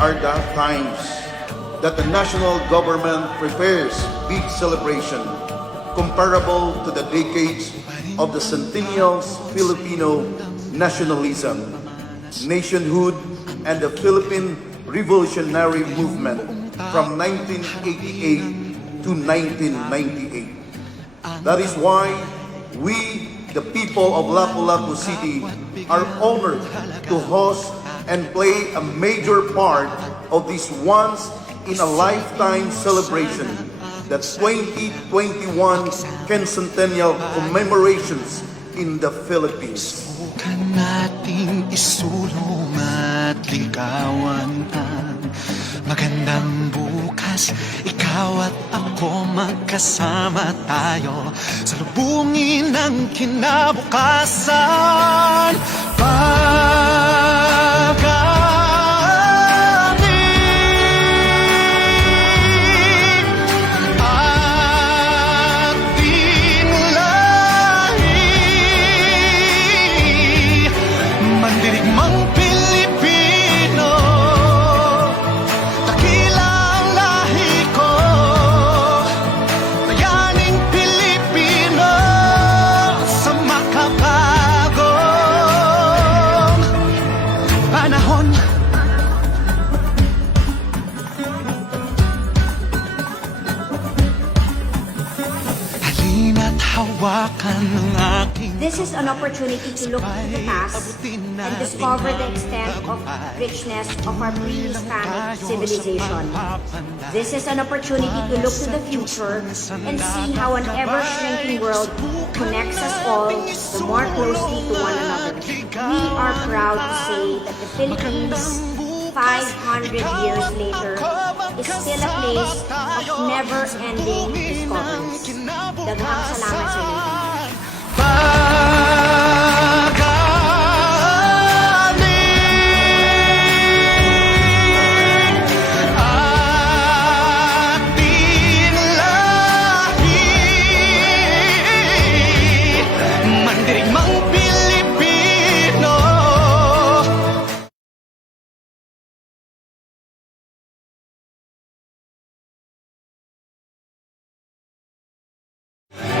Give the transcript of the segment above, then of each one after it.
are the times that the national government prepares big celebration comparable to the decades of the centennial's Filipino nationalism, nationhood, and the Philippine Revolutionary Movement from 1988 to 1998. That is why we, the people of Lapu-lapu City, are honored to host and play a major part of this once-in-a-lifetime celebration, the 2021 Kencentennial commemorations in the Philippines. Subukan nating isulong at ligawan ang magandang bukas. Ikaw at ako magkasama tayo sa lubungin ng kinabukasan. This is an opportunity to look into the past and discover the extent of richness of our pre-Hispanic civilization. This is an opportunity to look to the future and see how an ever-shrinking world connects us all the more closely to one another. We are proud to say that the Philippines, 500 years later, is still a place of never-ending discoveries. Daghang salamat sa inyo.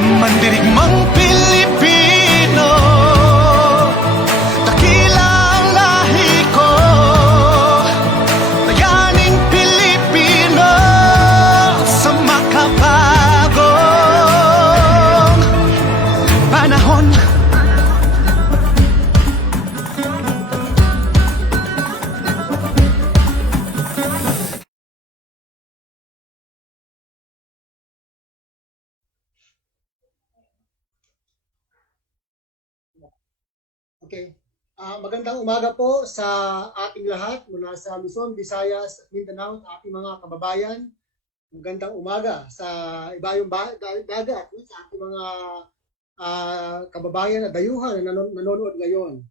Mandirigmang Pilipino, dakilang lahi ko, bayaning Pilipino sa makabagong panahon. Okay. Magandang umaga po sa ating lahat mula sa Luzon, Visayas at Mindanao at ating mga kababayan. Magandang umaga sa ibayong dagat sa ating mga kababayan na dayuhan na nanonood ngayon.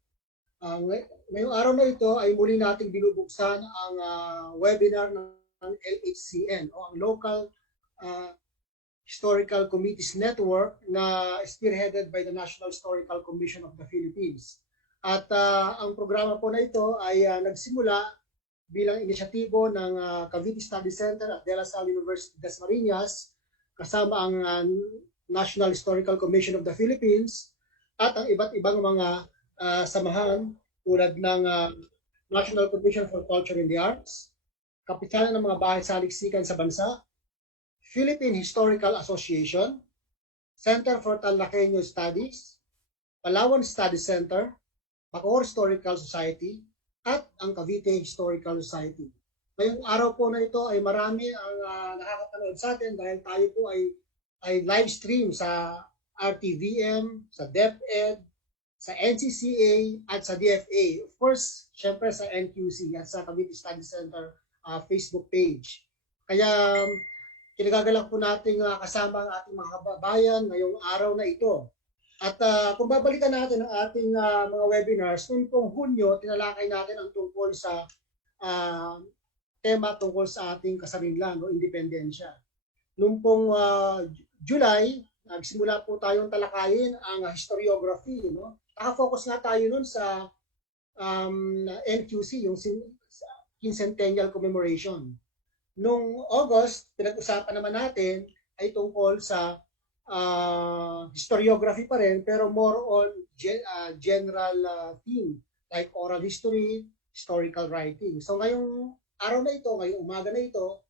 Ngayong araw na ito ay muli nating binubuksan ang webinar ng LHCN o ang Local Historical Committees Network na spearheaded by the National Historical Commission of the Philippines. At ang programa po na ito ay nagsimula bilang inisyatibo ng Cavite Studies Center at De La Salle University, Dasmariñas, kasama ang National Historical Commission of the Philippines at ang iba't ibang mga samahan tulad ng National Commission for Culture and the Arts, Kapisanan ng mga Bahay-Saliksikan sa Bansa, Philippine Historical Association, Center for Talakeno Studies, Palawan Study Center, Bacoor Historical Society, at ang Cavite Historical Society. Ngayong araw po na ito ay marami ang nakakapanood sa atin dahil tayo po ay live stream sa RTVM, sa DepEd, sa NCCA at sa DFA. Of course, syempre sa NQC at sa Cavite Study Center Facebook page. Kaya kinagagalak po natin kasama ang ating mga kababayan ngayong araw na ito. At kung babalikan natin ang ating mga webinars, noong pong Hunyo, tinalakay natin ang tungkol sa tema tungkol sa ating kasarinlan o independensya. Noong pong July, nagsimula po tayong talakayin ang historiography. No? Nakafocus nga tayo nun sa NQC, yung quincentennial commemoration. Noong August, pinag-usapan naman natin ay tungkol sa historiography pa rin, pero more on general theme like oral history, historical writing. So ngayong araw na ito, ngayong umaga na ito,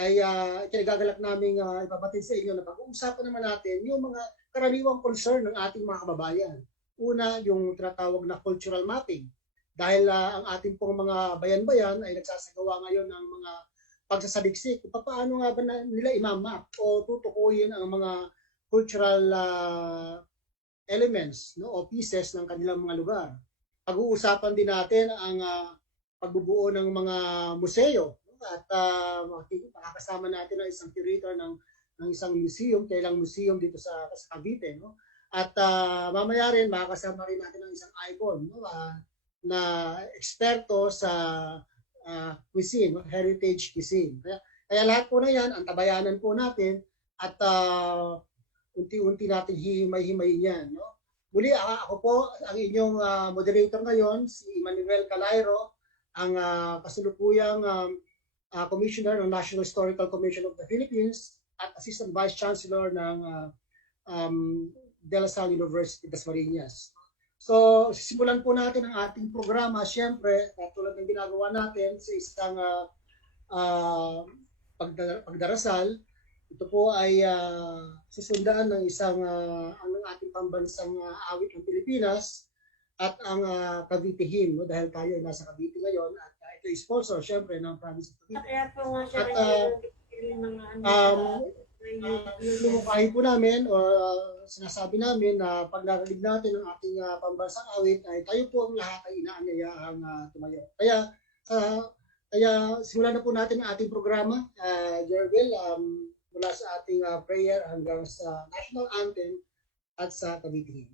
ay kinagagalak namin ipabatid sa inyo na pag-uusapan naman natin yung mga karaniwang concern ng ating mga kababayan. Una, yung tinatawag na cultural mapping. Dahil ang ating pong mga bayan-bayan ay nagsasagawa ngayon ng mga pagsasaliksik. Paano nga ba nila imamap o tutukuyin ang mga cultural elements, no, o pieces ng kanilang mga lugar. Pag-uusapan din natin ang pagbubuo ng mga museo, no, at makakasama natin ang isang curator ng isang museum, kailang museum dito sa Cavite, no? At mamaya rin makakasama rin natin ang isang icon, no, na eksperto sa cuisine, no, heritage cuisine. Kaya lahat po na yan, antabayanan po natin at unti-unti natin hihimay-himayin yan. No? Muli, ako po ang inyong moderator ngayon, si Manuel Calairo, ang kasulukuyang Commissioner ng National Historical Commission of the Philippines at Assistant Vice Chancellor ng De La Salle University, Dasmariñas. So, sisimulan po natin ang ating programa, siyempre, tulad ng ginagawa natin sa isang pagdarasal. Ito po ay susundaan ng isang ang ating pambansang awit ng Pilipinas at ang Cavite Hymn, no? Dahil tayo ay nasa Cavite ngayon at ito ay sponsor siyempre ng province of Cavite. Kaya po nga siya yung mga lumukay po namin o sinasabi namin na pag narinig natin ang ating pambansang awit ay tayo po ang lahat ay inaanyayahang tumayo. Kaya simulan na po natin ang ating programa, Jervil, mula sa ating prayer hanggang sa national anthem at sa Cavite Hymn.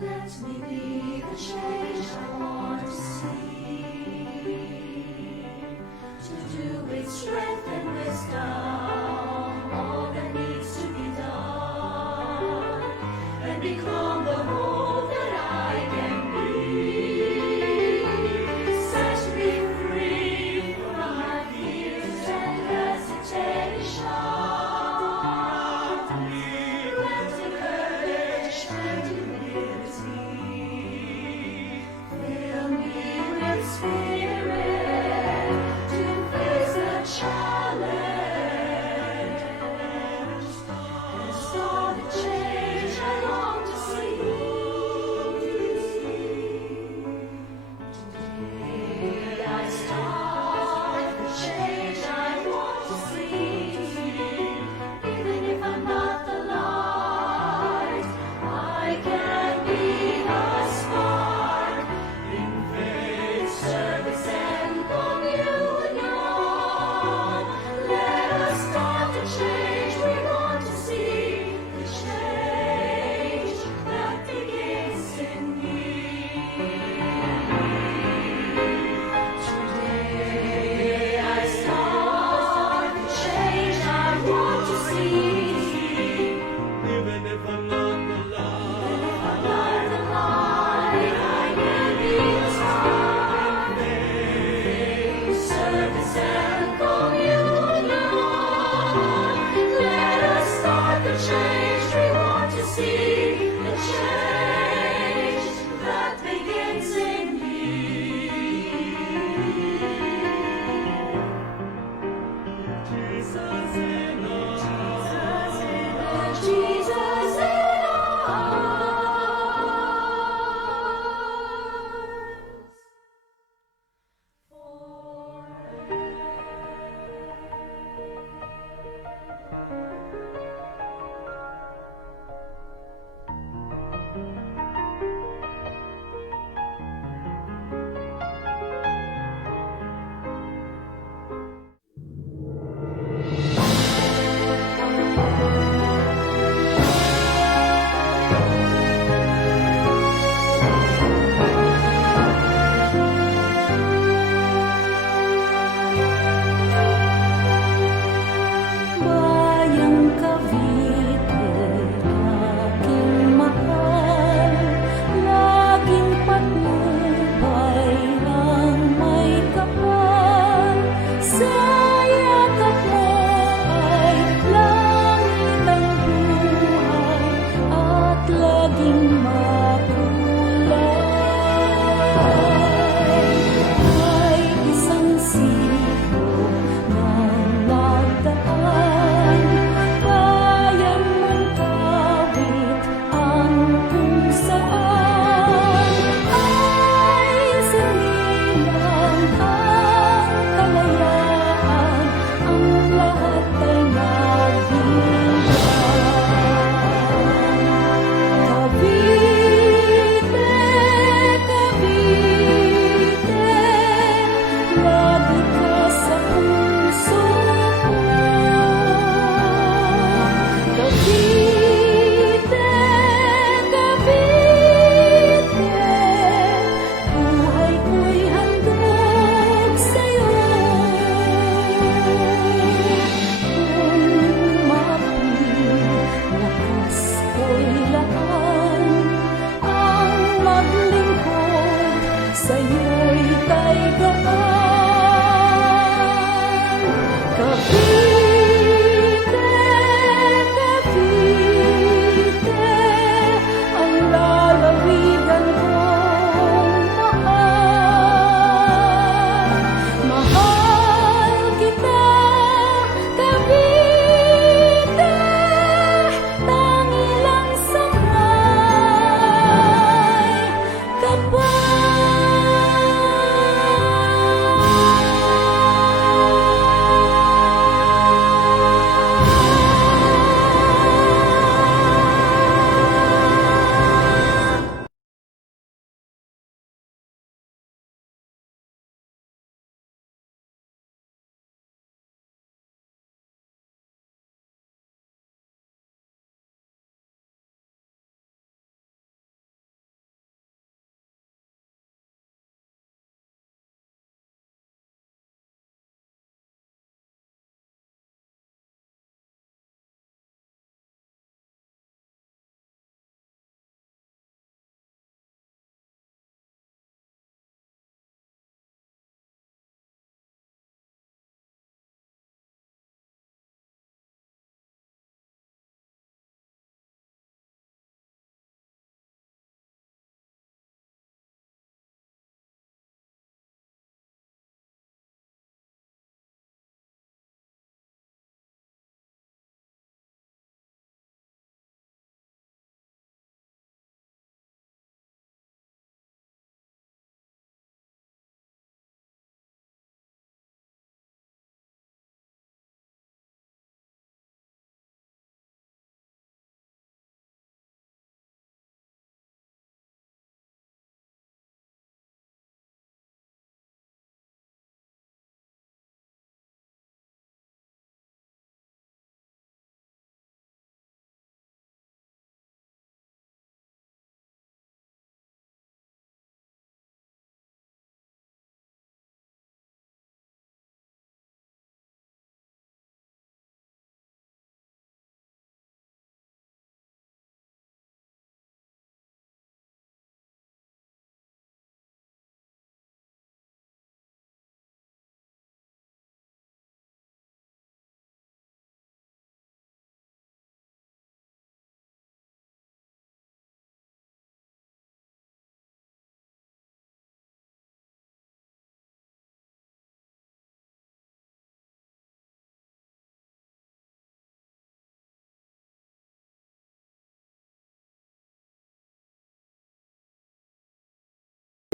Let me be the change I want to see, to do with strength and wisdom all that needs to be done, and become the hope that I can be. Set me free from my fears and hesitation. Granting courage and humility.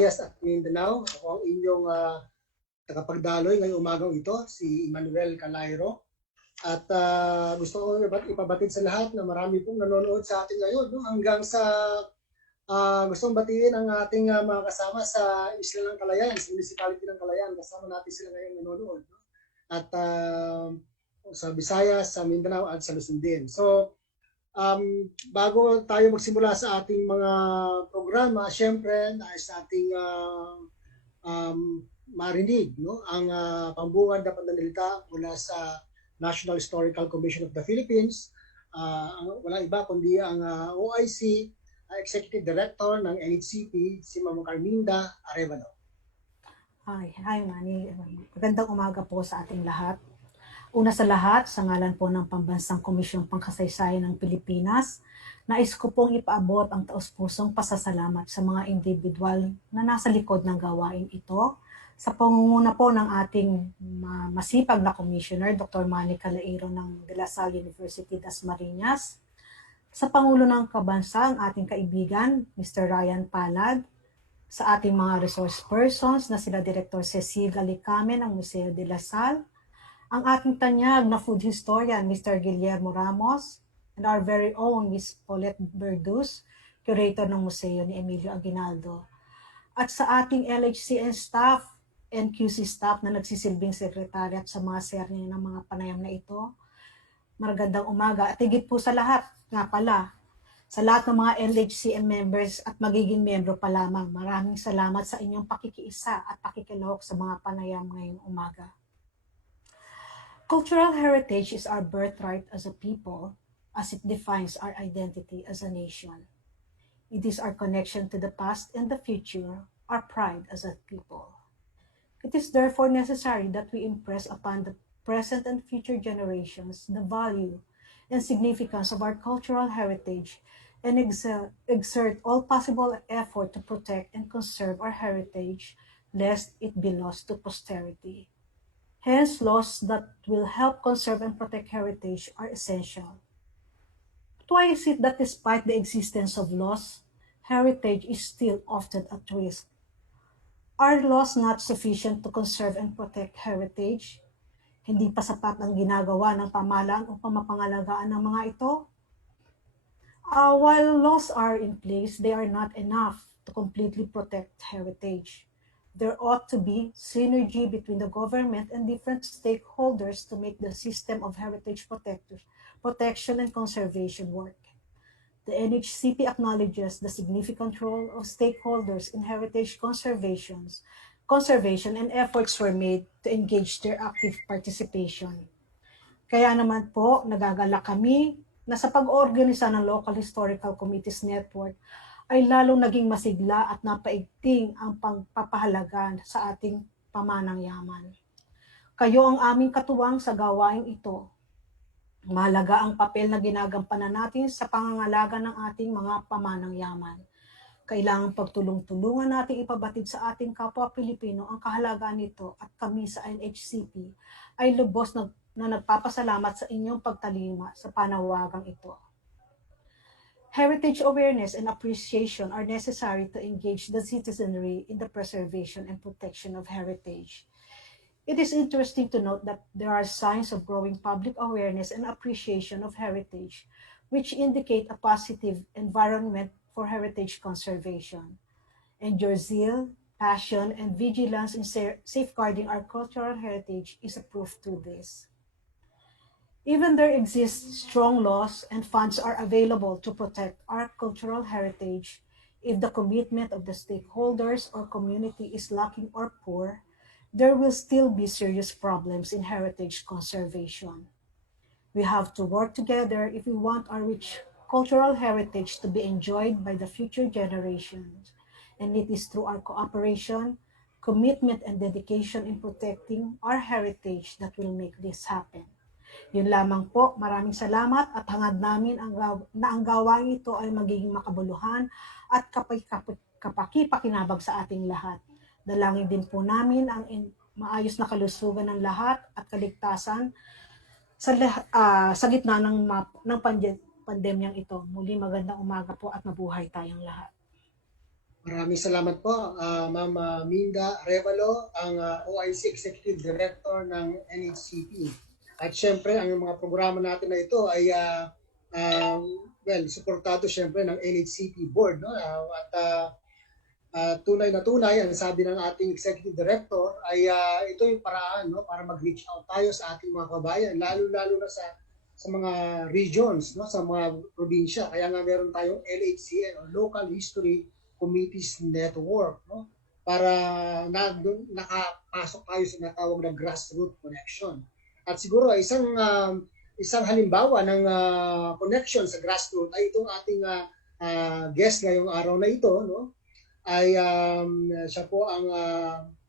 Visayas at Mindanao. Ako ang inyong tagapagdaloy ngayong umagang ito, si Emmanuel Calairo. At gusto ko ipabatid sa lahat na marami pong nanonood sa atin ngayon, no? Hanggang sa gusto kong batiin ang ating mga kasama sa Isla ng Calayan, sa Municipality ng Calayan. Kasama natin sila ngayon nanonood. No? At sa Visayas, sa Mindanao at sa Luzon din. So, bago tayo magsimula sa ating mga programa, syempre, nais ating marinig, no? Ang pambungad na pananalita mula sa National Historical Commission of the Philippines. Wala iba kundi ang OIC, Executive Director ng LHCP, si Ma'am Carminda Arevalo. Hi Manny. Magandang umaga po sa ating lahat. Una sa lahat, sa ngalan po ng Pambansang Komisyong Pangkasaysayan ng Pilipinas, nais ko pong ipaabot ang taos-pusong pasasalamat sa mga individual na nasa likod ng gawain ito, sa pangunguna po ng ating masipag na Commissioner, Dr. Manny Calairo ng De La Salle University, Dasmariñas, sa Pangulo ng Kabansa, ang ating kaibigan, Mr. Ryan Palad, sa ating mga resource persons na sila Director Cecille Gelicame ng Museo De La Salle, ang ating tanyag na food historian, Mr. Guillermo Ramos, and our very own Ms. Paulette Berduz, curator ng museo ni Emilio Aguinaldo. At sa ating LHCN staff and QC staff na nagsisilbing sekretariat sa mga serye ng mga panayam na ito, magandang umaga. At higit po sa lahat, nga pala, sa lahat ng mga LHCN members at magiging membro pa lamang, maraming salamat sa inyong pakikiisa at pakikilahok sa mga panayam ngayong umaga. Cultural heritage is our birthright as a people, as it defines our identity as a nation. It is our connection to the past and the future, our pride as a people. It is therefore necessary that we impress upon the present and future generations the value and significance of our cultural heritage and exert all possible effort to protect and conserve our heritage, lest it be lost to posterity. Hence, laws that will help conserve and protect heritage are essential. But why is it that despite the existence of laws, heritage is still often at risk? Are laws not sufficient to conserve and protect heritage? Hindi pa sapat ang ginagawa ng pamahalaan upang mapangalagaan ng mga ito? While laws are in place, they are not enough to completely protect heritage. There ought to be synergy between the government and different stakeholders to make the system of heritage protection and conservation work. The NHCP acknowledges the significant role of stakeholders in heritage conservation and efforts were made to engage their active participation. Kaya naman po, nagagalak kami na sa pag-organisa ng Local Historical Committees Network ay lalong naging masigla at napaigting ang pagpapahalaga sa ating pamanang yaman. Kayo ang aming katuwang sa gawain ito. Mahalaga ang papel na ginagampanan natin sa pangangalaga ng ating mga pamanang yaman. Kailangan pagtulong-tulungan natin ipabatid sa ating kapwa Pilipino ang kahalagaan nito at kami sa NHCP ay lubos na nagpapasalamat sa inyong pagtalima sa panawagang ito. Heritage awareness and appreciation are necessary to engage the citizenry in the preservation and protection of heritage. It is interesting to note that there are signs of growing public awareness and appreciation of heritage, which indicate a positive environment for heritage conservation. And your zeal, passion, and vigilance in safeguarding our cultural heritage is a proof to this. Even there exist strong laws and funds are available to protect our cultural heritage, if the commitment of the stakeholders or community is lacking or poor, there will still be serious problems in heritage conservation. We have to work together if we want our rich cultural heritage to be enjoyed by the future generations, and it is through our cooperation, commitment, and dedication in protecting our heritage that will make this happen. Yun lamang po, maraming salamat at hangad namin na ang gawain ito ay magiging makabuluhan at kapakipakinabang sa ating lahat. Dalangin din po namin ang maayos na kalusugan ng lahat at kaligtasan sa gitna ng pandemyang ito. Muli magandang umaga po at mabuhay tayong lahat. Maraming salamat po, Ma'am Minda Arevalo, ang OIC Executive Director ng NHCP. At syempre, ang mga programa natin na ito ay suportado syempre ng NHCP Board. No? Tunay na tunay, ang sabi ng ating Executive Director, ay ito yung paraan, no, para mag-reach out tayo sa ating mga kabayan, lalo-lalo na sa mga regions, no, sa mga probinsya. Kaya nga meron tayong LHCN, o Local History Committees Network, no, para nakapasok tayo sa natawag na grassroots connection. At siguro isang halimbawa ng connection sa grassroots ay itong ating guest ngayong araw na ito, no, ay siya po ang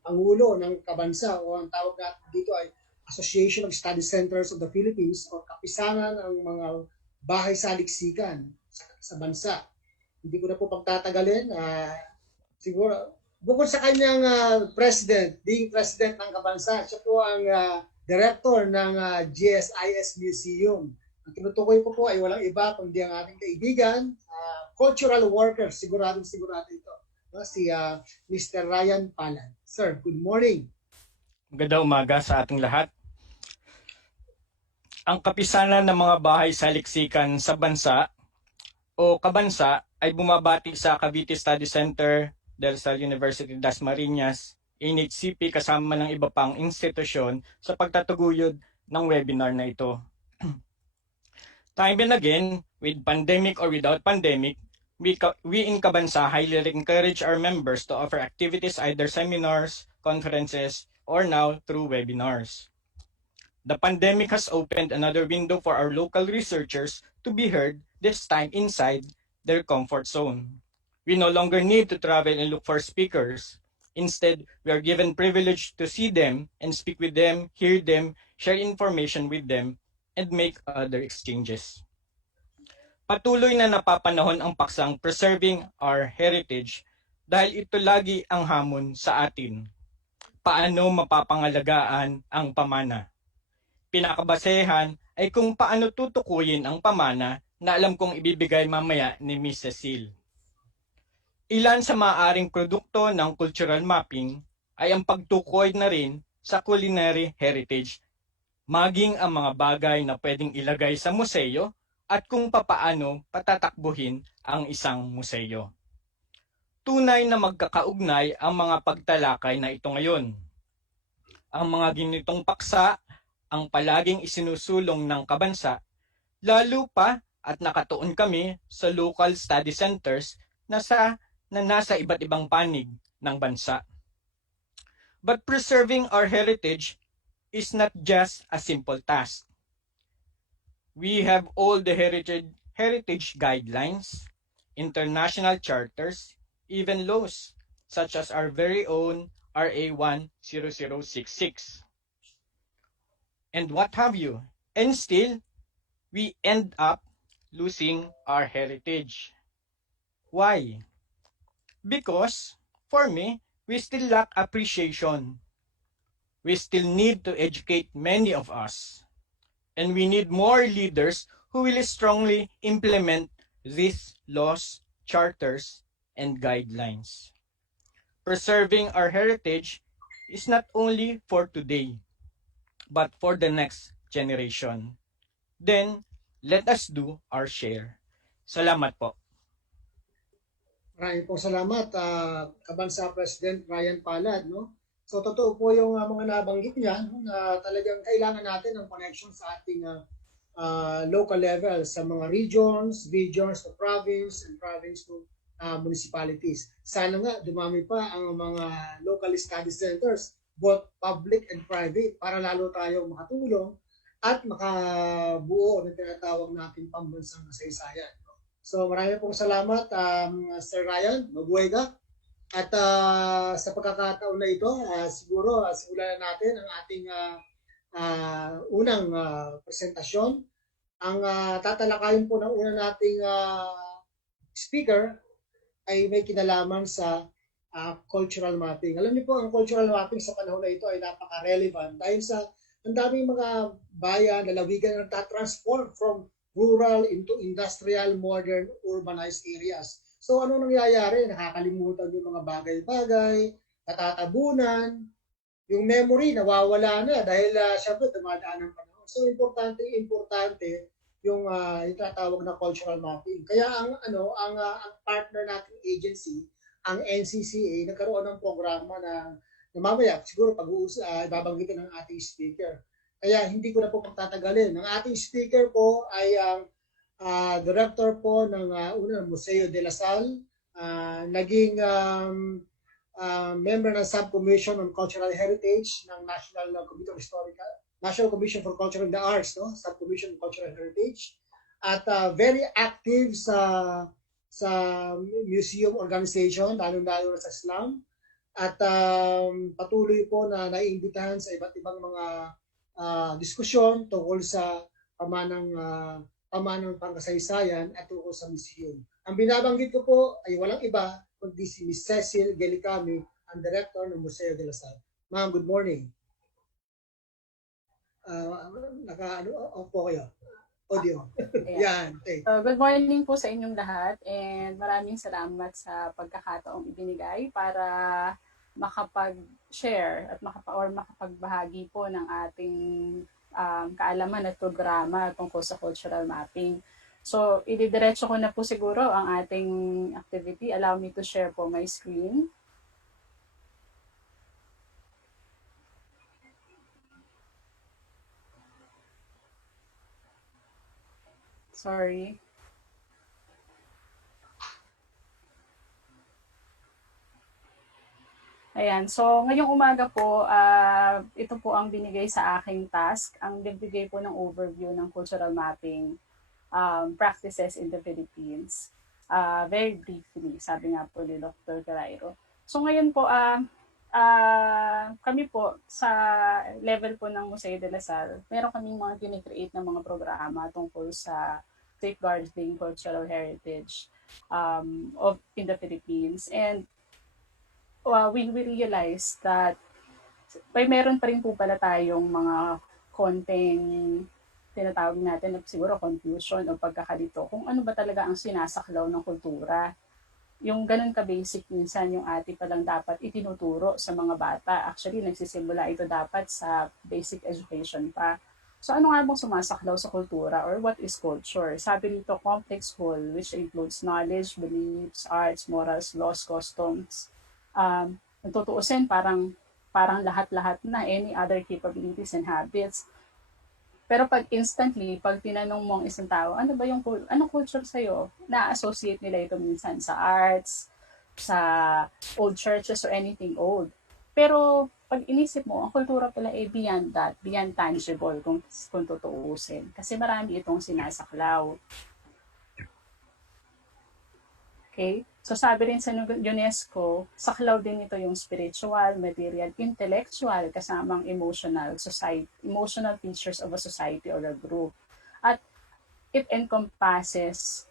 Pangulo ng Kabansa, o ang tawag natin dito ay Association of Study Centers of the Philippines, o Kapisanan ng mga Bahay-Saliksikan sa Bansa. Hindi ko na po pagtatagalin. Siguro, bukod sa kanyang being president ng Kabansa, siya po ang director ng GSIS Museum. Ang tinutukoy ko po ay walang iba kundi ang ating kaibigan, cultural worker, sigurado ito, no? Si Mr. Ryan Palan. Sir, good morning. Magandang umaga sa ating lahat. Ang Kapisanan ng mga Bahay-Saliksikan sa Bansa o Kabansa ay bumabati sa Cavite Studies Center, Salle University, Dasmariñas, NHCP kasama ng iba pang institusyon sa pagtataguyod ng webinar na ito. Time and again, with pandemic or without pandemic, we in Kabansa highly encourage our members to offer activities, either seminars, conferences, or now through webinars. The pandemic has opened another window for our local researchers to be heard, this time inside their comfort zone. We no longer need to travel and look for speakers. Instead, we are given privilege to see them and speak with them, hear them, share information with them, and make other exchanges. Patuloy na napapanahon ang paksang preserving our heritage dahil ito lagi ang hamon sa atin. Paano mapapangalagaan ang pamana? Pinakabasehan ay kung paano tutukuyin ang pamana na alam kong ibibigay mamaya ni Miss Cecille. Ilan sa maaaring produkto ng cultural mapping ay ang pagtukoy na rin sa culinary heritage, maging ang mga bagay na pwedeng ilagay sa museo at kung papaano patatakbuhin ang isang museo. Tunay na magkakaugnay ang mga pagtalakay na ito ngayon. Ang mga ganitong paksa ang palaging isinusulong ng Kabansa, lalo pa at nakatuon kami sa local study centers na nasa iba't ibang panig ng bansa. But preserving our heritage is not just a simple task. We have all the heritage guidelines, international charters, even laws, such as our very own RA 10066. And what have you? And still, we end up losing our heritage. Why? Because, for me, we still lack appreciation. We still need to educate many of us. And we need more leaders who will strongly implement these laws, charters, and guidelines. Preserving our heritage is not only for today, but for the next generation. Then, let us do our share. Salamat po. Maraming pong salamat, Kabansa President Ryan Palad. No? So totoo po yung mga nabanggit niya, no, na talagang kailangan natin ng connection sa ating local level, sa mga regions to province, and province to municipalities. Sana nga dumami pa ang mga local study centers, both public and private, para lalo tayo makatulong at makabuo ng tinatawag natin pambansang kasaysayan. So maraming pong salamat, Sir Ryan, mabuhay ka. At sa pagkakataon na ito, siguro simulan natin ang ating unang presentasyon. Ang tatalakayin po ng una nating speaker ay may kinalaman sa cultural mapping. Alam niyo po, ang cultural mapping sa panahon na ito ay napaka-relevant dahil sa ang daming mga bayan, lalawigan na nagtatransform from rural into industrial, modern, urbanized areas. So ano nangyayari? Nakakalimutan yung mga bagay-bagay, natatabunan, yung memory nawawala na dahil syempre dumadaan ang panahon. So importante yung yung tinatawag na cultural mapping. Kaya ang partner nating agency, ang NCCA, nagkaroon ng programa na mamaya siguro babanggitin ng ating speaker. Kaya hindi ko na po pagtatagalin. Ang ating speaker po ay ang director po ng Museo De La Salle, naging member ng Subcommission on Cultural Heritage ng National Commission for Culture and the Arts, no? Subcommission on Cultural Heritage. At very active sa museum organization, lalo-lalo sa Islam. At patuloy po na naiimbitahan sa iba't ibang mga diskusyon tungkol sa pamanang pangkasaysayan at tungkol sa museum. Ang binabanggit ko po ay walang iba kundi si Ms. Cecille Gelicame, ang director ng Museo De La Salle. Ma'am, good morning. Off po kayo. Audio. Yan. Okay. So, good morning po sa inyong lahat and maraming salamat sa pagkakataong ibinigay para makapag-share at makapagbahagi po ng ating kaalaman at programa tungkol sa cultural mapping. So, ididiretso ko na po siguro ang ating activity. Allow me to share po my screen. Sorry. Ayan, so ngayong umaga po, ito po ang binigay sa aking task. Ang nagbigay po ng overview ng cultural mapping practices in the Philippines. Very briefly, sabi nga po ni Dr. Carairo. So ngayon po, kami po sa level po ng Museo de la Salle, meron kaming mga kinikreate na mga programa tungkol sa safeguarding cultural heritage in the Philippines. And we realized that meron pa rin po pala tayong mga konting tinatawag natin na siguro confusion o pagkakalito kung ano ba talaga ang sinasaklaw ng kultura. Yung ganun ka-basic minsan yung ating palang dapat itinuturo sa mga bata. Actually, nagsisimula ito dapat sa basic education pa. So ano nga bang sumasaklaw sa kultura or what is culture? Sabi nito, complex whole which includes knowledge, beliefs, arts, morals, laws, customs. Tutuusin parang lahat-lahat na any other capabilities and habits. Pero pag tinanong mo ang isang tao, anong culture sa'yo? Na-associate nila ito minsan sa arts, sa old churches or anything old. Pero pag inisip mo, ang kultura pala ay beyond that, beyond tangible kung tutuusin. Kasi marami itong sinasaklaw. Okay? So sabi rin sa UNESCO, saklaw din ito yung spiritual, material, intellectual, kasamang emotional features of a society or a group. At it encompasses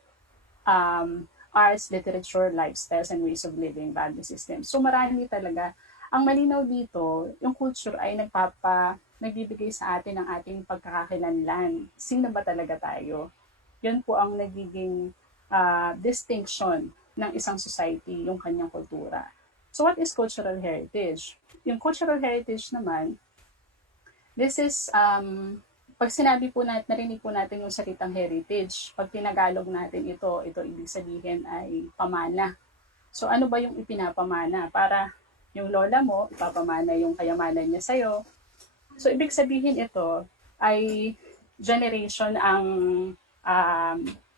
arts, literature, lifestyles, and ways of living, value systems. So marami talaga. Ang malinaw dito, yung culture ay nagbibigay sa atin ng ating pagkakakilanlan. Sino ba talaga tayo? Yun po ang nagiging distinction ng isang society, yung kanyang kultura. So what is cultural heritage? Yung cultural heritage naman, this is, pag sinabi po natin, narinig po natin yung salitang heritage, pag tinagalog natin ito ibig sabihin ay pamana. So ano ba yung ipinapamana? Para yung lola mo, ipapamana yung kayamanan niya sa'yo. So ibig sabihin ito ay generation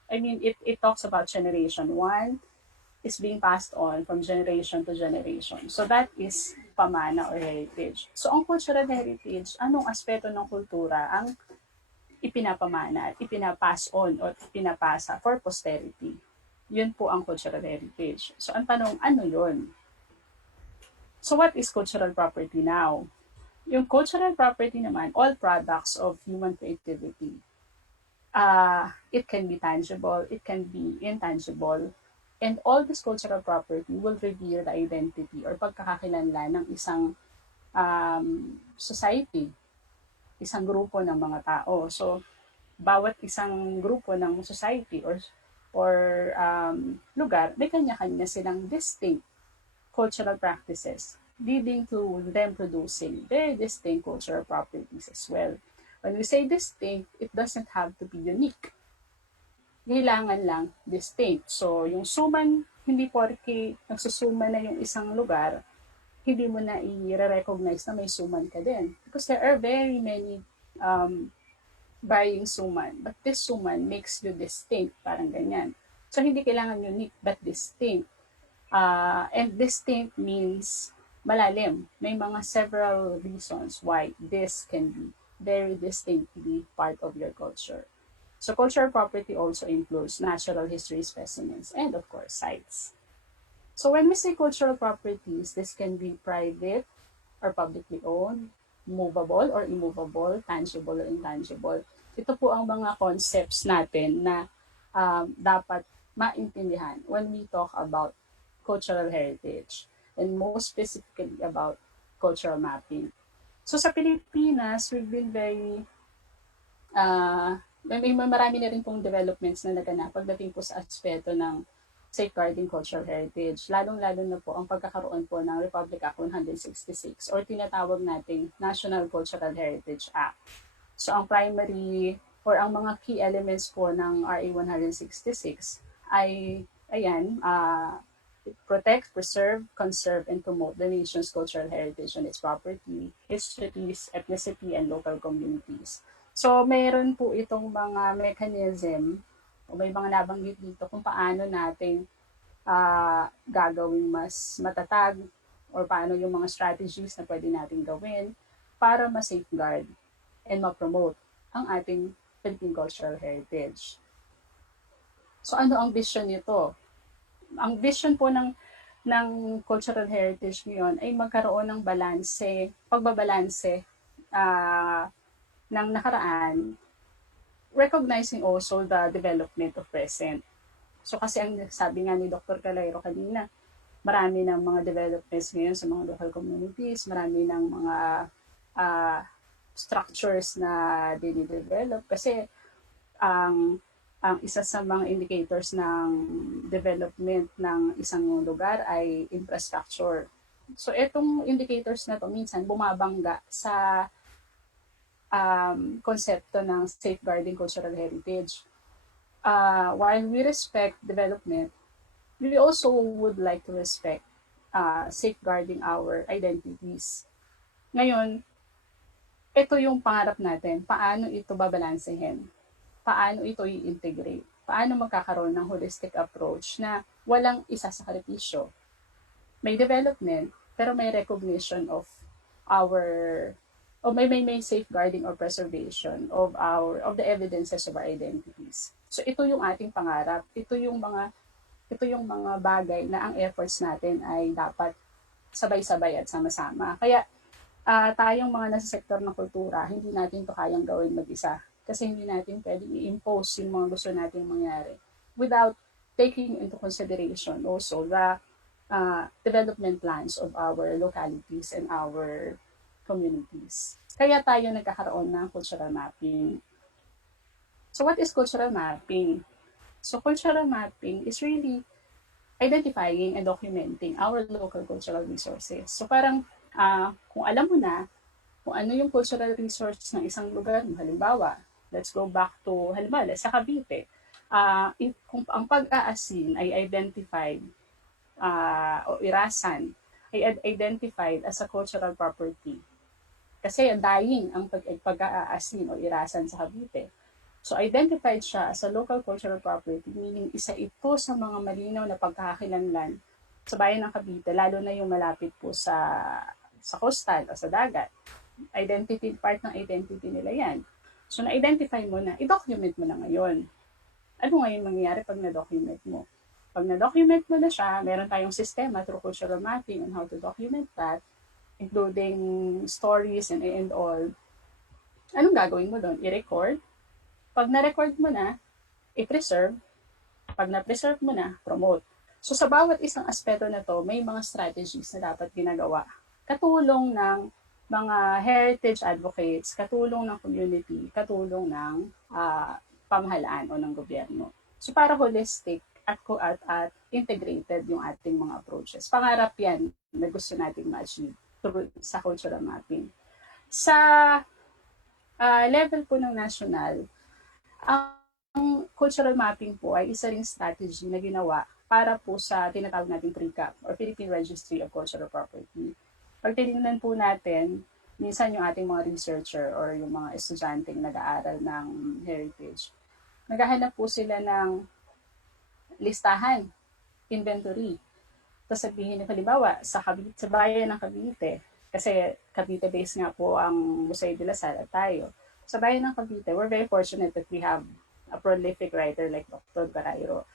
it talks about generation. One is being passed on from generation to generation. So that is pamana or heritage. So ang cultural heritage, anong aspeto ng kultura ang ipinapamana at ipinapass on o pinapasa for posterity? Yun po ang cultural heritage. So ang tanong, ano yun? So what is cultural property now? Yung cultural property naman, all products of human creativity. It can be tangible, it can be intangible, and all this cultural property will reveal the identity or pagkakakilanlan ng isang society, isang grupo ng mga tao. So, bawat isang grupo ng society or or lugar, may kanya-kanya silang distinct cultural practices, leading to them producing very distinct cultural properties as well. When we say distinct, it doesn't have to be unique. Kailangan lang distinct. So, yung suman, hindi porke nagsusuman na yung isang lugar, hindi mo na i-recognize na may suman ka din. Because there are very many buying suman. But this suman makes you distinct, parang ganyan. So, hindi kailangan unique, but distinct. And distinct means malalim. May mga several reasons why this can be very distinctly part of your culture. So cultural property also includes natural history specimens and of course sites. So when we say cultural properties, this can be private or publicly owned, movable or immovable, tangible or intangible. Ito po ang mga concepts natin na dapat maintindihan when we talk about cultural heritage and most specifically about cultural mapping. So sa Pilipinas, we've been very may marami na rin pong developments na naganap pagdating po sa aspeto ng safeguarding cultural heritage. Lalong-lalo na po ang pagkakaroon po ng Republic Act 166 or tinatawag nating National Cultural Heritage Act. So ang primary or ang mga key elements po ng RA 166 ay protect, preserve, conserve, and promote the nation's cultural heritage and its property, histories, ethnicity, and local communities. So, mayroon po itong mga mechanism o may mga nabanggit dito kung paano natin gagawing mas matatag or paano yung mga strategies na pwede natin gawin para ma-safeguard and ma-promote ang ating Philippine cultural heritage. So, ano ang vision nito? Ang vision po ng cultural heritage ngayon ay magkaroon ng pagbabalanse ng nakaraan, recognizing also the development of present. So kasi ang sabi nga ni Dr. Calero kanina, marami ng mga developments ngayon sa mga local communities, marami ng mga structures na dinidevelop kasi ang isa sa mga indicators ng development ng isang lugar ay infrastructure. So itong indicators na to minsan bumabangga sa konsepto ng safeguarding cultural heritage. While we respect development, we also would like to respect safeguarding our identities. Ngayon, ito yung pangarap natin, paano ito babalansehin? Paano ito i-integrate? Paano magkakaroon ng holistic approach na walang isa sa sakripisyo? May development, pero may recognition of may safeguarding or preservation of the evidences of our identities. So ito yung ating pangarap. Ito yung mga bagay na ang efforts natin ay dapat sabay-sabay at sama-sama. Kaya tayong mga nasa sektor ng kultura, hindi natin to kayang gawin mag-isa. Kasi hindi natin pwedeng i-impose yung mga gusto nating mangyari without taking into consideration also the development plans of our localities and our communities. Kaya tayo nagkakaroon ng cultural mapping. So what is cultural mapping? So cultural mapping is really identifying and documenting our local cultural resources. So parang kung alam mo na kung ano yung cultural resource ng isang lugar, halimbawa, let's go back to, halimbawa, sa Cavite, kung ang pag-aasin ay identified o irasan, ay identified as a cultural property. Kasi dying ang pag-aasin o irasan sa Cavite. So identified siya as a local cultural property, meaning isa ito sa mga malinaw na pagkakakilanlan sa bayan ng Cavite, lalo na yung malapit po sa coastal o sa dagat. Part ng identity nila yan. So na-identify mo na, i-document mo na ngayon. Ano ngayon mangyayari pag na-document mo? Pag na-document mo na siya, meron tayong sistema through cultural mapping on how to document that, including stories and all. Anong gagawin mo doon? I-record. Pag na-record mo na, i-preserve. Pag na-preserve mo na, promote. So sa bawat isang aspeto na to, may mga strategies na dapat ginagawa. Katulong ng mga heritage advocates, katulong ng community, katulong ng pamahalaan o ng gobyerno. So para holistic at integrated yung ating mga approaches. Pangarap yan na gusto nating ma-achieve through sa cultural mapping. Sa level po ng national, ang cultural mapping po ay isa ring strategy na ginawa para po sa tinatawag nating PRECAP or Philippine Registry of Cultural Property. Pag tinignan po natin, minsan yung ating mga researcher or yung mga estudyanteng nag-aaral ng heritage, naghahanap po sila ng listahan, inventory. Tapos sabihin, halimbawa, sa bayan ng Cavite, kasi Cavite-based nga po ang Museo De La Salle at tayo. Sa bayan ng Cavite, we're very fortunate that we have a prolific writer like Dr. Calairo.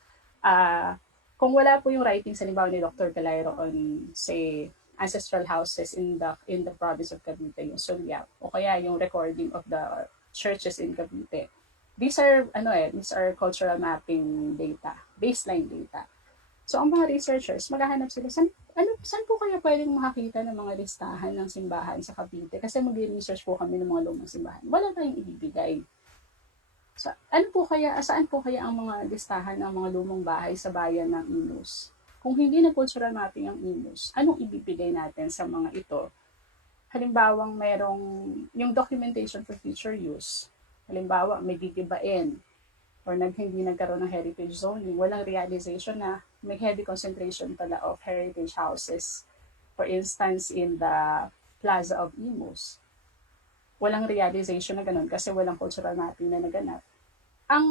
Kung wala po yung writings, halimbawa ni Dr. Calairo on, say, ancestral houses in the province of Cavite, yung Sulyap, o kaya yung recording of the churches in Cavite. These are cultural mapping data, baseline data. So, ang mga researchers, maghahanap sila, saan po kaya pwedeng makakita ng mga listahan ng simbahan sa Cavite? Kasi mag-research po kami ng mga lumang simbahan. Wala tayong ibibigay. So, saan po kaya ang mga listahan ng mga lumang bahay sa bayan ng Imus? Kung hindi na cultural mapping ang Imus, anong ibibigay natin sa mga ito? Halimbawang merong yung documentation for future use. Halimbawa, may gigibain or hindi nagkaroon ng heritage zoning, walang realization na may heavy concentration pala of heritage houses. For instance, in the Plaza of Imus. Walang realization na ganun kasi walang cultural mapping na naganap. Ang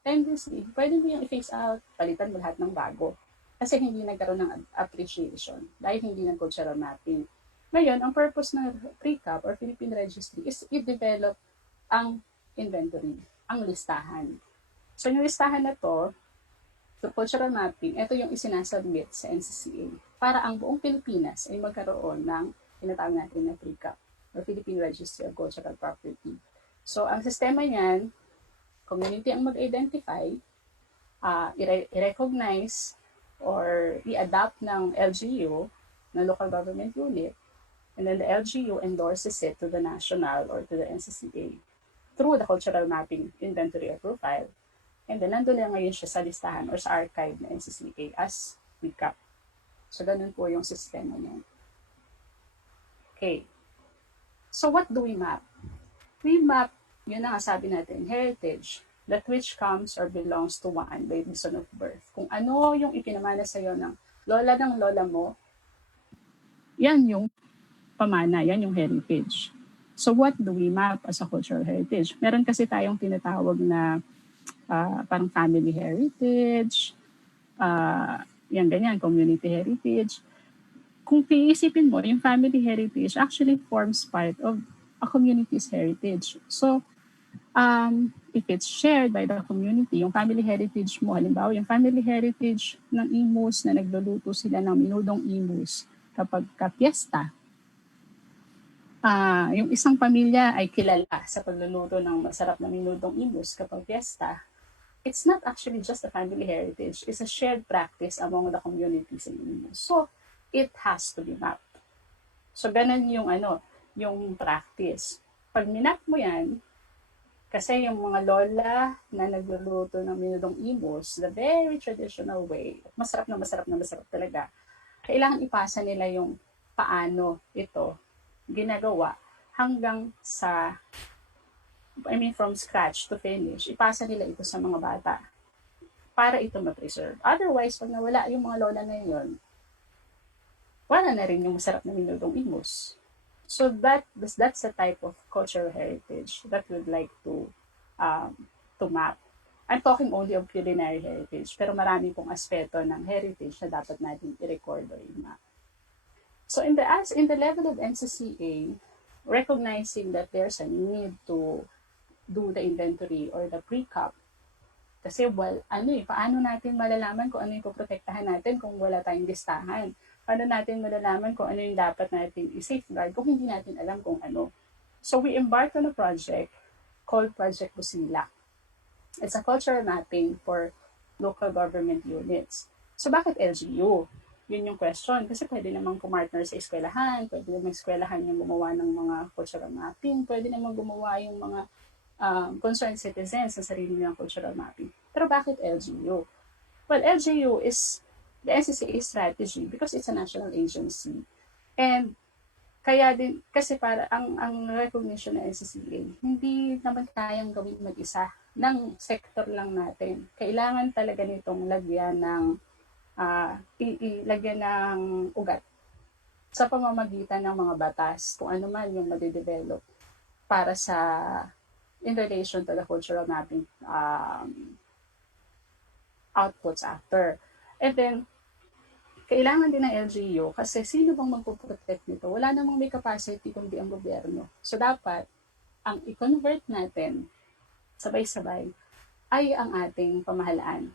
tendency, pwede mo yung i-phase out, palitan mo lahat ng bago. Kasi hindi nagkaroon ng appreciation dahil hindi ng cultural mapping. Ngayon, ang purpose ng PRECAP or Philippine Registry is i-develop ang inventory, ang listahan. So yung listahan na to cultural mapping, ito yung isinasubmit sa NCCA para ang buong Pilipinas ay magkaroon ng tinatawag natin na PRECAP or Philippine Registry of Cultural Property. So ang sistema niyan, community ang mag-identify, i-recognize or i-adapt ng LGU, ng local government unit, and then the LGU endorses it to the national or to the NCCA through the cultural mapping inventory or profile. And then, nandun na ngayon siya sa listahan or sa archive na NCCA as PRECAP. So, ganun po yung sistema niya. Okay. So, what do we map? We map, yun na nga sabi natin, heritage, that which comes or belongs to one by reason of birth. Kung ano yung ipinamana sa'yo ng lola mo, yan yung pamana, yan yung heritage. So what do we map as a cultural heritage? Meron kasi tayong tinatawag na parang family heritage, yan ganyan, community heritage. Kung iisipin mo, yung family heritage actually forms part of a community's heritage. So, if it's shared by the community, yung family heritage mo, halimbawa, yung family heritage ng Imus na nagluluto sila ng minudong Imus kapag kapiesta, yung isang pamilya ay kilala sa pagluluto ng masarap na minudong Imus kapag fiesta, it's not actually just a family heritage. It's a shared practice among the communities in Imus. So, it has to be mapped. So, ganun yung yung practice. Pag minap mo yan, kasi yung mga lola na nagluluto ng minudong Imus, the very traditional way, masarap talaga, kailangan ipasa nila yung paano ito ginagawa hanggang sa, from scratch to finish, ipasa nila ito sa mga bata para ito ma-preserve. Otherwise, pag nawala yung mga lola na yun, wala na rin yung masarap na minudong Imus. So that's a type of cultural heritage that we'd like to map. I'm talking only of culinary heritage, pero marami pong aspeto ng heritage na dapat natin i-record or i-map. So in the level of NCCA, recognizing that there's a need to do the inventory or the PRECAP, kasi paano natin malalaman kung ano yung poprotektahan natin kung wala tayong listahan? Paano natin malalaman kung ano yung dapat natin i-safeguard kung hindi natin alam kung ano? So we embarked on a project called Project Busila. It's a cultural mapping for local government units. So bakit LGU? Yun yung question. Kasi pwede namang kumartner sa eskwelahan, pwede namang eskwelahan yung gumawa ng mga cultural mapping, pwede namang gumawa yung mga concerned citizens sa sarili nilang cultural mapping. Pero bakit LGU? Well, LGU is the NCCA strategy because it's a national agency. And kaya din, kasi para ang recognition ng NCCA, hindi naman kayang gawin mag-isa ng sektor lang natin. Kailangan talaga nitong lagyan ng lagyan ng ugat sa pamamagitan ng mga batas, kung ano man yung madidevelop para sa in relation to the cultural mapping outputs after. And then, kailangan din ng LGU kasi sino bang magpo-protect nito? Wala namang may capacity kundi ang gobyerno. So, dapat ang i-convert natin sabay-sabay ay ang ating pamahalaan.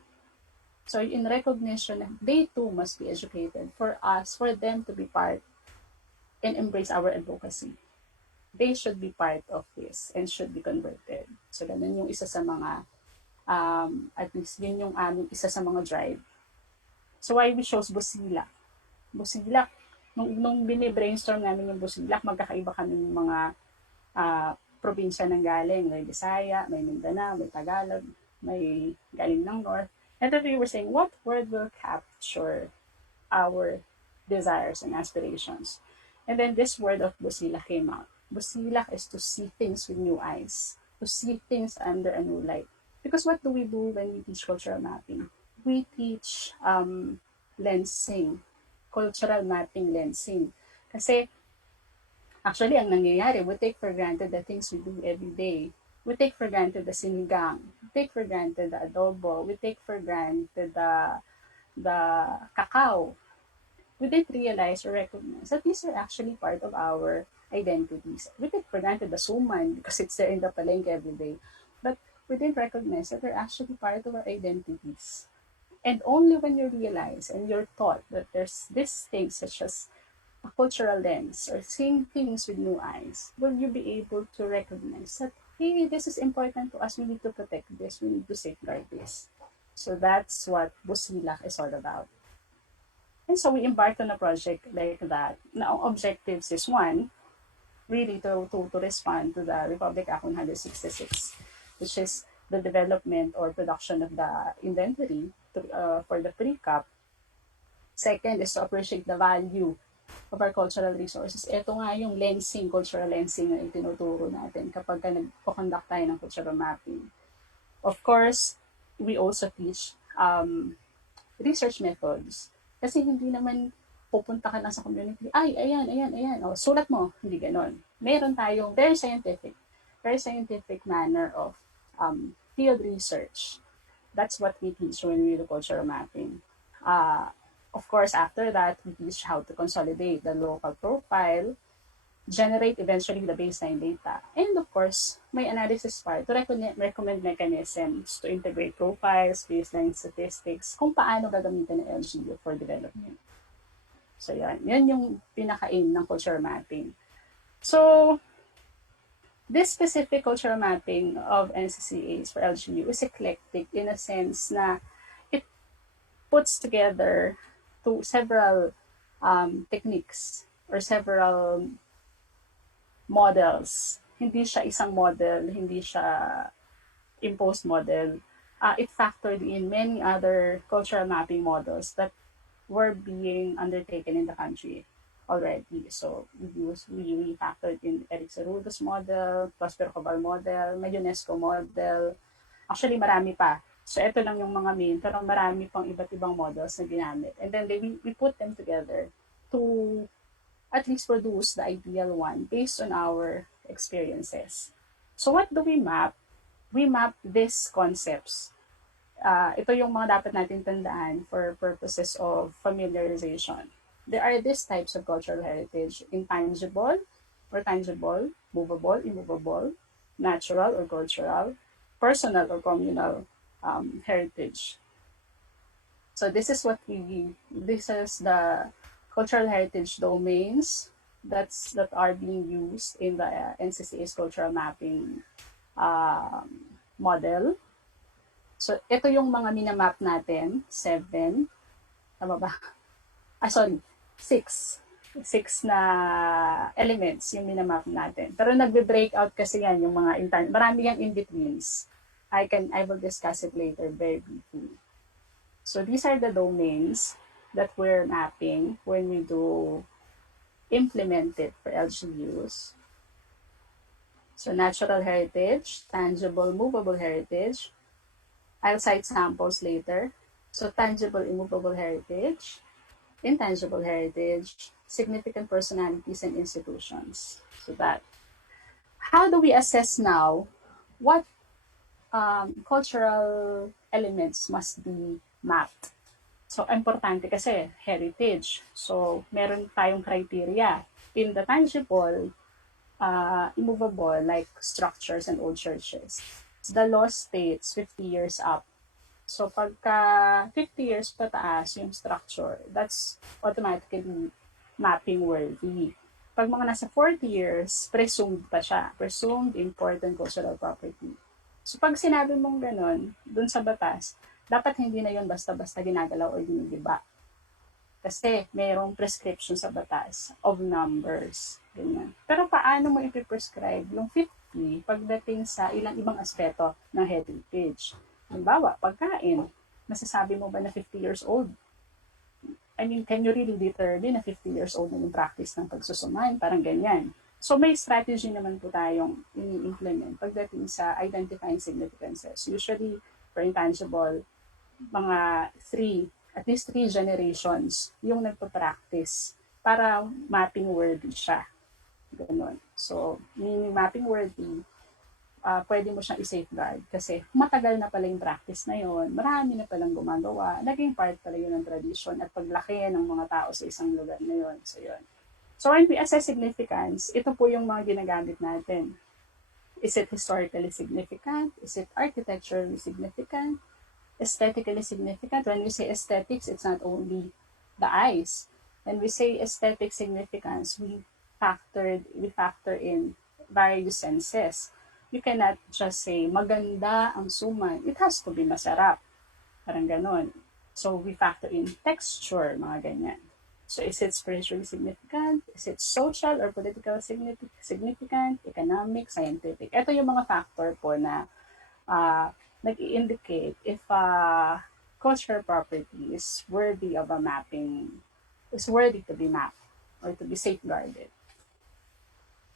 So, in recognition, they too must be educated for us, for them to be part and embrace our advocacy. They should be part of this and should be converted. So, ganun yung isa sa mga, at least yun yung aming isa sa mga drive. So, why we chose Busilak? Busilak, nung bini-brainstorm namin yung Busilak, magkakaiba kami ng mga probinsya ng galing. May Bisaya, may Mindanao, may Tagalog, may galing ng North. And then we were saying, what word will capture our desires and aspirations? And then this word of Busilak came out. Busilak is to see things with new eyes, to see things under a new light. Because what do we do when we teach cultural mapping? We teach lensing, cultural mapping lensing. Kasi actually, ang nangyayari, we take for granted the things we do every day. We take for granted the sinigang. We take for granted the adobo. We take for granted the cacao. We didn't realize or recognize that these are actually part of our identities. We take for granted the suman because it's there in the palengke every day. But we didn't recognize that they're actually part of our identities. And only when you realize and you're taught that there's this thing such as a cultural lens or seeing things with new eyes, will you be able to recognize that, hey, this is important to us, we need to protect this, we need to safeguard this. So that's what Busilak is all about. And so we embarked on a project like that. Now, objectives is one, really to respond to the Republic Act 166, which is the development or production of the inventory for the pre-CAP. Second is to appreciate the value of our cultural resources. Ito nga yung lensing, cultural lensing na itinuturo natin kapag nagpo-conduct tayo ng cultural mapping. Of course, we also teach research methods. Kasi hindi naman pupunta ka lang sa community, ay, ayan, o, sulat mo, hindi ganon. Meron tayong very scientific manner of field research. That's what we teach when we do cultural mapping. Of course, after that, we teach how to consolidate the local profile, generate eventually the baseline data, and of course, may analysis part to recommend mechanisms to integrate profiles, baseline statistics, kung paano gagamitin ng LGU for development. So yan yung pinaka-aim ng cultural mapping. So, this specific cultural mapping of NCCAs for LGU is eclectic in a sense na it puts together several techniques or several models. Hindi siya isang model, hindi siya imposed model. It factored in many other cultural mapping models that were being undertaken in the country already. So we factored in Eric Cerullo's model, Prospero Cabal model, may UNESCO model. Actually, marami pa. So ito lang yung mga main, pero marami pang iba't ibang models na ginamit. And then we put them together to at least produce the ideal one based on our experiences. So what do we map? We map these concepts. Ito yung mga dapat natin tandaan for purposes of familiarization. There are these types of cultural heritage: intangible or tangible, movable, immovable, natural or cultural, personal or communal heritage. So this is the cultural heritage domains that are being used in the NCCA's cultural mapping model. So ito yung mga minamap natin, 7, tama ba? 6. 6 na elements yung minamap natin. Pero nagbe-break out kasi yan yung mga marami yung in-betweens. I will discuss it later very briefly. So these are the domains that we're mapping when we do implement it for LGUs. So natural heritage, tangible, movable heritage. I'll cite samples later. So tangible, immovable heritage, intangible heritage, significant personalities and institutions. So that. How do we assess now what cultural elements must be mapped? So, importante kasi, heritage. So, meron tayong criteria. In the tangible, immovable, like structures and old churches, the law states 50 years up. So, pagka 50 years pataas yung structure, that's automatically mapping worthy. Pag mga nasa 40 years, presumed pa siya. Presumed important cultural property. So, pag sinabi mong ganun, dun sa batas, dapat hindi na yun basta-basta ginagalaw o ginigiba. Kasi mayroong prescription sa batas of numbers. Ganyan. Pero paano mo ipiprescribe yung 50 pagdating sa ilang ibang aspeto ng heritage? Halimbawa, pagkain. Masasabi mo ba na 50 years old? I mean, can you really determine na 50 years old na yung practice ng pagsusuman? Parang ganyan. So may strategy naman po tayong ini-implement pagdating sa identifying significances. Usually, for intangible, mga at least 3 generations yung nagpa-practice para mapping worthy siya. Ganun. So, meaning mapping worthy, pwede mo siyang i-safeguard kasi matagal na pala yung practice na yon, marami na palang gumagawa, naging part pala yun ng tradition at paglaki ng mga tao sa isang lugar na yon. So, yun. So, when we assess significance, ito po yung mga ginagamit natin. Is it historically significant? Is it architecturally significant? Aesthetically significant? When we say aesthetics, it's not only the eyes. When we say aesthetic significance, we factor in various senses. You cannot just say, maganda ang suman. It has to be masarap. Parang ganon. So, we factor in texture, mga ganyan. So, is it spiritually significant? Is it social or political significant? Economic, scientific? Ito yung mga factor po na nag-i-indicate if cultural property is worthy of a mapping, is worthy to be mapped or to be safeguarded.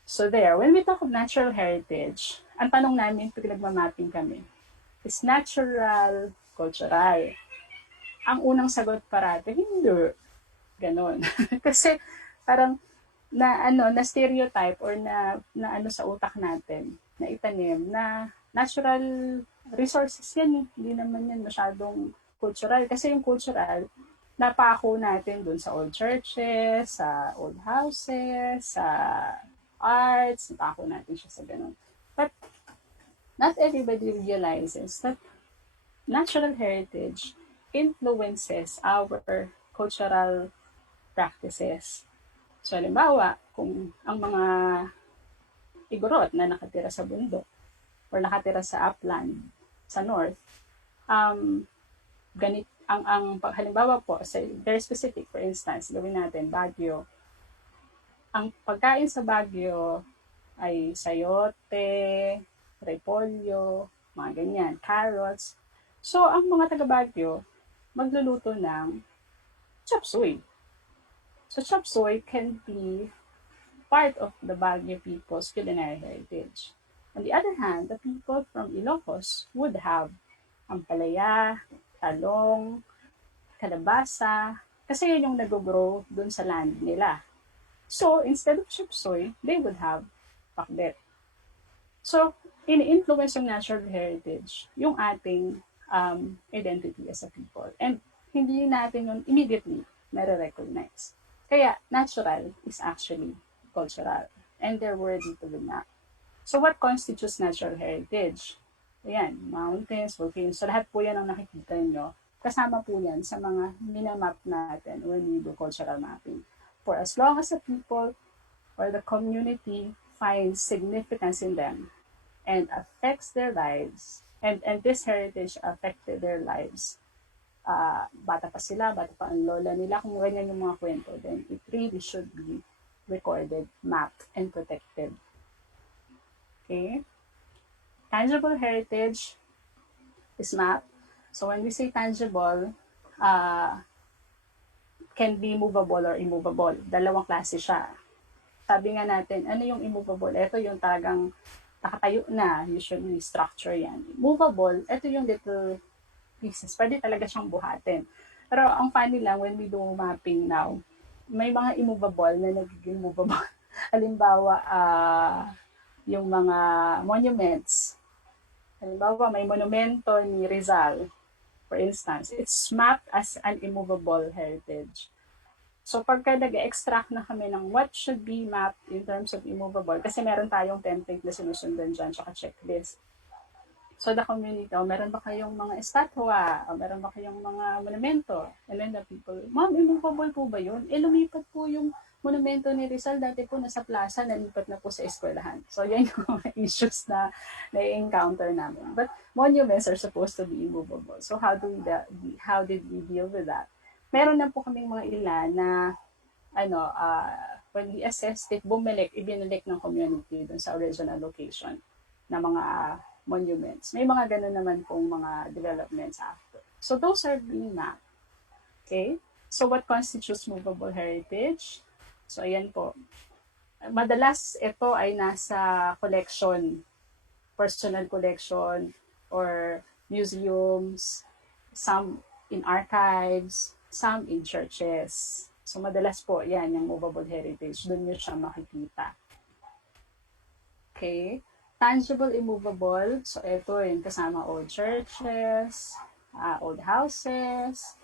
So there, when we talk of natural heritage, ang tanong namin pag nagmamapping kami, is natural, cultural? Ang unang sagot parate, hindi. Ganon. Kasi parang na stereotype or na sa utak natin, na itanim na natural resources yan. Hindi naman yan masyadong cultural. Kasi yung cultural, napako natin dun sa old churches, sa old houses, sa arts, napako natin siya sa ganun. But not everybody realizes that natural heritage influences our cultural practices. So, halimbawa, kung ang mga Igorot na nakatira sa bundok or nakatira sa upland, sa north, halimbawa po, very specific, for instance, gawin natin, Baguio. Ang pagkain sa Baguio ay sayote, repolyo, mga ganyan, carrots. So, ang mga taga Baguio, magluluto ng chop suey. So, chop suey can be part of the Baguio people's culinary heritage. On the other hand, the people from Ilocos would have ampalaya, talong, kalabasa, kasi yun yung nag-grow dun sa land nila. So, instead of chop suey, they would have pakbet. So, in-influence yung natural heritage, yung ating identity as a people. And hindi natin yun immediately nare-recognize. Kaya, natural is actually cultural. And they're worthy to be mapped. So, what constitutes natural heritage? Ayan, mountains, volcanoes. So, lahat po yan ang nakikita nyo. Kasama po yan sa mga minamap natin when we do cultural mapping. For as long as the people or the community finds significance in them and affects their lives, and this heritage affected their lives, bata pa sila, bata pa ang lola nila, kung ganyan yung mga kwento, then it really should be recorded, mapped, and protected. Okay? Tangible heritage is mapped. So when we say tangible, can be movable or immovable. Dalawang klase siya. Sabi nga natin, ano yung immovable? Ito yung talagang nakatayo na, usually structure yan. Movable, ito yung little pieces. Pwede talaga siyang buhatin. Pero ang funny lang, when we do mapping now, may mga immovable na nagiging movable. Halimbawa, yung mga monuments. Halimbawa, may monumento ni Rizal, for instance. It's mapped as an immovable heritage. So pagka nag-extract na kami ng what should be mapped in terms of immovable, kasi meron tayong template na sinusundan dyan, tsaka checklist. So the community, meron ba kayong mga estatwa? Meron ba kayong mga monumento? And then the people, ma'am, immovable po ba yun? Lumipat po yung monumento ni Rizal, dati po nasa plaza, nalipat na po sa eskwelahan. So yan yung mga issues na na-encounter namin. But monuments are supposed to be immovable. So how did we deal with that? Meron na po kaming mga ilan na when we assessed it, ibinalik ng community dun sa original location na mga monuments. May mga ganun naman pong mga developments after. So those are being mapped. Okay? So what constitutes movable heritage? So ayan po. Madalas ito ay nasa collection, personal collection, or museums, some in archives, some in churches. So madalas po yan yung movable heritage. Doon nyo siya makikita. Okay? Tangible, immovable. So, ito yung kasama old churches, old houses.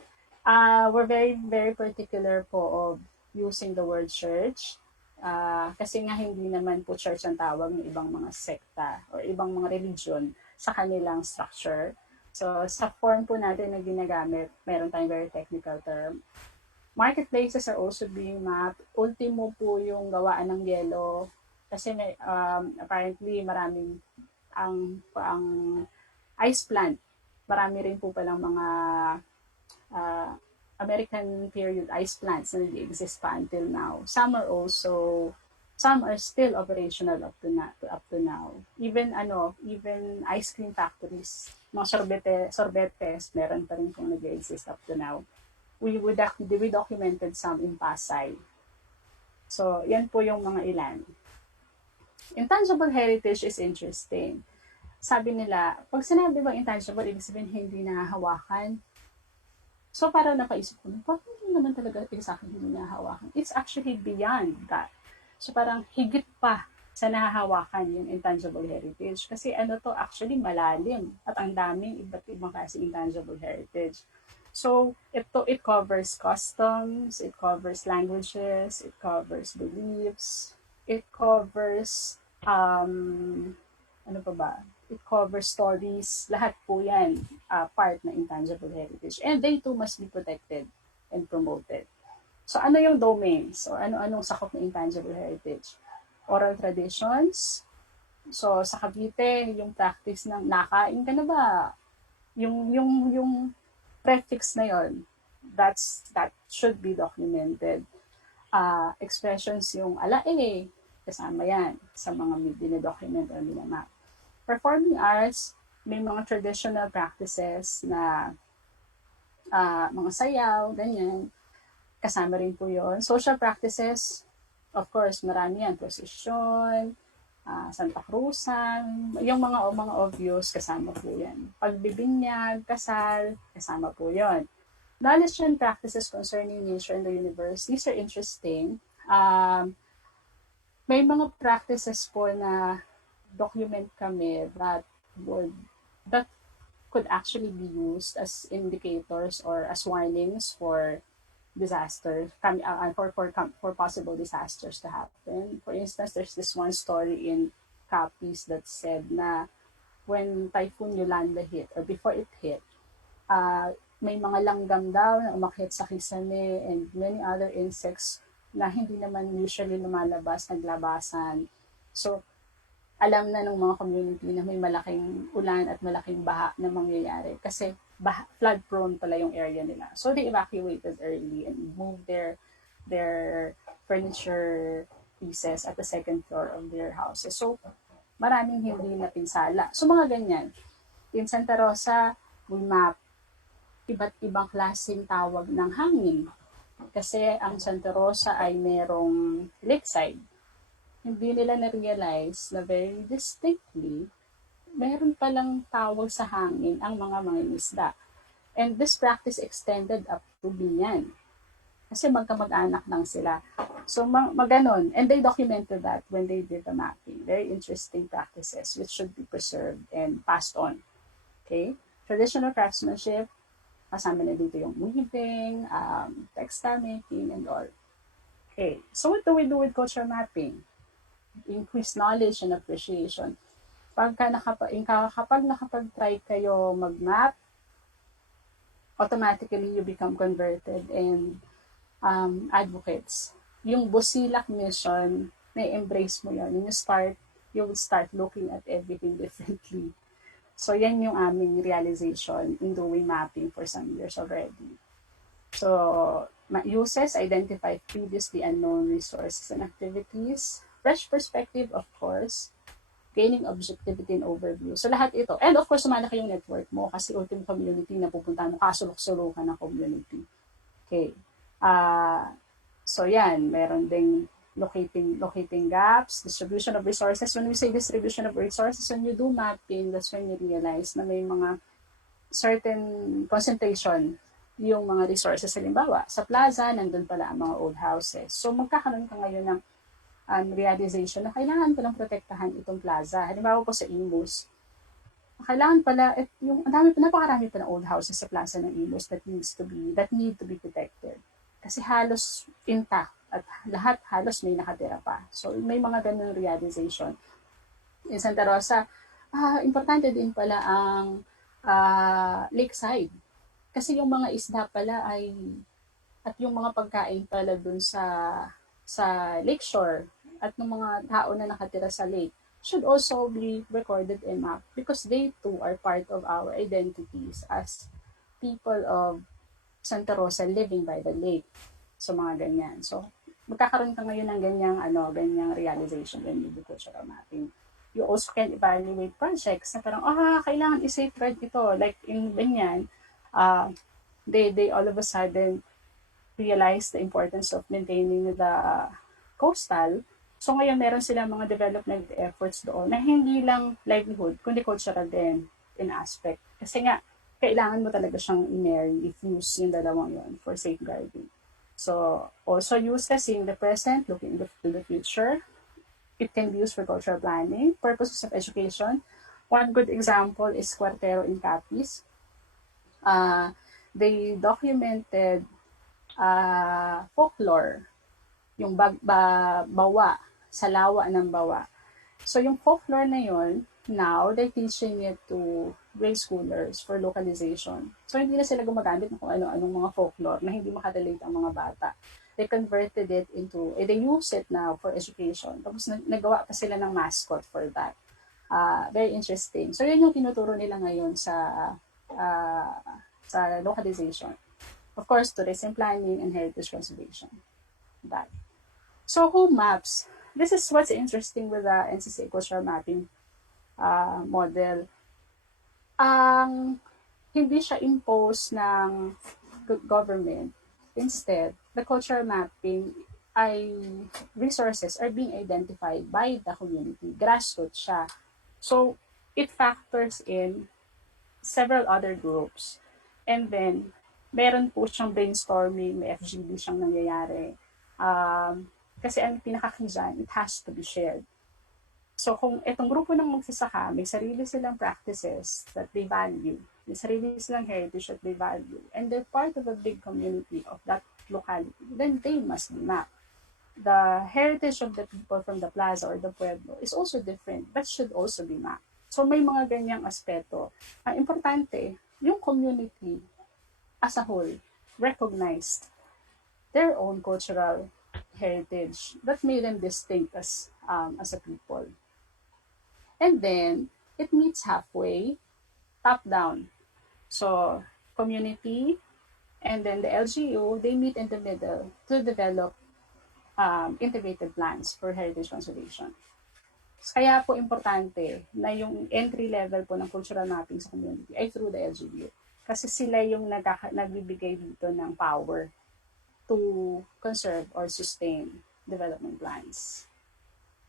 We're very, very particular po of using the word church. Kasi nga hindi naman po church ang tawag ng ibang mga sekta or ibang mga religion sa kanilang structure. So, sa form po natin na ginagamit, meron tayong very technical term. Marketplaces are also being mapped. Ultimo po yung gawaan ng yelo. Kasi may, apparently maraming ang ice plant. Marami rin po palang mga American period ice plants na nag-exist pa until now. Some are still operational up to now. Even ice cream factories, mga sorbetes, meron pa rin pong nag-exist up to now. We documented some in Pasay. So, yan po yung mga ilan. Intangible heritage is interesting. Sabi nila, pag sinabi bang intangible, ibig sabihin hindi nahahawakan. So parang napaisip ko, bakit hindi naman talaga exactly hindi nahahawakan? It's actually beyond that. So parang higit pa sa nahahawakan yung intangible heritage. Kasi to actually malalim at ang daming iba't ibang klase intangible heritage. So it covers customs, it covers languages, it covers beliefs, it covers it covers stories, lahat po yan part na intangible heritage, and they too must be protected and promoted. So ano yung domains or ano-anong sakop ng intangible heritage? Oral traditions. So sa Cavite, yung practice ng nakain ka na ba, yung prefix na yon, that should be documented. Expressions yung alae, kasama yan sa mga dine-document or minamap. Performing arts, may mga traditional practices na mga sayaw, ganyan. Kasama rin po yun. Social practices, of course, marami yan. Procession, Santa Cruzan, yung mga obvious, kasama po yan. Pagbibinyag, kasal, kasama po yun. Knowledge and practices concerning nature and the universe, these are interesting. May mga practices po na document kami that could actually be used as indicators or as warnings for disasters, for possible disasters to happen. For instance, there's this one story in Capiz that said na when Typhoon Yolanda hit or before it hit, may mga langgam daw na umakyat sa kisame and many other insects na hindi naman usually lumalabas, naglabasan. So, alam na ng mga community na may malaking ulan at malaking baha na mangyayari. Kasi flood prone pala yung area nila. So they evacuated early and moved their furniture pieces at the second floor of their houses. So maraming hindi napinsala. So mga ganyan. In Santa Rosa, we map iba't ibang klaseng tawag ng hangin. Kasi ang Santa Rosa ay merong lakeside. Hindi nila na-realize na very distinctly, meron palang tawag sa hangin ang mga mangingisda. And this practice extended up to Binyan. Kasi magkamag-anak lang sila. So, maganon. And they documented that when they did the mapping. Very interesting practices which should be preserved and passed on. Okay? Traditional craftsmanship, kasama na dito yung weaving, textile making, and all. Okay. So, what do we do with culture mapping? Increase knowledge and appreciation. Kapag nakapag-try kayo mag-map, automatically you become converted and advocates. Yung Busilak mission, na-embrace mo yun. You will start looking at everything differently. So, yan yung aming realization in doing mapping for some years already. So, uses, identify previously unknown resources and activities. Fresh perspective, of course. Gaining objectivity and overview. So, lahat ito. And of course, sumalaki yung network mo kasi ultimate community na pupunta mo, kasulok-sulukan ng community. Okay. So, yan. Meron ding locating gaps, distribution of resources. When we say distribution of resources, when you do mapping, that's when you realize na may mga certain concentration yung mga resources. Halimbawa, sa plaza, nandun pala ang mga old houses. So, magkakaroon ka ngayon ng realization na kailangan ko lang protektahan itong plaza. Halimbawa po sa Imus, kailangan pala, napakarami pa ng old houses sa plaza ng Imus that need to be protected. Kasi halos intact at lahat halos may nakatira pa. So, may mga ganun realization. In Santa Rosa, importante din pala ang lakeside. Kasi yung mga isda pala at yung mga pagkain pala dun sa lakeshore at ng mga tao na nakatira sa lake should also be recorded and mapped because they too are part of our identities as people of Santa Rosa living by the lake. So, mga ganyan. So, magkakaroon ka ngayon ng ganyang realization when you do cultural mapping. You also can evaluate projects na parang, kailangan i-safeguard ito. Like in Banyan, they all of a sudden realize the importance of maintaining the coastal. So ngayon meron silang mga development efforts doon na hindi lang livelihood, kundi cultural din in aspect. Kasi nga, kailangan mo talaga siyang i-fuse yung dalawang yun for safeguarding. So, also uses in the present, looking to the future. It can be used for cultural planning, purposes of education. One good example is Cuartero in Capiz. They documented folklore, yung bawa, sa lawa ng bawa. So, yung folklore na yun, now, they're teaching it to grade schoolers for localization. So, hindi na sila gumagamit ng kung ano-anong mga folklore na hindi makarelate ang mga bata. They converted it into, they use it now for education. Tapos, nagawa pa sila ng mascot for that. Very interesting. So, yun yung tinuturo nila ngayon sa localization. Of course, tourism planning and heritage conservation. That. So, home maps. This is what's interesting with the NCCA cultural mapping model. Hindi siya imposed ng government. Instead, the cultural mapping resources are being identified by the community. Grassroots siya. So, it factors in several other groups. And then, meron po siyang brainstorming, may FGD siyang nangyayari. Kasi ang pinaka-key dyan, it has to be shared. So kung itong grupo ng magsasaka, may sarili silang practices that they value, may sarili silang heritage that they value, and they're part of a big community of that locality, then they must be mapped. The heritage of the people from the plaza or the pueblo is also different, but should also be mapped. So may mga ganyang aspeto. Ang importante, yung community as a whole recognized their own cultural heritage that made them distinct as a people. And then, it meets halfway, top-down. So, community and then the LGU, they meet in the middle to develop integrated plans for heritage conservation. Kaya po importante na yung entry level po ng cultural mapping sa community ay through the LGU. Kasi sila yung nagbibigay dito ng power to conserve or sustain development plans.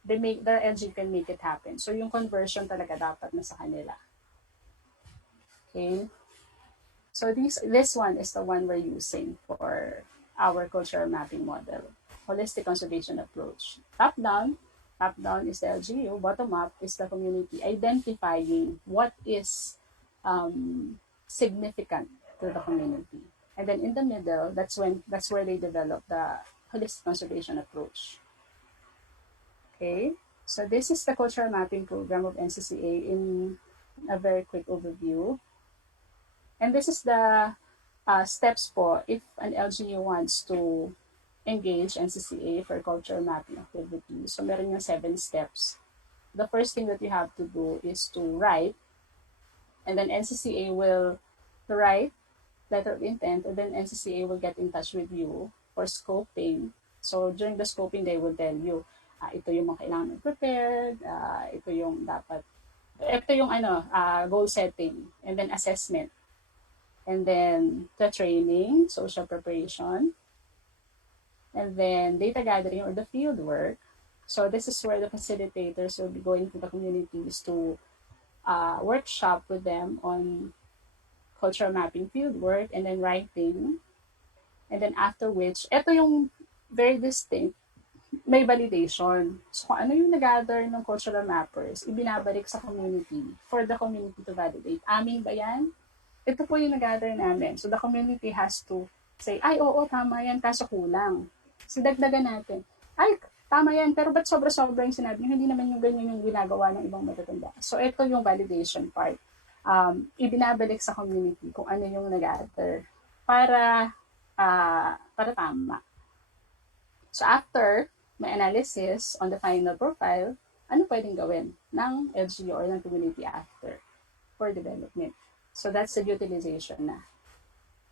The LGU can make it happen. So yung conversion talaga dapat na sa kanila. Okay? So this one is the one we're using for our cultural mapping model. Holistic conservation approach. Top-down is the LGU, bottom-up is the community identifying what is significant to the community. And then in the middle, that's where they develop the holistic conservation approach. Okay, so this is the cultural mapping program of NCCA in a very quick overview. And this is the steps po if an LGU wants to engage NCCA for cultural mapping activity. So meron yung 7 steps. The first thing that you have to do is to write, and then NCCA will write letter of intent, and then NCCA will get in touch with you for scoping. So during the scoping, they will tell you, ito yung mga kailangan prepared, ito yung goal setting, and then assessment. And then the training, social preparation, and then data gathering or the field work. So this is where the facilitators will be going to the communities to workshop with them on cultural mapping field work and then writing. And then after which, ito yung very distinct, may validation. So kung ano yung nag-gather ng cultural mappers, ibinabalik sa community for the community to validate. Amin ba yan? Ito po yung nag-gather namin. So the community has to say, ay, oo, tama yan, kaso kulang. So dagdagan natin. Ay, tama yan, pero ba't sobra-sobra yung sinabi? Hindi naman yung ganyan yung ginagawa ng ibang matatanda. So ito yung validation part. Ibinabalik sa community kung ano yung nag-gather para tama. So after may analysis on the final profile, ano pwedeng gawin ng LGU or ng community after for development. So that's the utilization na.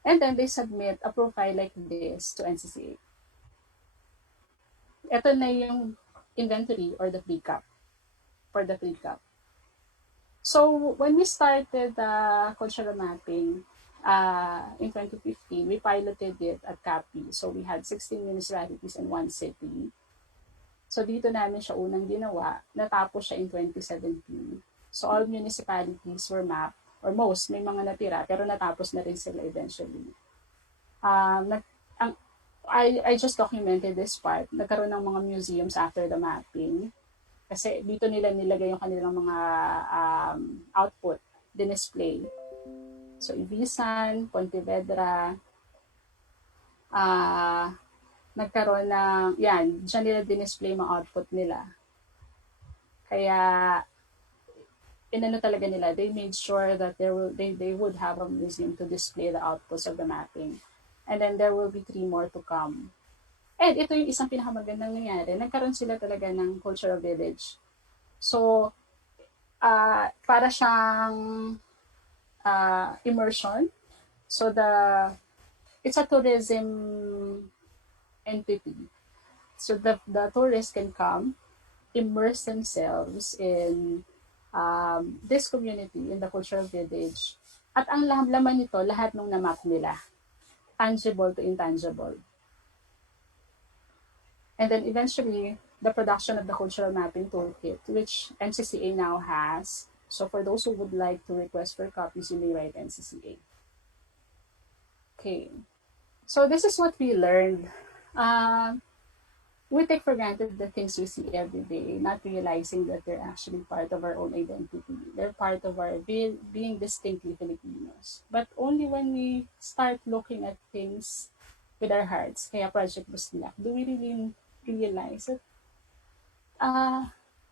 And then they submit a profile like this to NCCA. Ito na yung inventory or the pre-cap. For the pre-cap. So when we started cultural mapping in 2015, we piloted it at Capi. So we had 16 municipalities in 1 city. So dito namin siya unang ginawa. Natapos siya in 2017. So all municipalities were mapped, or most, may mga natira, pero natapos na rin sila eventually. I just documented this part. Nagkaroon ng mga museums after the mapping. Kasi dito nila nilagay yung kanilang mga output, display. So, Ibisan, Pontevedra, nagkaroon ng, yan, dyan nila display mga output nila. Kaya, inano talaga nila, they made sure that they would have a museum to display the outputs of the mapping. And then there will be 3 more to come. And ito yung isang pinakamagandang nangyari. Nagkaroon sila talaga ng cultural village. So, para siyang immersion. So, it's a tourism entity. So, the tourists can come, immerse themselves in this community, in the cultural village. At ang laman nito, lahat ng na-map nila. Tangible to intangible. And then eventually, the production of the cultural mapping toolkit, which NCCA now has. So for those who would like to request for copies, you may write NCCA. Okay. So this is what we learned. We take for granted the things we see every day, not realizing that they're actually part of our own identity. They're part of our being distinctly Filipinos. But only when we start looking at things with our hearts, kaya Project Buslak, do we really realize that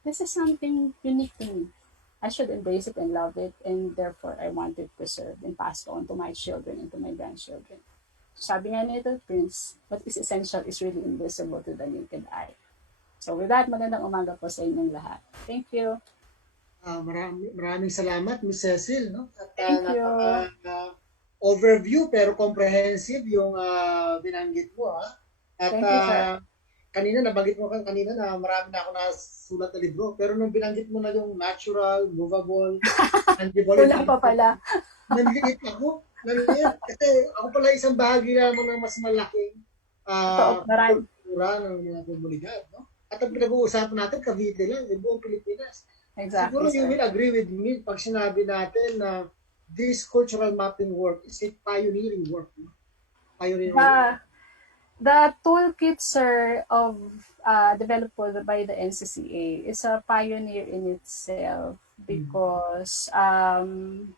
this is something unique to me. I should embrace it and love it, and therefore I want it preserved and passed on to my children and to my grandchildren. Sabi nga ni Little Prince, what is essential is really invisible to the naked eye. So with that, magandang umaga po sa inyong lahat. Thank you. Maraming salamat, Ms. Cecille. No? At, Thank you. overview pero comprehensive yung binanggit mo. At Thank you, sir. kanina, nabanggit mo kanina na marami na ako nasulat na libro. Pero nung binanggit mo na yung natural, movable, tangible, Kulang pa pala. naliliit ako. Naliliit. Kasi ako pala isang bahagi lamang ng mas malaking Totoo, marami. kultura ng mga komunidad. No? At ang pinag-uusapan natin, Cavite lang, yung buong Pilipinas. Exactly, Siguro you sir. will agree with me pag sinabi natin na this cultural mapping work is a pioneering work. No? Pioneering work. The toolkit, sir, of developed by the NCCA is a pioneer in itself because ano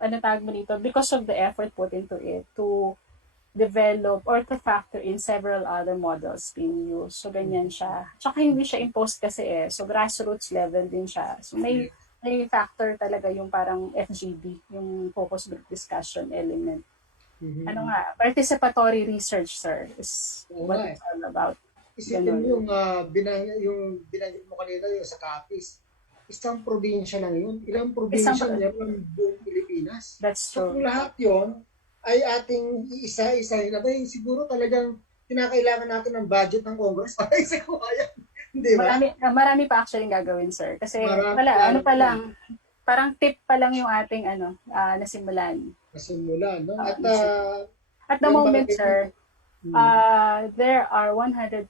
tawag mo dito, because of the effort put into it to develop or to factor in several other models being used. So, ganyan siya. Tsaka hindi siya imposed kasi So, grassroots level din siya. So, may factor talaga yung parang FGD, yung focus group discussion element. Ano nga, participatory research, sir, is what it's all about. Isipin mo yung binanggit mo kanina yung sa Capiz. Isang probinsya lang yun. Ilang probinsya meron ng buong Pilipinas. That's So, true. kung lahat yun ay ating isa-isahin na siguro talagang kinakailangan natin ng budget ng Congress para isa-kuha yan. Hindi ba? Marami pa actually gagawin, sir. Kasi Marami pa lang, parang tip pa lang yung ating nasimulan. No? At the moment, sir, there are 142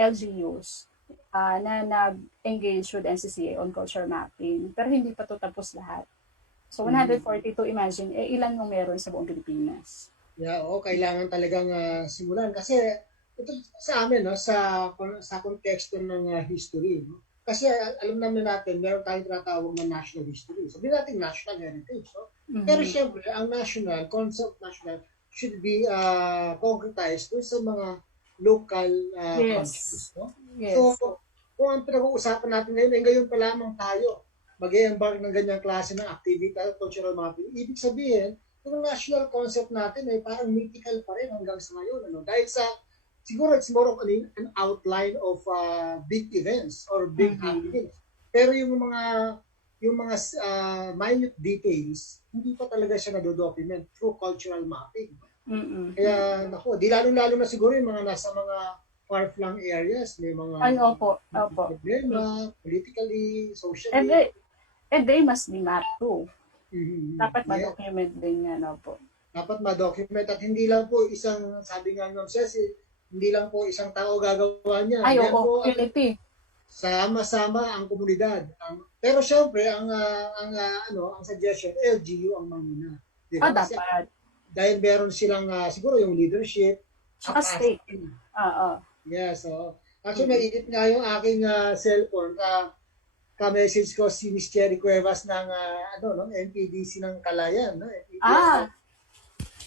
LGUs na nag-engage with NCCA on culture mapping. Pero hindi pa ito tapos lahat. So, 142, imagine, ilan yung meron sa buong Pilipinas? Yeah, kailangan talagang simulan. Kasi ito sa amin, no, sa konteksto ng history. No? Kasi alam naman natin, meron tayong tinatawag na national history. Sabihin natin national heritage. No? Pero syempre, ang concept national should be concretized dun sa mga local countries. No? Yes. So, kung ang pinag-uusapan natin ngayon pa lamang tayo mag-embark ng ganyang klase ng activity, cultural mapping. Ibig sabihin, yung national concept natin ay parang mythical pa rin hanggang sa ngayon. Ano? Dahil siguro it's more of an outline of big events or big happenings. Pero yung mga minute details, hindi pa talaga siya nado-document through cultural mapping. Kaya, di lalo-lalo na siguro yung mga nasa mga far-flung areas, may mga problema, politically, socially. And they must be mapped too. Dapat ma-document din yan, Dapat ma-document at hindi lang po sabi nga ng Cecille, hindi lang po isang tao gagawa niya. Unity. Sama-sama ang komunidad. Pero syempre, ang suggestion, LGU ang mamuna. Diba? Dapat. Dahil meron silang siguro yung leadership. Saka state. Yes. Actually, nainip nga yung aking cellphone. Ka-message ko si Miss Cherry Cuevas ng NPDC ng Calayan. No?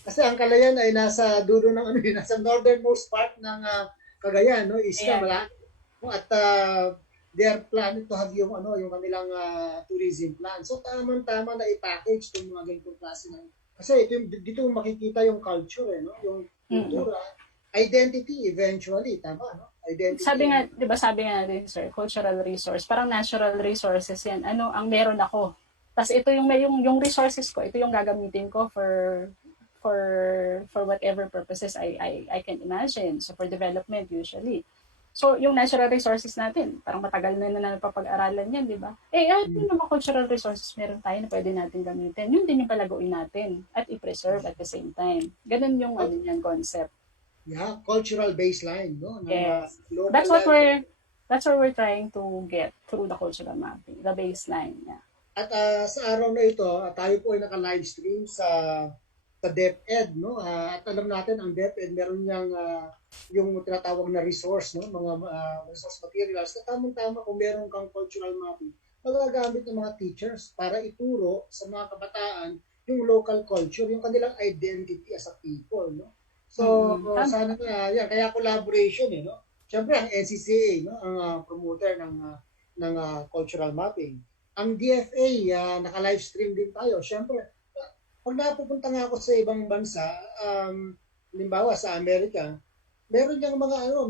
Kasi ang Calayan ay nasa dulo ng nasa northernmost part ng Cagayan, no? Malaki. At they are planning to have yung kanilang tourism plan. So tama-tama na i-package itong mga ganitong klase ng kasi dito makikita yung culture, no? Yung kultura, identity eventually, tama, no? Identity. Sabi nga natin, sir, cultural resource, parang natural resources yan. Ano ang meron ako? Tapos ito yung resources ko, ito yung gagamitin ko for whatever purposes I can imagine. So for development usually. So yung natural resources natin, parang matagal na napapag-aralan yan, di ba? Yung mga cultural resources meron tayo na pwede natin gamitin. Yun din yung palaguin natin at i-preserve at the same time. Ganun yung yung concept. Yeah, cultural baseline, no? Yes. That's what we're trying to get through the cultural mapping, the baseline. Yeah. At sa araw na ito, tayo po ay naka-live stream sa DepEd, no? At alam natin ang DepEd meron niyang yung tinatawag na resource, no? Mga resource materials na tamang-tama kung meron kang cultural mapping, magagamit ng mga teachers para ituro sa mga kabataan yung local culture, yung kanilang identity as a people, no? So, sana nga, kaya collaboration, no? Siyempre, ang NCCA, no? Ang promoter ng cultural mapping. Ang DFA, naka-live stream din tayo. Siyempre, pag napupunta nga ako sa ibang bansa, halimbawa sa Amerika, meron niyang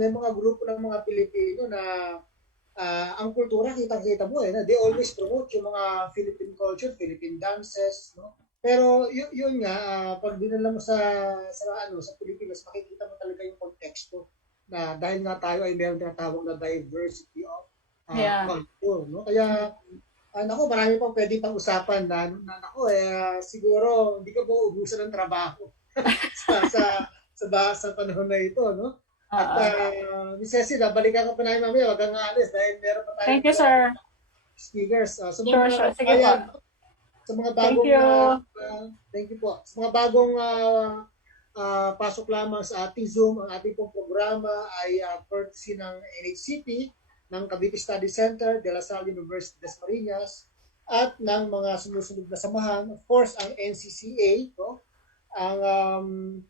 may mga grupo ng mga Pilipino na ang kultura, kita-kita mo na they always promote yung mga Philippine culture, Philippine dances, no? Pero yun nga, pag dinala mo sa Pilipinas, makikita mo talaga yung konteksto na dahil nga tayo ay meron tinatawag na diversity of Yeah. culture, no? Kaya naku, marami pang pwede pang usapan siguro hindi ko po ubusan ng trabaho sa panahon na ito, no? At Miss Cecille, balikan ka pa namin mamaya, wag kang aalis dahil meron pa tayong Thank you, sir. speakers. Sa Sure, mga sure. Sige po. kabayan, sa mga Thank bagong you. thank you po. Sa mga bagong pasok lamang sa ating Zoom, ang ating pong programa ay courtesy ng NHCP, ng Cavite Studies Center, De La Salle University, Dasmariñas, at ng mga sumusunod na samahan. Of course, ang NCCA, no? ang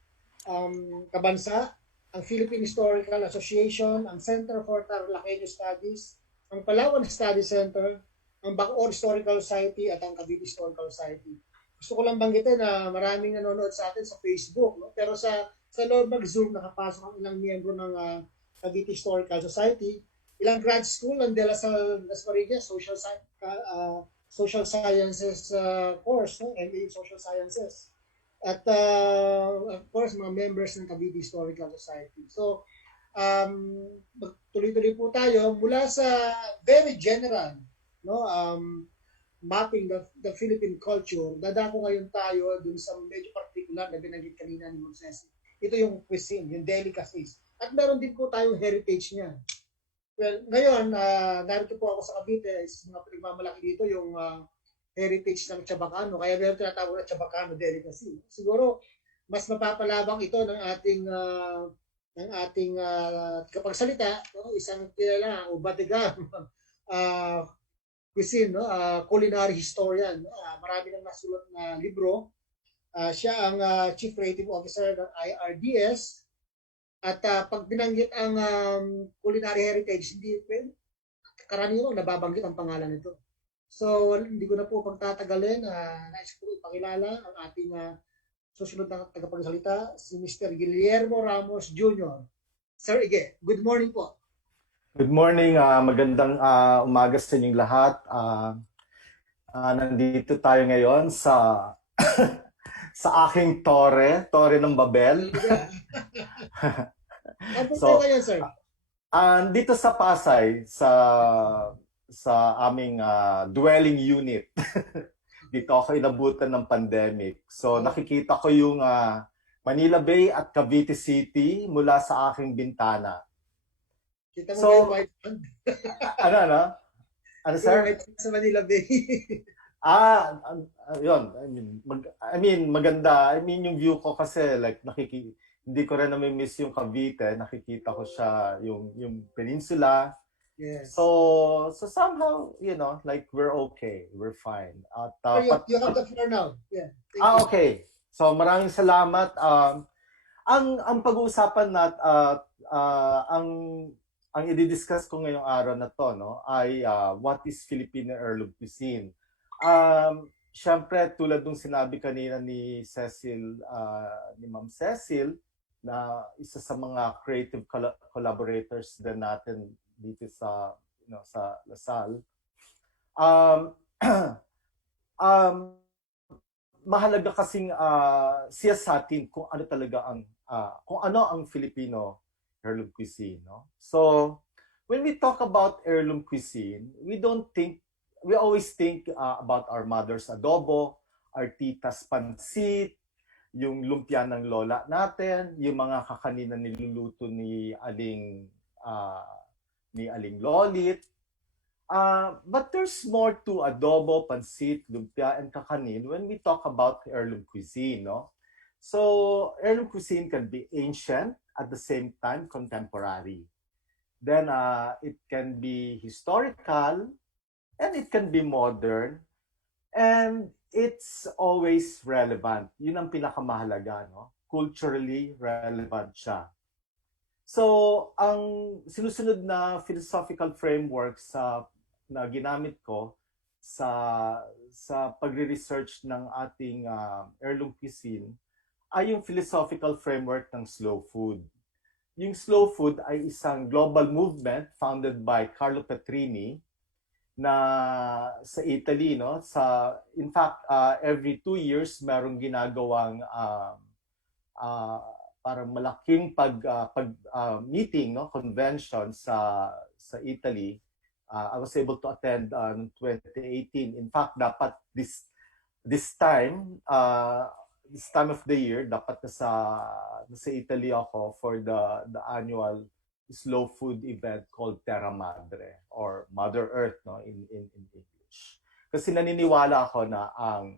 Kabansa, ang Philippine Historical Association, ang Center for Tarlakenyo Studies, ang Palawan Study Center, ang Bacoor Historical Society at ang Cavite Historical Society. Gusto ko lang banggitin na maraming nanonood sa atin sa Facebook, no? Pero sa loob ng Zoom nakapasok ang ilang miyembro ng Cavite Historical Society, ilang grad school ang De La Salle Dasmariñas Social Sciences course, no? MA Social Sciences. At of course, mga members ng Cavite Historical Society. So, tuloy-tuloy po tayo mula sa very general, no, mapping the Philippine culture. Dadako ngayon tayo dun sa medyo particular na binanggit kanina ni Moses. Ito yung cuisine, yung delicacies. At meron din po tayong heritage niya. Well, ngayon, narito po ako sa Cavite, mga pinagmamalaki dito yung heritage ng Chabacano. Kaya meron tinatawag na Chabacano delicacy. Siguro, mas mapapalabang ito ng ating kapagsalita, no? Isang kilala o batigang cuisine, no? Culinary historian. Marami nang nasulat na libro. Siya ang Chief Creative Officer ng IRDS. At pag binanggit ang culinary heritage, hindi karaniwang nababanggit ang pangalan nito. So, hindi ko na po pagtatagalin. Nais ko ipakilala ang ating susunod na tagapagsalita, si Mr. Guillermo Ramos Jr. Sir Ige, good morning po. Good morning, magandang umaga sa inyong lahat. Nandito tayo ngayon sa sa aking tore ng Babel. So, kayo, sir? Dito sa Pasay, sa aming dwelling unit. Dito ako inabutan ng pandemic. So nakikita ko yung Manila Bay at Cavite City mula sa aking bintana. Kita mo So, yung white sand? Ano, sir? White sand sa Manila Bay. Yun. Maganda. Yung view ko kasi like hindi ko rin namimiss yung Cavite. Nakikita ko siya yung peninsula. Yes. So somehow, like we're okay. We're fine. At You have the floor now. Yeah. Okay. So maraming salamat. Ang pag-uusapan ang i-discuss ko ngayong araw na to, no, ay what is Filipino Heirloom Cuisine. Siyempre, tulad ng sinabi kanina ni Ma'am Cecille, na isa sa mga creative collaborators din natin dito sa La Salle. Mahalaga kasing siyasatin kung ano talaga ang Filipino heirloom cuisine, no? So when we talk about heirloom cuisine, we always think about our mother's adobo, our tita's pansit, yung lumpia ng lola natin, yung mga kakanina niluluto ni Aling Lolit. But there's more to adobo, pansit, lumpia, and kakanin when we talk about heirloom cuisine, no? So heirloom cuisine can be ancient, at the same time contemporary. Then it can be historical, and it can be modern, and it's always relevant. Yun ang pinakamahalaga, no? Culturally relevant siya. So, ang sinusunod na philosophical frameworks na ginamit ko sa pagre-research ng ating heirloom cuisine ay yung philosophical framework ng slow food. yung slow food ay isang global movement founded by Carlo Petrini na sa Italy, no? In fact, every 2 years merong ginagawang parang malaking meeting, no, convention sa Italy. I was able to attend in 2018. In fact, dapat this time of the year, dapat nasa Italy ako for the annual slow food event called Terra Madre or Mother Earth, no, in English. Kasi naniniwala ako na ang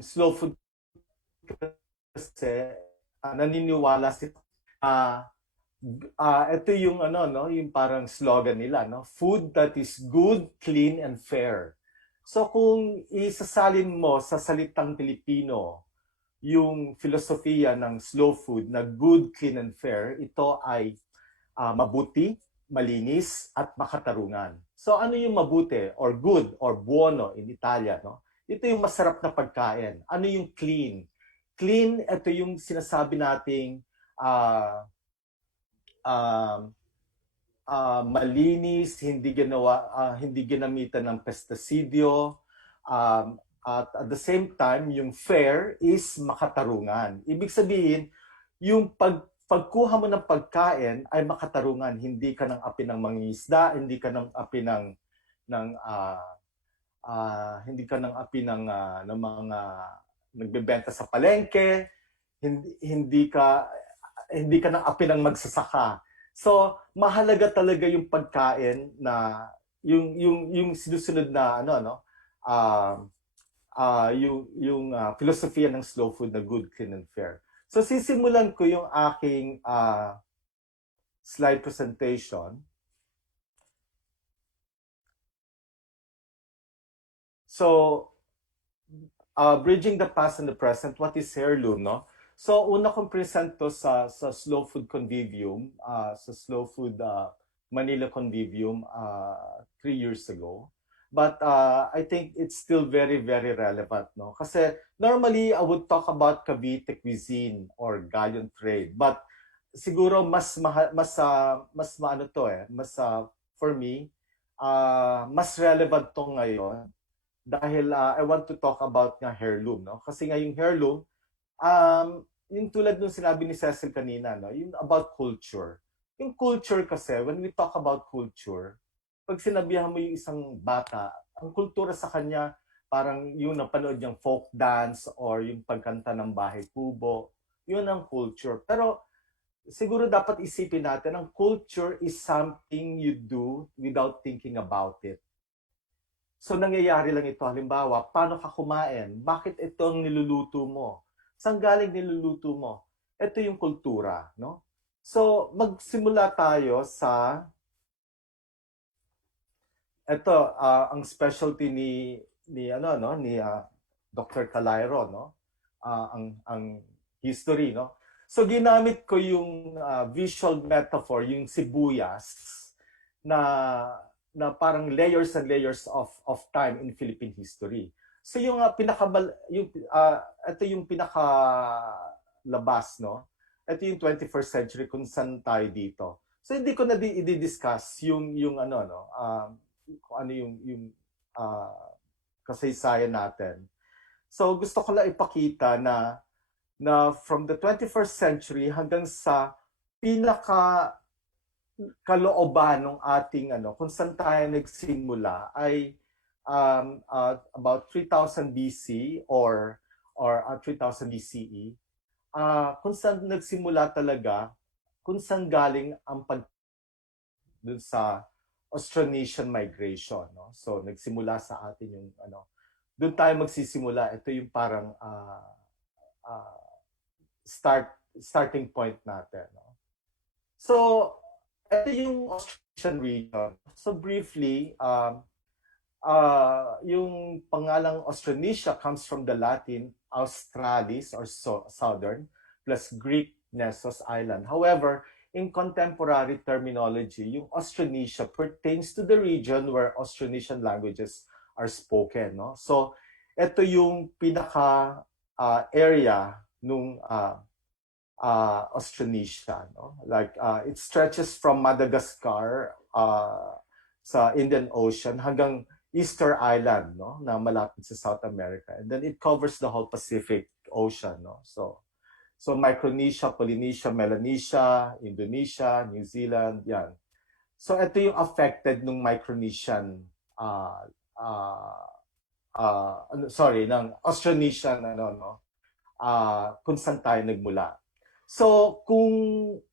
slow food kasi naniniwala ito yung yung parang slogan nila, no? Food that is good, clean and fair. So kung isasalin mo sa salitang Pilipino yung filosofiya ng slow food na good, clean and fair, ito ay mabuti, malinis at makatarungan. So ano yung mabuti or good or buono in Italian, no? Ito yung masarap na pagkain. Ano yung clean? Clean, ito yung sinasabi nating malinis, hindi ginamitan ng pestisidyo, at the same time, yung fair is makatarungan. Ibig sabihin, yung pagkuha mo ng pagkain ay makatarungan. Hindi ka ng api ng mangingisda, hindi ka ng api ng mga nagbebenta sa palengke, hindi ka ng api ng magsasaka. So, mahalaga talaga yung pagkain na yung sinusunod na yung filosofiya ng slow food na good, clean and fair. So, sisimulan ko yung aking slide presentation. So, bridging the past and the present, what is heirloom, no? So, una kong present to sa Slow Food Convivium, sa Slow Food Manila Convivium 3 years ago. But I think it's still very, very relevant, no? Kasi normally, I would talk about Cavite cuisine or galleon trade. But siguro for me, mas relevant to ngayon dahil I want to talk about nga heirloom, no? Kasi nga yung heirloom, yung tulad nung sinabi ni Cecille kanina, no? Yung about culture. Yung culture kasi, when we talk about culture, pag sinabihan mo yung isang bata, ang kultura sa kanya, parang yung napanood niyang folk dance or yung pagkanta ng bahay kubo, yun ang culture. Pero siguro dapat isipin natin, ang culture is something you do without thinking about it. So nangyayari lang ito, halimbawa, paano ka kumain? Bakit ito ang niluluto mo? Saan galing niluluto mo? Ito yung kultura, no? So, magsimula tayo sa ito, ang specialty ni Dr. Calairo, no? Ang history, no? So, ginamit ko yung visual metaphor, yung sibuyas na parang layers and layers of time in Philippine history. So yung ito yung pinakalabas, no? Ito yung 21st century kung saan tayo dito. So hindi ko na i-discuss yung kung ano yung kasaysayan natin. So gusto ko lang ipakita na from the 21st century hanggang sa kalooban ng ating kung saan tayo nagsimula ay about 3000 BC or 3000 BCE, kung saan nagsimula talaga, kung saan galing ang dun sa Austronesian migration, no? So nagsimula sa atin yung doon tayo magsisimula. Ito yung parang starting point natin, no? So ito yung Austronesian region. So briefly, yung pangalang Austronesia comes from the Latin Australis or southern plus Greek Nessos island. However, in contemporary terminology, yung Austronesia pertains to the region where Austronesian languages are spoken, no? So ito yung pinaka area nung Austronesia, no? Like it stretches from Madagascar sa Indian Ocean hanggang Easter Island, no, na malapit sa South America, and then it covers the whole Pacific Ocean, no. So Micronesia, Polynesia, Melanesia, Indonesia, New Zealand, yan. So ito yung affected ng Micronesian ng Austronesian kung saan tayo nagmula. So kung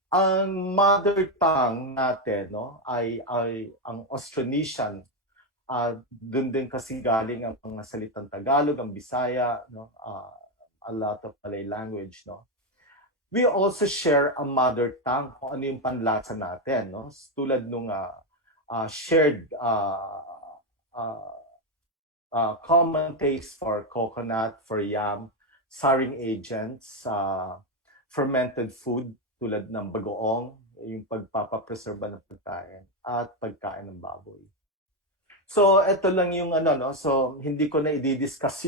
ang mother tongue natin, no, ay ang Austronesian, doon din kasi galing ang mga salitang Tagalog, ang Bisaya, no, a lot of Malay language, no. We also share a mother tongue, kung ano yung panlasa natin, no. Tulad nung shared common taste for coconut, for yam, souring agents, fermented food tulad ng bagoong, yung pagpapapreserba ng pagkain, at pagkain ng baboy. So ito lang yung so hindi ko na i-discuss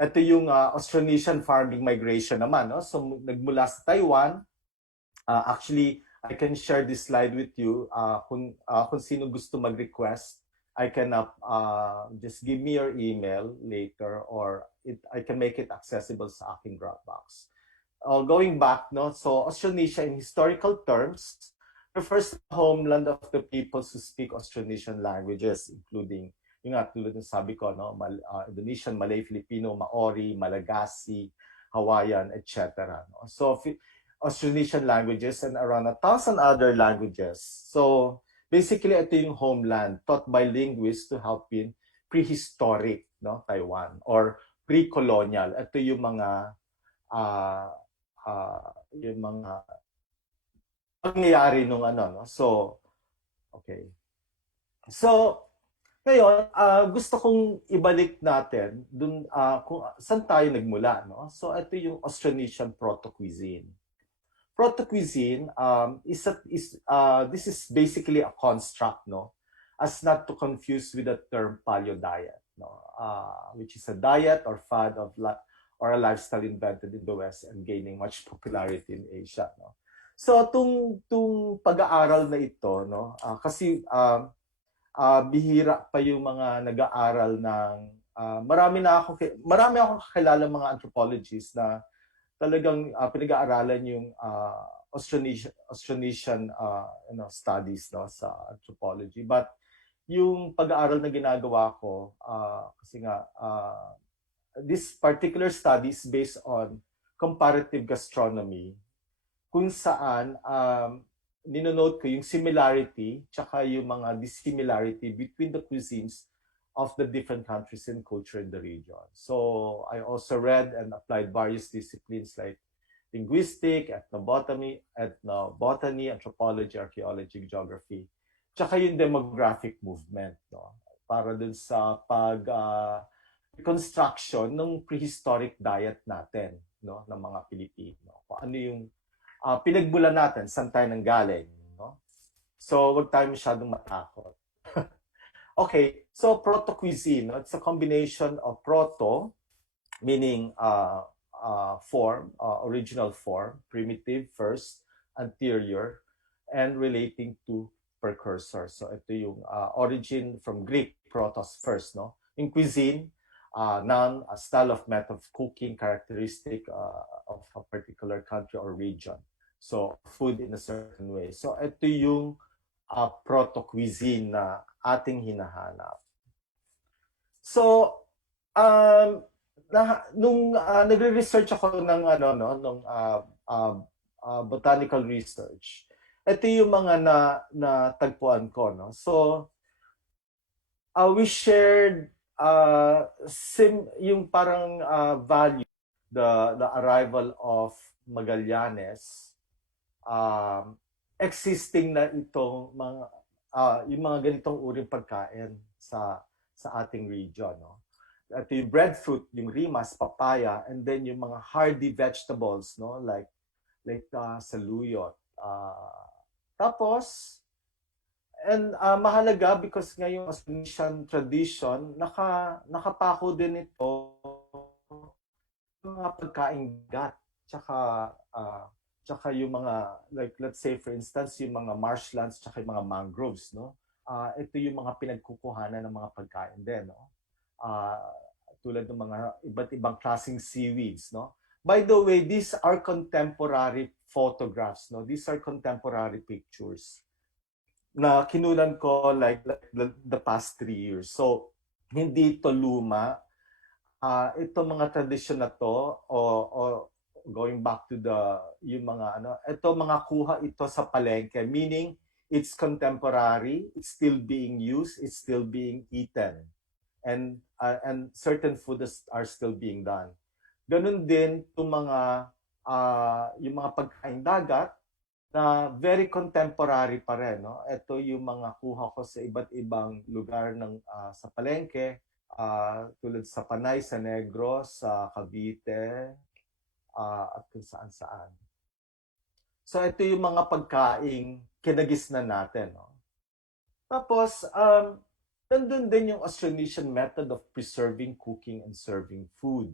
ito yung Austronesian farming migration naman, no. So nagmula sa Taiwan. Actually, I can share this slide with you. Kung sino gusto mag-request, I can just give me your email later, or I can make it accessible sa aking Dropbox. Going back, no, so Austronesia in historical terms refers to the homeland of the peoples who speak Austronesian languages, including yung tulad ng sabi ko, no, Indonesian, Malay, Filipino, Maori, Malagasy, Hawaiian, etc. No? So Austronesian languages and around 1,000 other languages. So basically, ito yung homeland taught by linguists to help in prehistoric, no, Taiwan, or pre-colonial. Ito yung mga pangyayari nung no. So, okay. So, ngayon, gusto kong ibalik natin dun kung saan tayo nagmula, no? So, ito yung Austronesian proto-cuisine. Proto-cuisine this is basically a construct, no, as not to confuse with the term paleo diet, no, which is a diet or fad or a lifestyle invented in the West and gaining much popularity in Asia, no. So tung pag-aaral na ito, no, kasi bihira pa yung mga nag-aaral ng marami akong kakilala mga anthropologists na talagang pinag-aaralan yung Austronesian studies, no, sa anthropology. But yung pag-aaral na ginagawa ko, kasi nga this particular study is based on comparative gastronomy, kung saan ninonote ko yung similarity tsaka yung mga dissimilarity between the cuisines of the different countries and culture in the region. So I also read and applied various disciplines like linguistic, ethnobotany, anthropology, archaeology, geography, tsaka yung demographic movement, no, para dun sa reconstruction ng prehistoric diet natin, no, ng mga Pilipino. Kung ano yung pinagbulan natin, saan tayo nanggaling, no? So, wag tayo masyadong matakot. Okay, so proto-cuisine, no? It's a combination of proto, meaning form, original form, primitive first, anterior, and relating to precursor. So, ito yung origin from Greek, protos first, no? In cuisine, noun, a style of method of cooking, characteristic of a particular country or region. So, food in a certain way. So, ito yung proto-cuisine na ating hinahanap. So, nung nagre-research ako ng botanical research, ito yung mga natagpuan ko, no. So, we shared yung parang value, the arrival of Magallanes, existing na itong mga yung mga ganitong uring pagkain sa ating region, no. Ito yung breadfruit, yung rimas, papaya, and then yung mga hardy vegetables, no, like saluyot. Tapos, and mahalaga because ngayong Austronesian tradition, nakapako din ito mga pagkaing dagat, tsaka yung mga, like let's say for instance, yung mga marshlands, tsaka yung mga mangroves, no? Ito yung mga pinagkukuhanan ng mga pagkain din, no? Tulad ng mga iba't ibang klaseng seaweeds, no? By the way, these are contemporary photographs, no? These are contemporary pictures na kinunan ko like the past 3 years. So, hindi ito luma. Itong mga tradisyon na to, o going back to yung mga ito mga kuha ito sa palengke, meaning it's contemporary, it's still being used, it's still being eaten, and certain foods are still being done. Ganun din itong yung mga pagkain dagat na very contemporary pa rin, no? Ito yung mga kuha ko sa iba't ibang lugar sa palengke, tulad sa Panay, sa Negros, sa Cavite, at kung saan-saan. So ito yung mga pagkaing kinagisnan natin, no? Tapos, nandun din yung Austronesian method of preserving, cooking, and serving food.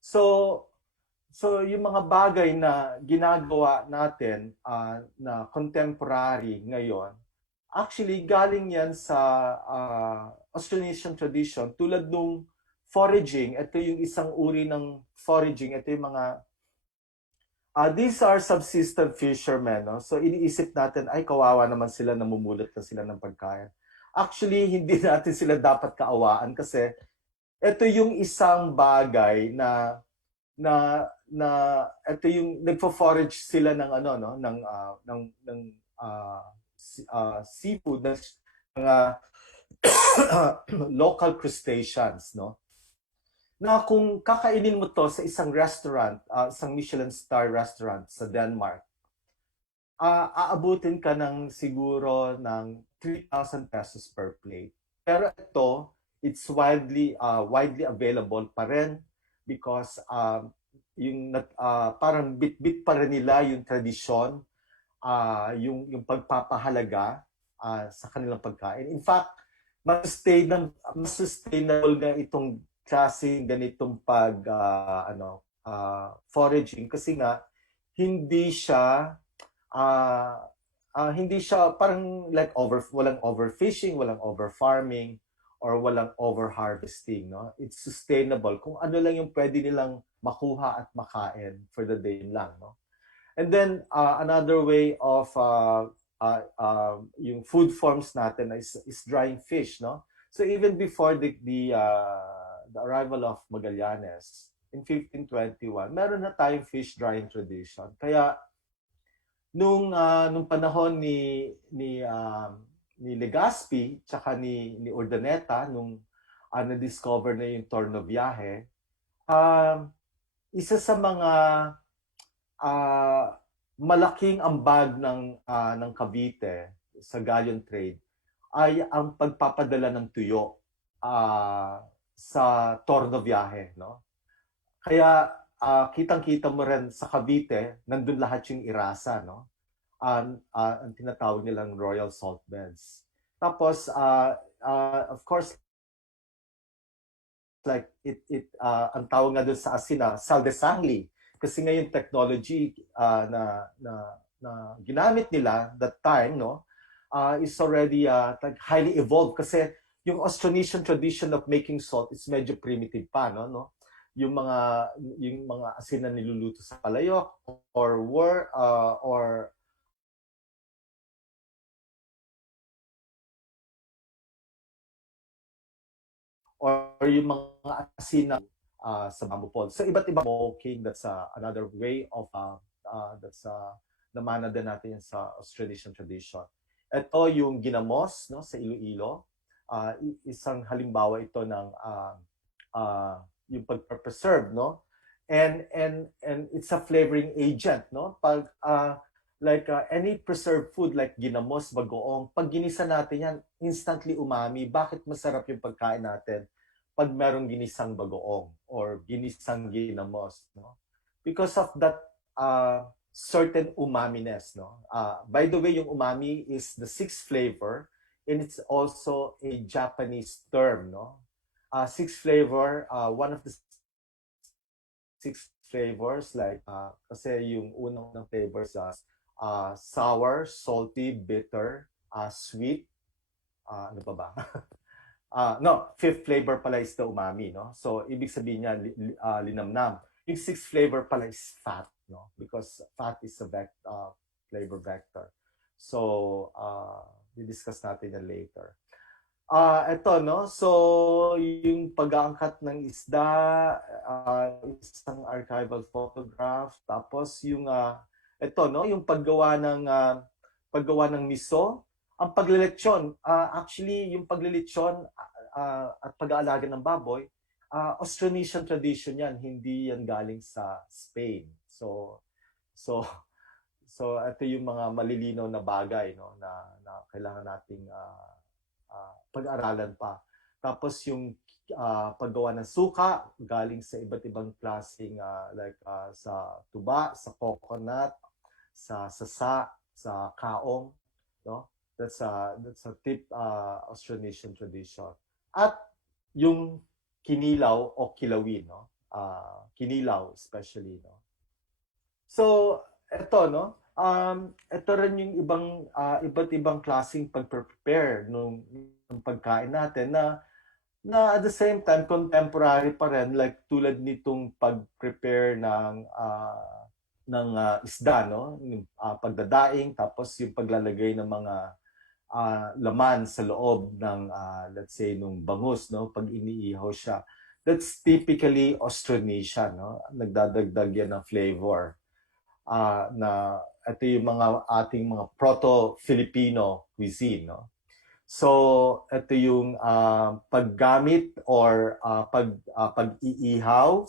So yung mga bagay na ginagawa natin na contemporary ngayon, actually galing yan sa Austronesian tradition, tulad nung foraging. Ito yung isang uri ng foraging. Ito yung mga these are subsistence fishermen, no? So iniisip natin, ay kawawa naman sila, namumulot na sila ng pagkain. Actually, hindi natin sila dapat kaawaan kasi ito yung isang bagay na ito yung nagfo-forage sila ng seafood, ng local crustaceans, no? Na kung kakainin mo to sa isang restaurant, isang Michelin star restaurant sa Denmark, aabutin ka ng siguro ng 3,000 pesos per plate. Pero ito, it's widely available pa rin because parang bit-bit pa rin nila yung tradisyon, yung pagpapahalaga sa kanilang pagkain. In fact, mas sustainable nga itong klaseng ganitong foraging kasi nga hindi siya parang like walang overfishing, walang overfarming, or walang overharvesting, no? It's sustainable kung ano lang yung pwede nilang makuha at makain for the day lang, no? And then another way of yung food forms natin is drying fish, no? So even before the arrival of Magallanes in 1521, meron na tayong fish drying tradition. Kaya nung panahon ni Legazpi tsaka ni Urdaneta, nung na-discover na yung Tornoviaje, isa sa mga malaking ambag ng Cavite sa galleon trade ay ang pagpapadala ng tuyo sa Tornoviaje, no? Kaya kitang-kita mo rin sa Cavite, nandun lahat yung irasa, no? Ang tinatawag nilang royal salt beds. Tapos of course, like ang tawag nga doon sa asin sal de sangle, kasi ngayon technology na ginamit nila that time, no, is already like highly evolved kasi yung Austronesian tradition of making salt is medyo primitive pa, no? Yung mga asin na niluluto sa palayok or yung mga asin na sa bamboo poles. So iba't ibang smoking, that's another way of namana din natin sa Australasian tradition. Ito yung ginamos, no, sa Iloilo. Isang halimbawa ito ng yung pag-preserve, no? And it's a flavoring agent, no? Pag any preserved food like ginamos, bagoong, pag ginisa natin yan, instantly umami. Bakit masarap yung pagkain natin pag merong ginisang bagoong or ginisang ginamos, no? Because of that certain umaminess, no? By the way, yung umami is the sixth flavor, and it's also a Japanese term, no? Sixth flavor, one of the 6 flavors like kasi yung unang flavors sour, salty, bitter, sweet, ano pa ba? No, fifth flavor pala is the umami, no? So, ibig sabihin niya, linamnam. Yung sixth flavor pala is fat, no? Because fat is a flavor vector. So, i-discuss natin yan later. Ito, no? So, yung pag-aangkat ng isda, isang archival photograph. Tapos, yung, ito, no? Yung paggawa ng miso. Ang paglilitsyon, actually, yung paglilitsyon at pag-aalaga ng baboy, Austronesian tradition yan, hindi yan galing sa Spain. So ito yung mga malilinaw na bagay, no, na kailangan nating pag-aralan pa. Tapos yung paggawa ng suka, galing sa iba't ibang klaseng sa tuba, sa coconut, sa sasa, sa kaong, no? That's a tip Austronesian tradition. At yung kinilaw o kilawin, no? Kinilaw especially, no? So, ito, no? Ito rin yung iba't ibang klaseng pag-prepare ng pagkain natin na at the same time contemporary pa rin, like tulad nitong pag-prepare ng isda, no? Yung pagdadaing, tapos yung paglalagay ng mga laman sa loob ng let's say nung bangus, no, pag iniihaw siya. That's typically Austronesian, no? Nagdadagdag yan ng flavor. Na ito yung ating mga proto-Filipino cuisine, no? So ito yung paggamit or pag-iihaw,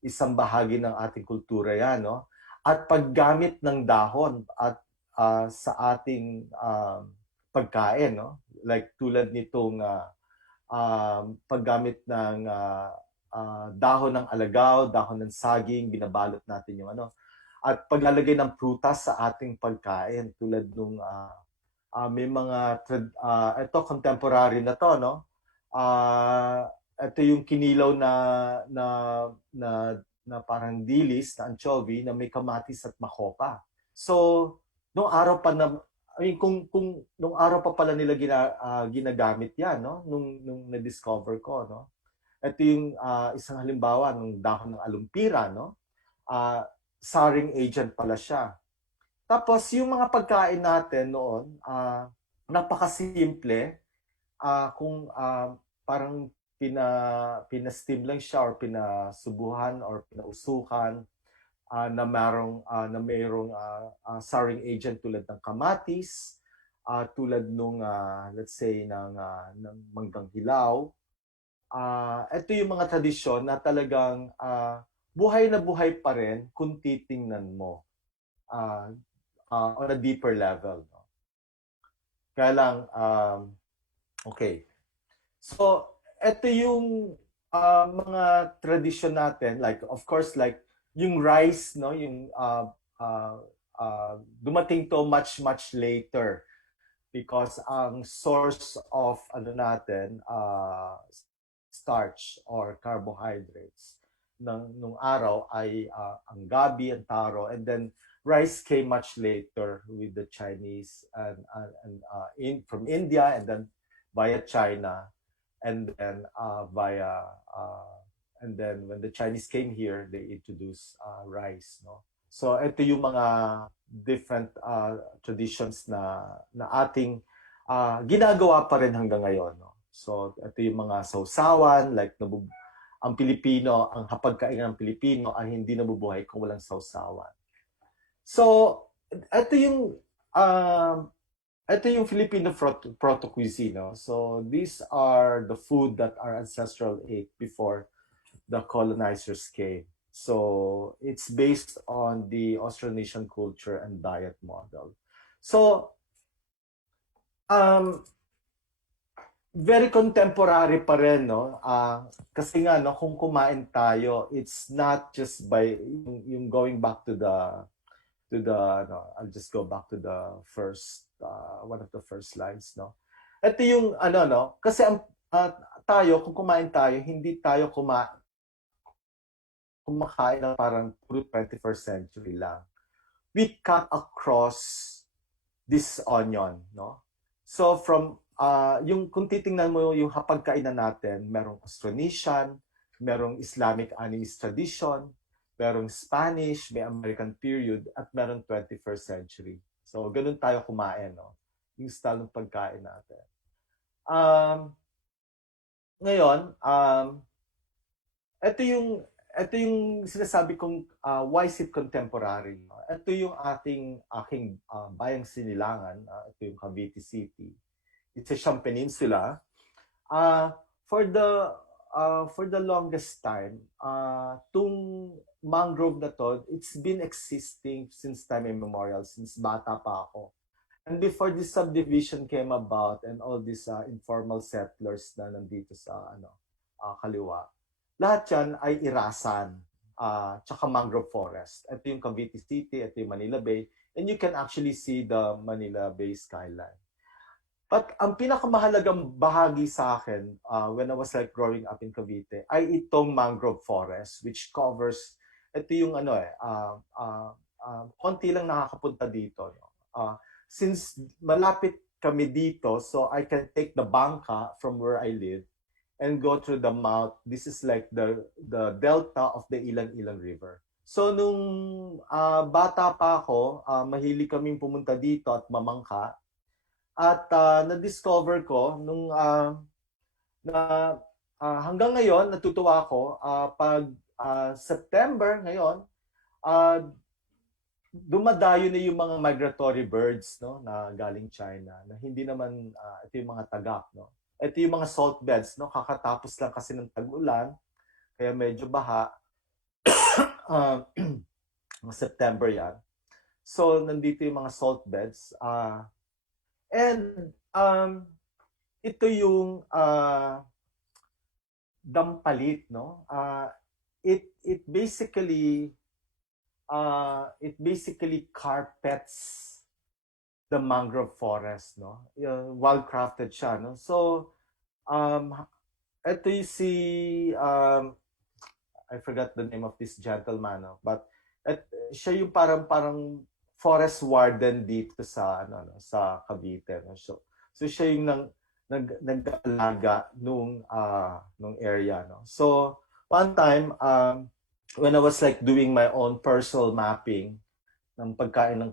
isang bahagi ng ating kultura yan, no? At paggamit ng dahon at sa ating pagkain, no? Like tulad nitong paggamit ng dahon ng alagaw, dahon ng saging, binabalot natin yung ano. At paglalagay ng prutas sa ating pagkain, tulad nung may mga ito contemporary na to, no? Ito yung kinilaw na parang dilis na anchovy na may kamatis at makopa. So nung araw pa nung araw pa pala nila ginagamit yan, no? Nung na-discover ko, no? Ito yung isang halimbawa ng dahon ng alumpira, no? Souring agent pala siya. Tapos yung mga pagkain natin noon, napakasimple, kung parang pina-steam lang siya or pinasubuhan or pinausukan, na mayroong souring agent tulad ng kamatis, tulad nung let's say ng manggang hilaw. Ito yung mga tradisyon na talagang buhay na buhay pa rin kung titingnan mo on a deeper level, no? Kaya lang, okay. So, ito yung mga tradisyon natin, like of course like yung rice, no, yung dumating to much later because ang source of starch or carbohydrates nung araw ay ang gabi, ang taro, and then rice came much later with the Chinese and from India, and then via China, and then and then when the Chinese came here, they introduced rice, no? So ito yung mga different traditions na ating ginagawa pa rin hanggang ngayon, no? So ito yung mga sausawan, like ang Pilipino, ang hapagkainan ng Pilipino ay hindi nabubuhay kung walang sausawan. So ito yung Filipino proto-cuisine, no? So these are the food that our ancestral ate before the colonizers came. So it's based on the Austronesian culture and diet model. So very contemporary pa rin, no? Kasi nga, no, kung kumain tayo, it's not just by yung going back to the no, I'll just go back to the first one of the first slides, no. Ito yung no, kasi tayo kung kumain tayo, hindi tayo kumakain ng parang puro 21st century lang. We cut across this onion, no? So from kung titingnan mo yung hapagkainan natin, merong Austronesian, merong Islamic animist tradition, merong Spanish, may American period, at merong 21st century. So ganun tayo kumain, no? Yung style ng pagkain natin. Ngayon, ito yung sinasabi kong why is it contemporary. Ito yung aking bayang sinilangan. Ito yung Cavite City. It's a Siyang Peninsula. For the longest time, tung mangrove na to, it's been existing since time immemorial, since bata pa ako. And before this subdivision came about and all these informal settlers na nandito sa kaliwa, lahat yan ay irasan, tsaka mangrove forest. Ito yung Cavite City, ito yung Manila Bay, and you can actually see the Manila Bay skyline. But ang pinakamahalagang bahagi sa akin when I was like growing up in Cavite ay itong mangrove forest, which covers, ito yung konti lang nakakapunta dito. No? Since malapit kami dito, so I can take the bangka from where I live and go through the mouth. This is like the delta of the Ilang-Ilang River. So nung bata pa ako, mahilig kaming pumunta dito at mamangka. At na-discover ko nung hanggang ngayon natutuwa ako pag September ngayon, dumadayo na yung mga migratory birds, no, na galing China, na hindi naman ito yung mga tagak, no. Ito yung mga salt beds, no, kakatapos lang kasi ng tag-ulan, kaya medyo baha. September yan. So nandito yung mga salt beds. And ito yung dampalit, no. It basically carpets the mangrove forest, no? Well crafted siya, no? So ito yung I forgot the name of this gentleman, no? But siya yung parang forest warden dito sa sa Cavite, no? So siya yung nag-alaga nung area, no? So one time when I was like doing my own personal mapping ng pagkain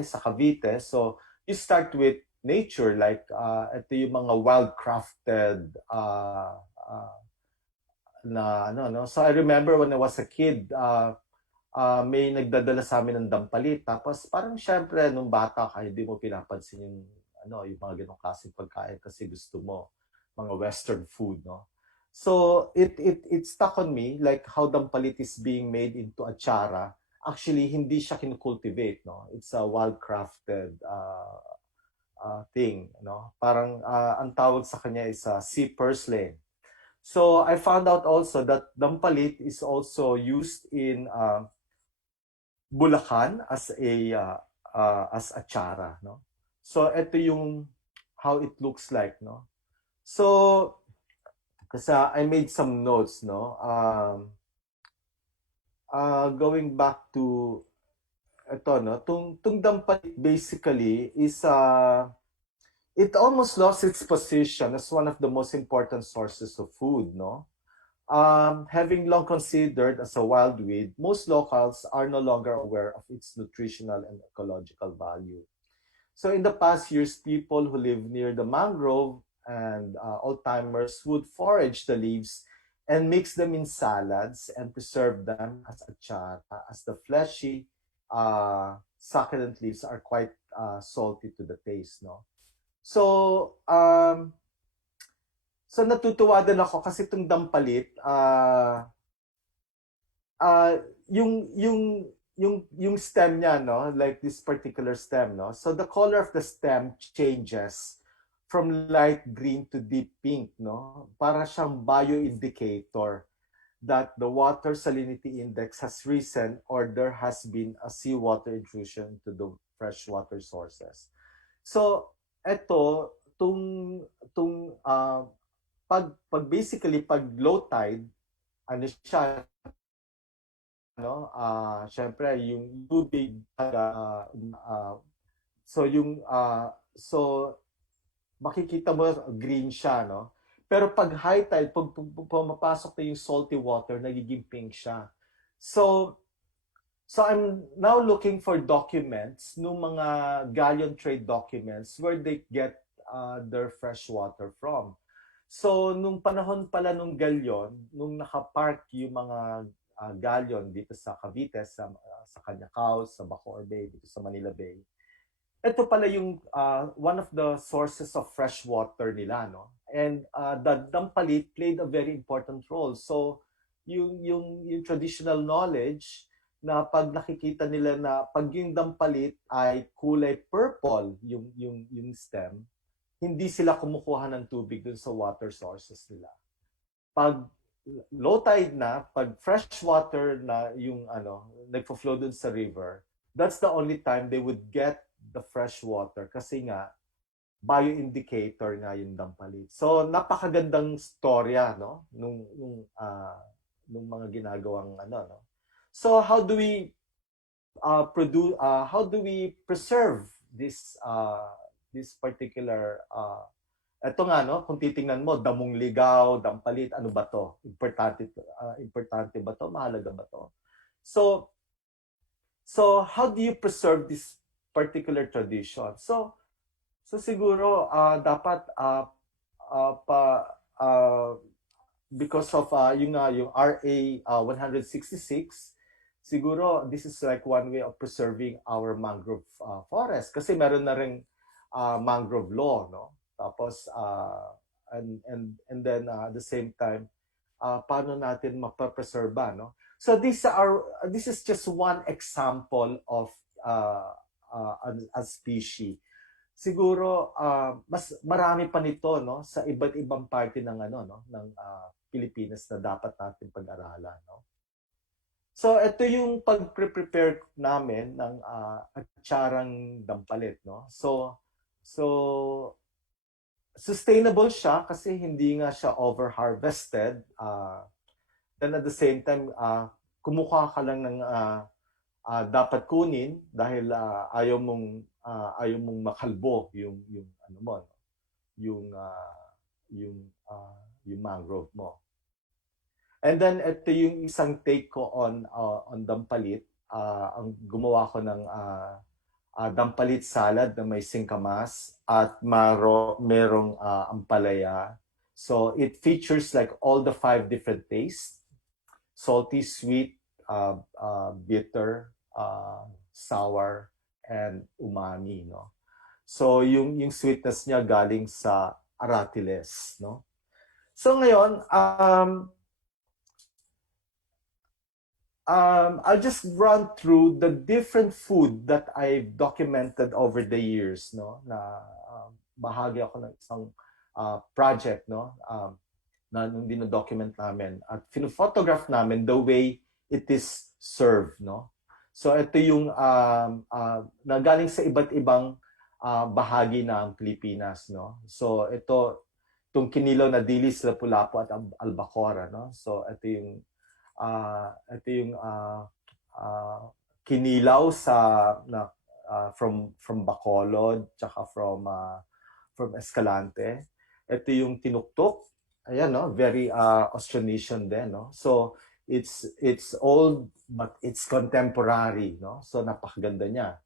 sa Cavite, so you start with nature, like ito yung mga wild crafted So I remember when I was a kid, may nagdadala sa amin ng dampalit, tapos parang syempre nung bata ka hindi mo pinapansin yung yung mga ganong klaseng pagkain kasi gusto mo mga western food, no? So it stuck on me, like how dampalit is being made into achara. Actually, hindi siya kinu-cultivate, no? It's a wild-crafted thing, no? Parang ang tawag sa kanya is sea purslane. So I found out also that dampalit is also used in Bulacan as achara, no? So ito yung how it looks like, no? So kasi I made some notes, no? Going back to ito, no? Tung dampalit basically is it almost lost its position as one of the most important sources of food, no? Having long considered as a wild weed, most locals are no longer aware of its nutritional and ecological value. So in the past years, people who live near the mangrove and old-timers would forage the leaves and mix them in salads and preserve them as achara, as the fleshy, succulent leaves are quite salty to the taste, no? So, so natutuwa din ako kasi itong dampalit, yung stem niya, no? Like this particular stem, no? So the color of the stem changes from light green to deep pink, no? Para siyang bioindicator that the water salinity index has risen or there has been a seawater intrusion to the freshwater sources. So ito, pag basically pag low tide, ano siya, no, syempre yung tubig, so yung so makikita mo green siya, no? Pero pag high tide, pag pumapasok na yung salty water, nagiging pink siya. So I'm now looking for documents, nung mga galleon trade documents where they get their fresh water from. So nung panahon pala nung galleon, nung nakapark yung mga galleon dito sa Cavite, sa Canyacao, sa Bacoor Bay, dito sa Manila Bay, ito pala yung one of the sources of fresh water nila, no? And the dampalit played a very important role. So yung traditional knowledge na pag nakikita nila na pag yung dampalit ay kulay purple yung stem, hindi sila kumukuha ng tubig dun sa water sources nila. Pag low tide na, pag fresh water na yung nagfo-flow dun sa river, that's the only time they would get the fresh water kasi nga bioindicator nga yung dampalit. So napakagandang storya, no, nung mga ginagawang no. So how do we preserve this particular ito nga, no, kung titingnan mo, damong ligaw, dampalit, ano ba to? Importante ba to? Mahalaga ba to? So how do you preserve this particular tradition? So siguro dapat because of yung RA 166, siguro this is like one way of preserving our mangrove forest kasi meron na ring mangrove law, no? Tapos and then at the same time paano natin mapapreserba, no? So this is just one example of a species. Siguro mas marami pa nito, no, sa iba't ibang parte ng ng Pilipinas na dapat natin pag-aralan, no. So ito yung pag-prepare namin ng atsarang dampalit, no. So sustainable siya kasi hindi nga siya over-harvested. Then at the same time, kumukuha ka lang ng dapat kunin dahil ayaw mong makalbo yung ano mo, no? yung mangrove mo. And then ito yung isang take ko on dampalit. Ang gumawa ko ng dampalit salad na may singkamas at merong ampalaya. So it features like all the 5 different tastes: salty, sweet, bitter, sour, and umami, no. So yung sweetness niya galing sa aratiles, no. So ngayon I'll just run through the different food that I've documented over the years, no, na bahagi ako ng isang project, no, na nung dino-document namin at photograph namin the way it is served, no. So ito yung nagaling sa iba't ibang bahagi ng Pilipinas, no. So itong kinilaw na dilis, lapu-lapu at albacora, no. So ito yung kinilaw from Bacolod tsaka from Escalante. Ito yung tinuktok. Ayan, no, very Austronesian din, no. So it's old but it's contemporary, no. So napakaganda niya.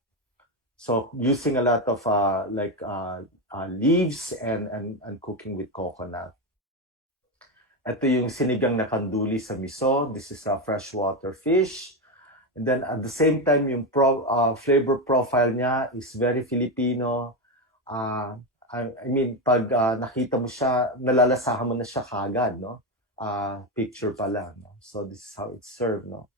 So using a lot of leaves and cooking with coconut. Ito yung sinigang na kanduli sa miso. This is a freshwater fish. And then at the same time, yung flavor profile niya is very Filipino. I mean, pag nakita mo siya, nalalasahan mo na siya kagad, no? Picture pa lang, no? So this is how it's served, no?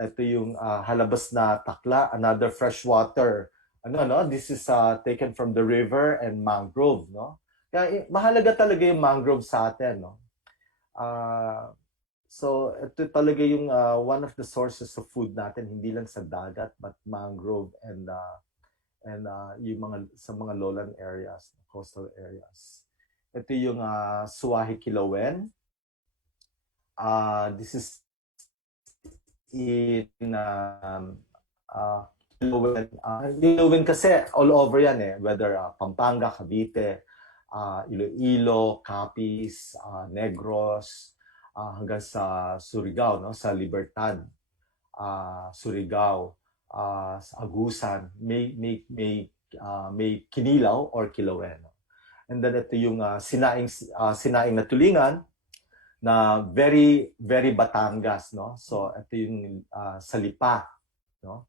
Ito yung halabas na takla, another freshwater. No? This is taken from the river and mangrove, no? Kaya mahalaga talaga yung mangrove sa atin, no? So ito talaga yung one of the sources of food natin, hindi lang sa dagat but mangrove and yung sa mga lowland areas, coastal areas. Ito yung suwahi kilawen. This is in Iloilo kasi all over yan eh, whether Pampanga, Cavite, Iloilo, Capiz, Negros, hanggang sa Surigao, no? Sa Libertad, Surigao, sa Agusan, may Kinilaw or Kilauea. And then ito yung sinaing na tulingan na very very Batangas, no? So ito yung salipa, no?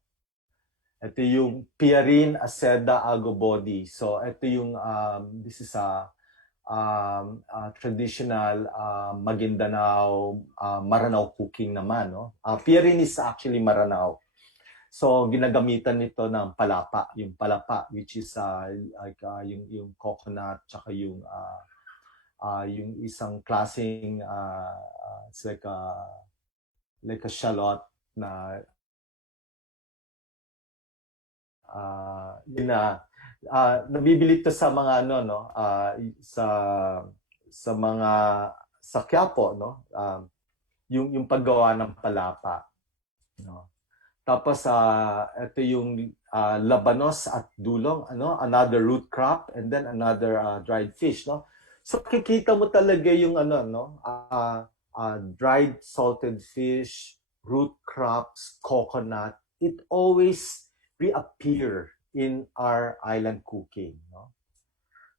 Ito yung Piarin Aseda Agobody. So ito yung this is a traditional Maguindanao Maranao cooking naman, no? Piarin is actually Maranao. So ginagamitan nito ng palapa, yung palapa, which is like yung coconut tsaka yung isang klaseng it's like a shallot na nabibili to sa mga sa mga sa Quiapo, no? Yung paggawa ng palapa, no? Tapos ito yung labanos at dulong, another root crop, and then another dried fish, no? So kikita mo talaga yung dried salted fish, root crops, coconut. It always reappear in our island cooking, no?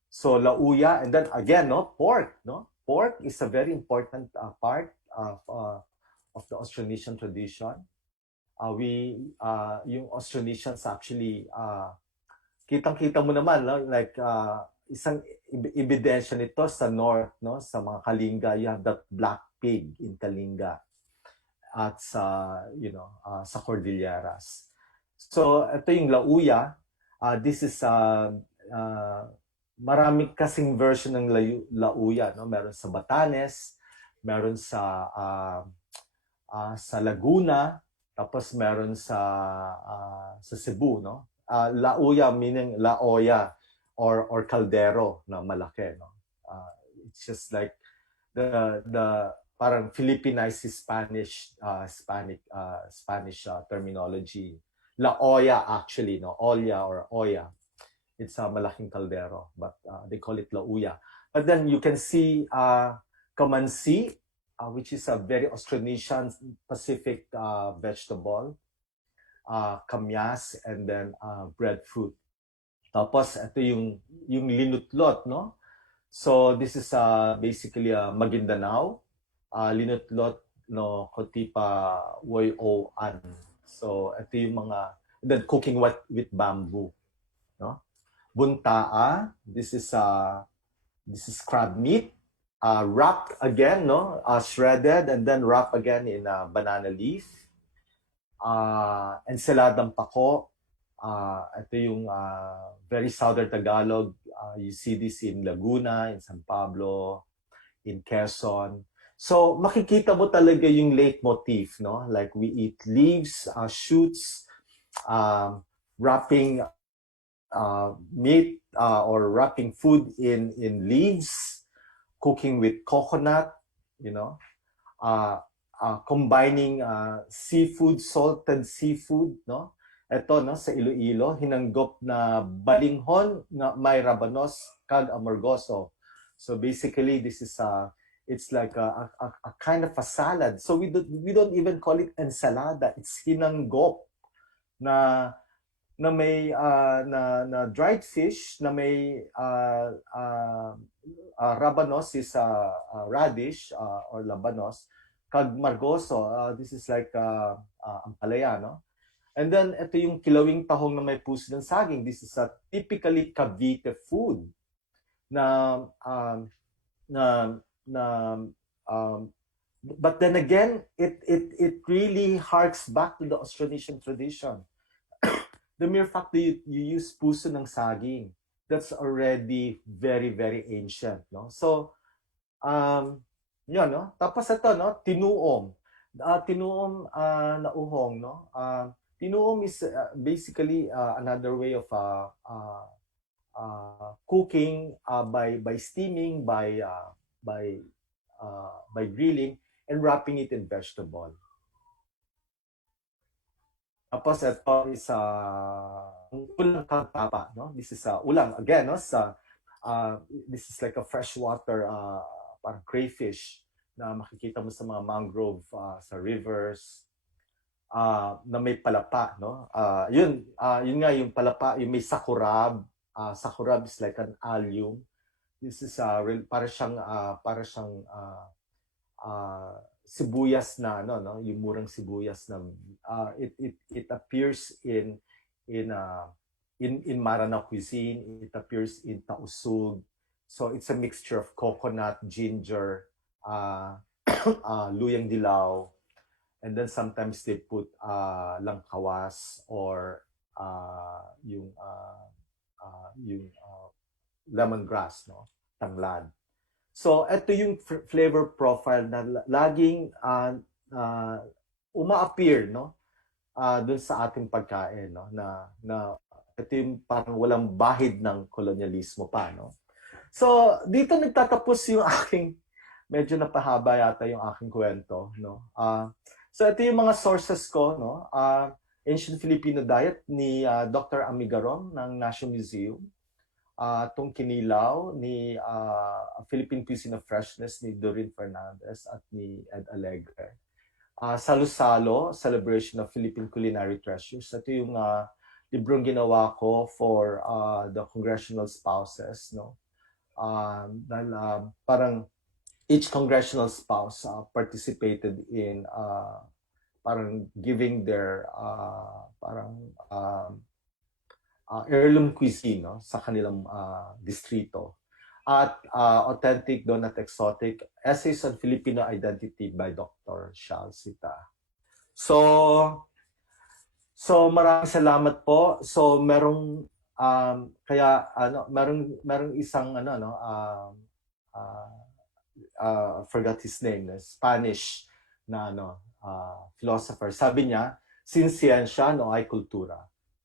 So lauya, and then again, no, pork, no? Pork is a very important part of the Austronesian tradition. Yung Austronesians actually, kitang-kita mo naman, no? Like isang ebidensya nito sa north, no? Sa mga Kalinga, you have that black pig in Kalinga at sa sa Cordilleras. So ito yung lauya. This is marami kasing version ng lauya, no? Meron sa Batanes, meron sa Laguna, tapos meron sa Cebu, no? Lauya meaning laoya or caldero na malaki, no? It's just like the parang Filipinized Spanish terminology. Laoya actually, no? Olya or oya. It's a malaking caldero, but they call it lauya. But then you can see kamansi, which is a very Austronesian Pacific vegetable, kamyas, and then breadfruit. Tapos ito yung linutlot, no? So this is basically a Maguindanao linutlot no kotipa woy-o-an. So ito yung mga then cooking with bamboo, no? Buntaa, this is crab meat. Wrapped again, no? Shredded and then wrapped again in banana leaf. Ensaladang pako. Ito yung very southern Tagalog. You see this in Laguna, in San Pablo, in Quezon. So makikita mo talaga yung leitmotif, no? Like we eat leaves, shoots, wrapping meat or wrapping food in leaves. Cooking with coconut, combining seafood, salted seafood, no? Ito, no, sa Iloilo, hinanggop na balinghon na may rabanos kag amargoso. So basically, this is it's like a kind of a salad. So we don't even call it ensalada. It's hinanggop na may na dried fish na may rabanos is radish or labanos kag margoso, this is like ampalaya, no? And then ito yung kilawing tahong na may puso ng saging. This is a typically Cavite food na but then again it really harks back to the Austronesian tradition. The mere fact that you use puso ng saging, that's already very, very ancient, no? So, yun, no? Tapos ito, no? Tinuom. Tinuom na uhong, no? Tinuom is basically another way of cooking by steaming, by grilling, and wrapping it in vegetable. Tapos ito is ulang kangkapa, no? This is ulang again, no? This is like a freshwater parang crayfish na makikita mo sa mga mangrove sa rivers na may palapa, no? Yun nga yung palapa, yung may sakurab. Sakurab is like an allium. This is para siyang sibuyas na no, yung murang sibuyas na it appears in Maranao cuisine, it appears in tausug. So it's a mixture of coconut, ginger, luyang dilaw, and then sometimes they put langkawas or yung lemongrass, no, tanglad. So, ito yung flavor profile na laging uma-appear, no? Dun sa ating pagkain, no? Na ito yung parang walang bahid ng kolonyalismo pa, no? So, dito nagtatapos yung aking, medyo napahaba yata yung aking kwento, no? So, ito yung mga sources ko, no? Ancient Filipino Diet ni Dr. Amigaron ng National Museum. Itong Kinilaw ni Philippine Cuisine of Freshness ni Doreen Fernandez at ni Ed Alegre. Salo-Salo, Celebration of Philippine Culinary Treasures. Ito yung librong ginawa ko for the congressional spouses, no? Dahil parang each congressional spouse participated in parang giving their heirloom cuisine, no, sa kanilang distrito. At authentic, though not exotic, essays on Filipino identity by Dr. Shalsita. So maraming salamat po. So merong merong isang forgot his name, Spanish na philosopher. Sabi niya, sin ciencia no hay kultura.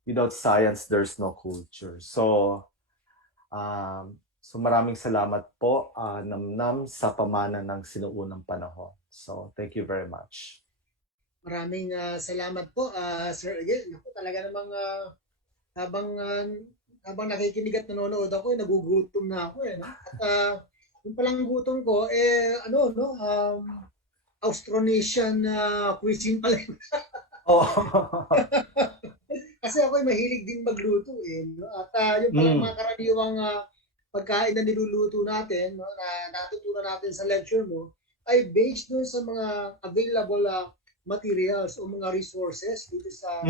Without science, there's no culture. So maraming salamat po, namnam sa pamana ng sinuunang panahon. So, thank you very much. Maraming salamat po, Sir Agil. Naku, talaga namang habang nakikinig at nanonood ako, nagugutom na ako. No? At yung palang gutom ko, Austronesian cuisine pala. Oh. Kasi ako ay mahilig din magluto no? At yung palang mga karaniwang pagkain na niluluto natin, no, na natutunan natin sa lecture mo, ay based dun sa mga available materials o mga resources dito sa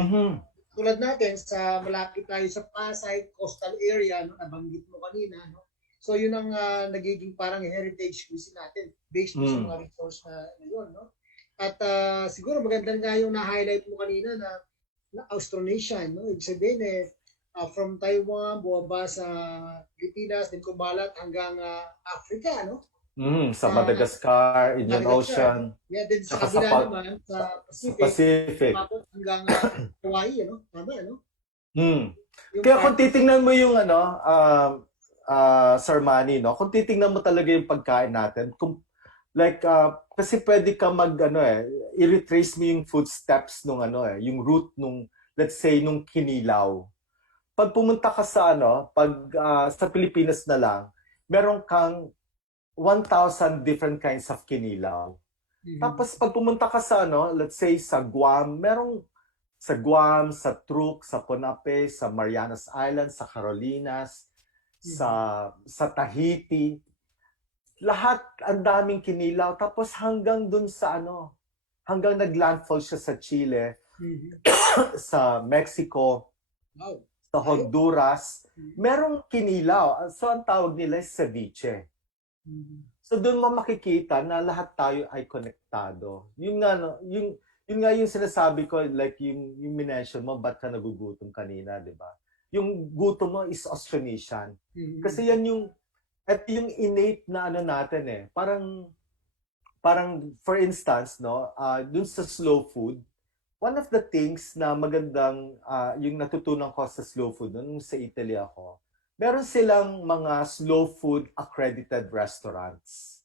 tulad natin sa malapit tayo sa Pasay coastal area, no, nabanggit mo kanina, no. So yun ang nagiging parang heritage cuisine natin based dun sa mga resource na yun, no. At siguro maganda nga yung na-highlight mo kanina na Austronesian, no? Ibig sabihin from Taiwan, buwaba sa Pilipinas, din kumalat hanggang Africa, no? Sa Madagascar, Indian Ocean. Yeah, din sa kabila naman, sa Pacific. Hanggang Hawaii, no? Tama, no? Kaya kung titingnan mo yung Sir Manny, no? Kung titingnan mo talaga yung pagkain natin, kasi pwede ka i-retrace mo yung footsteps nung yung root nung, let's say, nung Kinilaw. Pag pumunta ka sa sa Pilipinas na lang, meron kang 1,000 different kinds of Kinilaw. Tapos pag pumunta ka sa let's say sa Guam, merong sa Guam, sa Truk, sa Ponape, sa Marianas Islands, sa Carolinas, sa Tahiti, lahat ang daming Kinilaw. Tapos hanggang dun sa hanggang naglandfall siya sa Chile, sa Mexico, sa Honduras, merong Kinilaw. So ang tawag nila is ceviche. So doon mo makikita na lahat tayo ay konektado. Yun nga yung sinasabi ko, like yung minention mo, ba't ka nagugutom kanina, di ba? Yung gutom mo is Austronesian. Kasi yan yung innate na natin Parang for instance, dun sa slow food, one of the things na magandang yung natutunan ko sa slow food nung sa Italy ako, meron silang mga slow food accredited restaurants.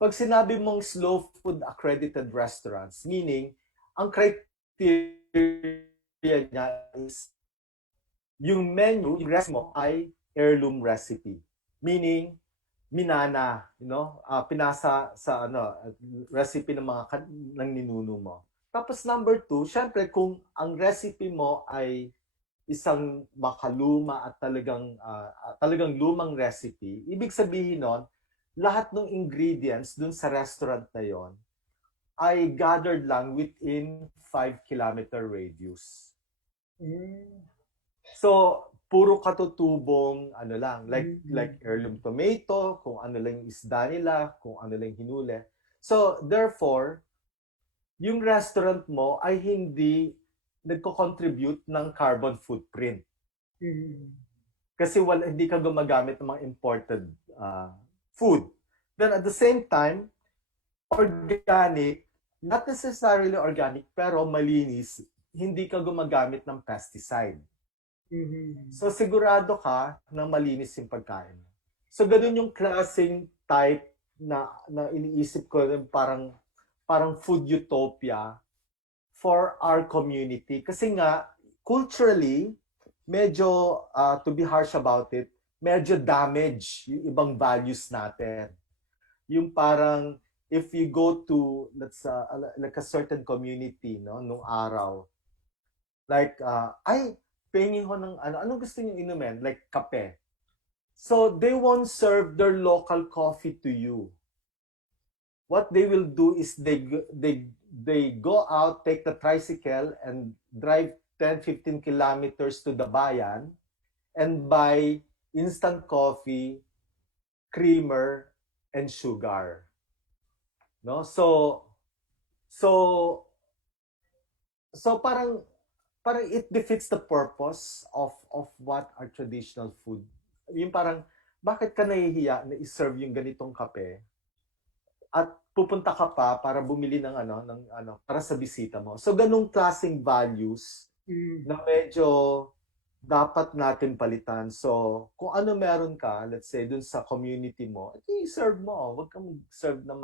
Pag sinabi mong slow food accredited restaurants, meaning ang criteria niya is yung menu, yung recipe mo ay heirloom recipe. Meaning, minana, pinasa sa recipe ng ng ninuno mo. Tapos number 2, syempre kung ang recipe mo ay isang makaluma at talagang lumang recipe, ibig sabihin nun, lahat ng ingredients dun sa restaurant na yon ay gathered lang within 5-kilometer radius. So, puro katutubong like heirloom tomato, kung ano lang yung isda nila, kung ano lang hinuli. So, therefore, yung restaurant mo ay hindi nagko-contribute ng carbon footprint. Kasi hindi ka gumagamit ng mga imported food. Then at the same time, organic, not necessarily organic, pero malinis, hindi ka gumagamit ng pesticide. So sigurado ka na malinis yung pagkain. So ganun yung klaseng type na iniisip ko, parang food utopia for our community. Kasi nga, culturally, medyo, to be harsh about it, medyo damage yung ibang values natin. Yung parang, if you go to, like a certain community, nung araw, like, pingin ko ng anong gusto niyo inumin? Like, kape. So, they won't serve their local coffee to you. What they will do is they go out, take the tricycle, and drive 10-15 kilometers to the bayan and buy instant coffee, creamer, and sugar. No? So parang it defeats the purpose of what our traditional food. Yung parang, bakit ka nahihiya na i-serve yung ganitong kape at pupunta ka pa para bumili ng para sa bisita mo. So ganung klaseng values na medyo dapat natin palitan. So kung ano meron ka, let's say dun sa community mo, i-serve mo. Huwag kang mag-serve ng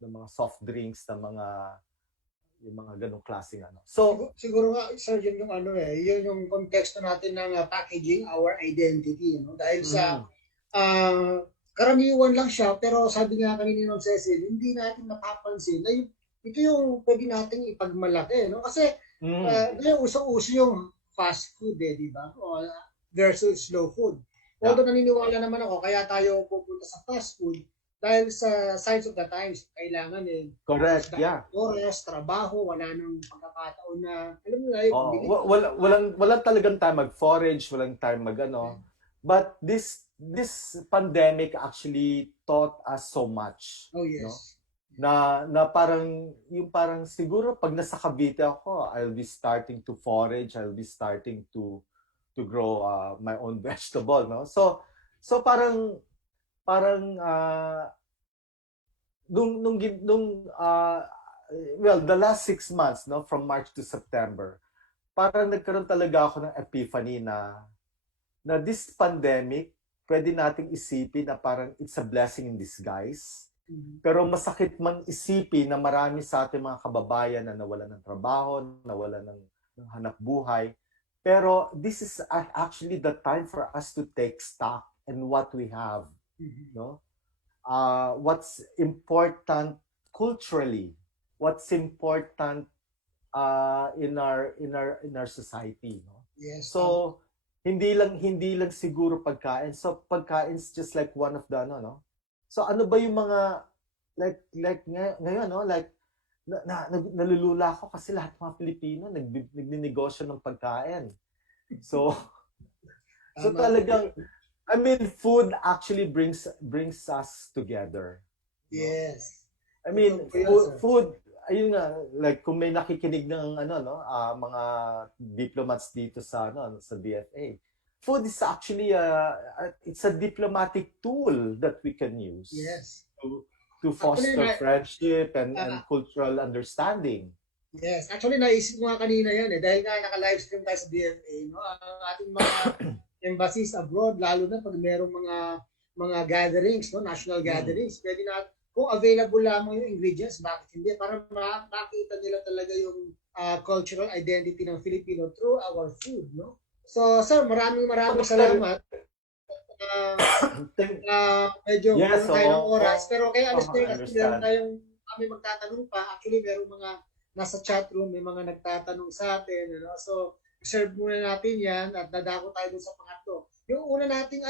ng mga soft drinks, yung mga ganung klaseng So siguro nga sir, yun yung yun yung konteksto natin ng packaging our identity, dahil sa karaniwan lang siya, pero sabi nga kanina ng Cecille, hindi natin napapansin na ito yung pwede nating ipagmalaki, kasi ngayon uso-uso yung fast food, di ba? Versus slow food. Although naniniwala naman ako, kaya tayo pupunta sa fast food dahil sa signs of the times, kailangan correct, oras, trabaho, wala nang pagkakataon na, alam mo na walang talagang time mag-forage, walang time But this pandemic actually taught us so much. Oh yes. Na parang siguro pag nasa Cavite ako, I'll be starting to forage, I'll be starting to grow my own vegetable, So parang the last 6 months, from March to September, parang nagkaroon talaga ako ng epiphany na this pandemic, pwede nating isipin na parang it's a blessing in disguise. Pero masakit man isipin na marami sa ating mga kababayan na nawalan ng trabaho, nawalan ng hanap buhay. Pero this is actually the time for us to take stock in what we have. What's important culturally, what's important in our society. Yes. So hindi lang siguro pagkain. So pagkain's just like one of the So ano ba yung mga like ngayon nalulula ako kasi lahat ng mga Pilipino nagninegosyo ng pagkain. So talagang food actually brings us together. Yes. Food, ayun nga, like kung may nakikinig ng mga diplomats dito sa DFA. Food is actually it's a diplomatic tool that we can use. Yes. To foster friendship and cultural understanding. Yes, actually naisip ko nga kanina yan dahil nga naka-livestream tayo sa DFA, ang ating mga embassies abroad, lalo na pag merong mga gatherings, national gatherings, kung available lamang yung ingredients, bakit hindi? Para makita nila talaga yung cultural identity ng Filipino through our food, no? So, sir, maraming salamat. Medyo Yes, kulang tayo ng oo. oras. Pero kay Alistair, I kasi meron understand. tayong kami magtatanong pa. Actually, merong mga nasa chat room, may mga nagtatanong sa atin. Ano? So, reserve muna natin yan at dadako tayo dun sa pangatlo. Yung una nating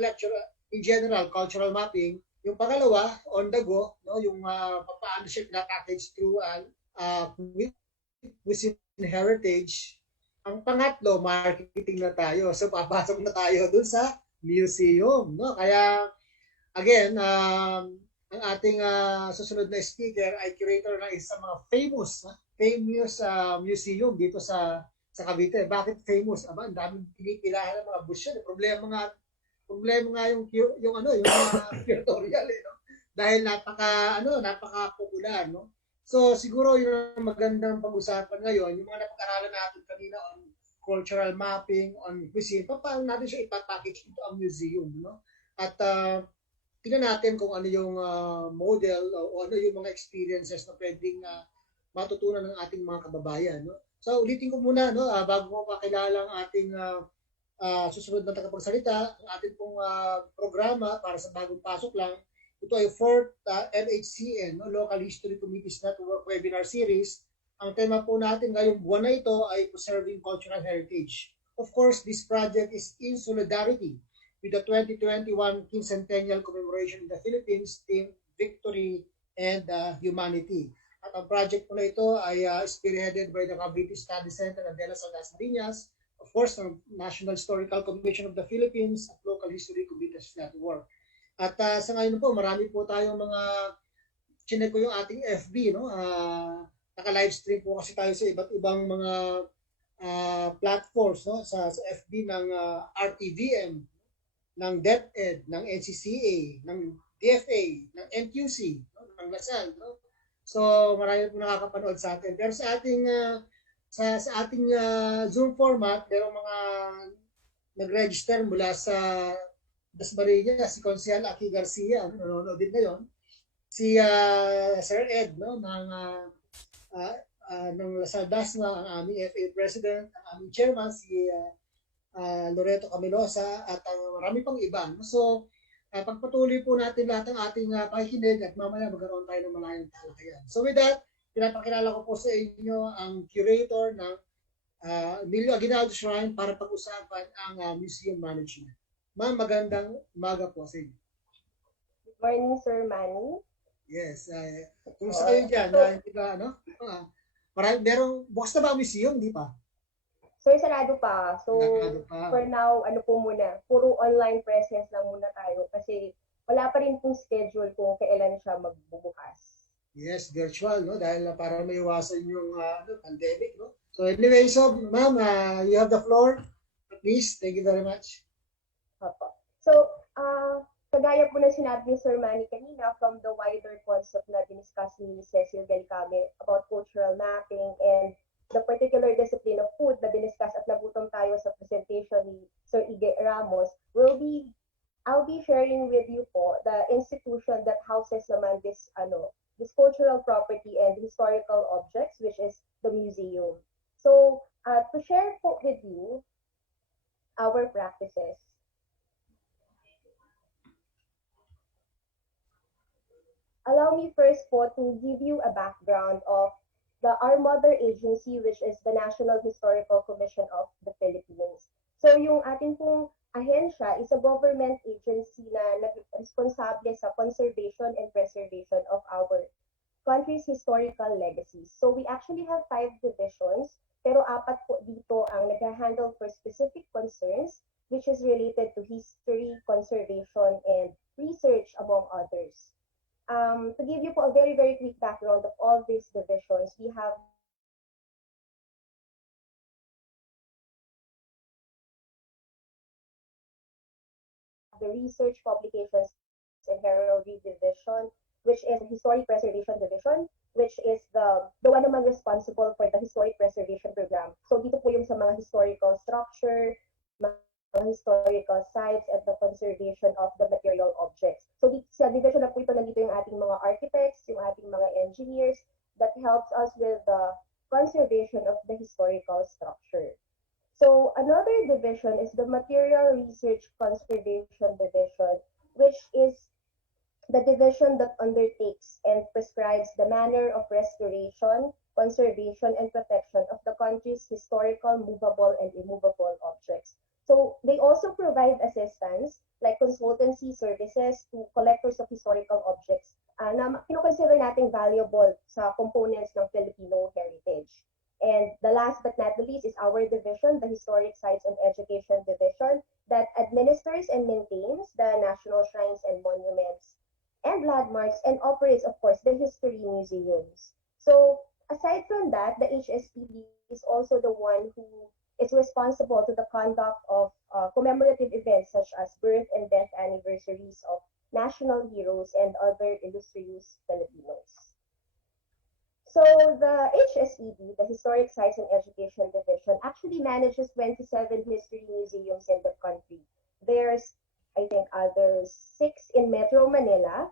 lecture in general, cultural mapping. Yung pangalawa, on the go, no? Yung paano siya na-package through cuisine heritage. Ang pangatlo, marketing na tayo. So, papasok na tayo dun sa museum, no? Kaya again, ang ating susunod na speaker ay curator ng isang mga famous museum dito sa Cavite. Bakit famous? Aba, ang daming pinipilahan ng mga busyo. Problema nga yung mga curatorial no? Dahil napaka popular, no? So siguro yun ang magandang pag-usapan ngayon, yung mga napag-aralan natin kanina on cultural mapping, on cuisine, paano natin siya ipapackage into ang museum, no? At tingnan natin kung ano yung model o ano yung mga experiences na pwedeng matutunan ng ating mga kababayan, no? So ulitin ko muna, no, bago ko pakilala ang ating susunod na tagapagsalita, ang ating pong programa para sa bagong pasok lang. Ito ay 4th LHCN, no, Local History Committees Network Webinar Series. Ang tema po natin ngayong buwan na ito ay Preserving Cultural Heritage. Of course, this project is in solidarity with the 2021 Quincentennial Commemoration in the Philippines, theme Victory and Humanity. At ang project po na ito ay spearheaded by the Cavite Studies Center and De La Salle Dasmariñas, of course, the National Historical Commission of the Philippines at Local History Committees Network. At sa ngayon po, marami po tayong mga chinek ko yung ating FB, no? Naka-live stream po kasi tayo sa iba't ibang mga platforms, no? Sa FB ng RTVM, ng DepEd, ng NCCA, ng DFA, ng NQC, no? Ng LaSalle, no? So marami po nakakapanood sa atin. Pero sa ating Zoom format, merong mga nag-register mula sa Dasmariñas, si Consel Aki Garcia, nanonood din ngayon. Si Sir Ed, no, ng Lasal Dasma, ang aming FA President, ang aming Chairman, si Loreto Camilosa, at ang marami pang iba. No? So, pagpatuloy po natin lahat ng ating pakikinig at mamaya magkaroon tayo ng malayang talakayan. So with that, pinapakilala ko po sa inyo ang curator ng Emilio Aguinaldo Shrine para pag-usapan ang museum management. Ma'am, magandang umaga po sa inyo. Good morning, Sir Manny. Yes. Kumusta kayo dyan? Di ba, ano? Bukas na ba ang museum? Di pa? Sir, sarado pa. So, Sarado pa. for now, puro online presence lang muna tayo kasi wala pa rin pong schedule kung kailan siya magbubukas. Yes, virtual, no? Dahil para maiwasan yung pandemic, no? So anyway, ma'am, you have the floor. Please, thank you very much. So, kagaya po na sinabi ni Sir Manny kanina, from the wider concept na diniscuss ni Cecille Gelicame about cultural mapping and the particular discipline of food na diniscuss at nagutom tayo sa presentation ni Sir Ipe Ramos, I'll be sharing with you po the institution that houses naman this cultural property and historical objects, which is the museum. So, to share po with you our practices. Allow me first po to give you a background of our mother agency, which is the National Historical Commission of the Philippines. So yung ating pong ahensya is a government agency na responsable sa conservation and preservation of our country's historical legacies. So we actually have 5 divisions, pero 4 po dito ang nag-handle for specific concerns, which is related to history, conservation, and research, among others. To give you a very, very quick background of all these divisions, we have the Research, Publications, and Heraldry Division, which is the Historic Preservation Division, which is the one naman responsible for the Historic Preservation Program. So dito po yung sa mga historical structure, historical sites at the conservation of the material objects. So sa division na po ito, nandito yung ating mga architects, yung ating mga engineers that helps us with the conservation of the historical structure. So another division is the Material Research Conservation Division, which is the division that undertakes and prescribes the manner of restoration, conservation, and protection of the country's historical, movable, and immovable objects. So they also provide assistance like consultancy services to collectors of historical objects na kinukonsider natin valuable sa components ng Filipino heritage. And the last but not the least is our division, the Historic Sites and Education Division, that administers and maintains the national shrines and monuments and landmarks and operates, of course, the history museums. So aside from that, the HSPD is also the one who is responsible to the conduct of commemorative events such as birth and death anniversaries of national heroes and other illustrious Filipinos. So the HSED, the Historic Sites and Education Division, actually manages 27 history museums in the country. There's, I think, there's 6 in Metro Manila.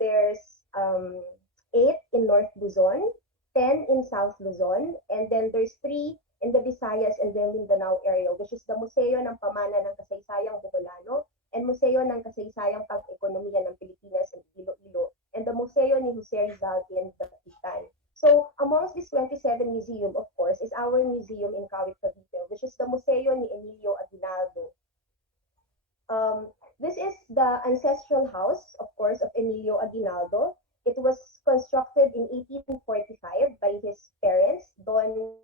There's 8 in North Luzon, 10 in South Luzon, and then there's 3 in the Visayas and the Mindanao area, which is the Museo ng Pamana ng Kasaysayang Boholano and Museo ng Kasaysayang Pang-Ekonomiya ng Pilipinas in Iloilo, and the Museo ni Jose Rizal in Dapitan. So amongst these 27 museum, of course, is our museum in Cavite, which is the Museo ni Emilio Aguinaldo. This is the ancestral house, of course, of Emilio Aguinaldo. It was constructed in 1845 by his parents, Don.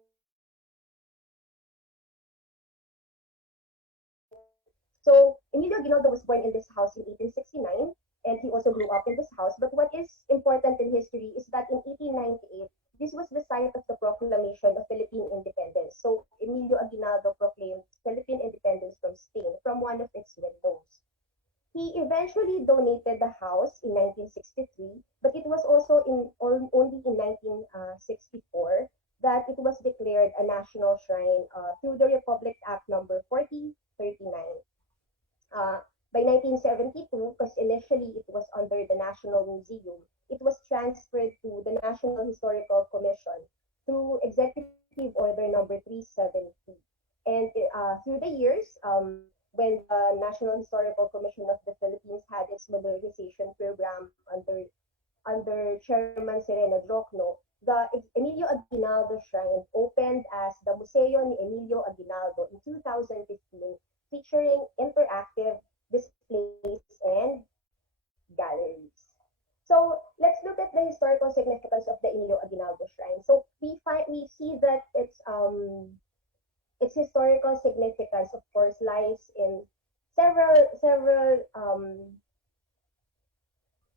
So Emilio Aguinaldo was born in this house in 1869, and he also grew up in this house. But what is important in history is that in 1898, this was the site of the proclamation of Philippine independence. So Emilio Aguinaldo proclaimed Philippine independence from Spain from one of its windows. He eventually donated the house in 1963, but it was also only in 1964 that it was declared a national shrine through the Republic Act number 4039. By 1972, because initially it was under the National Museum, it was transferred to the National Historical Commission through Executive Order number 370. And through the years, when the National Historical Commission of the Philippines had its modernization program under Chairman Serena Drocno, the Emilio Aguinaldo Shrine opened as the Museo ni Emilio Aguinaldo in 2015, featuring interactive displays and galleries. So let's look at the historical significance of the Emilio Aguinaldo Shrine. So we see that its historical significance, of course, lies in several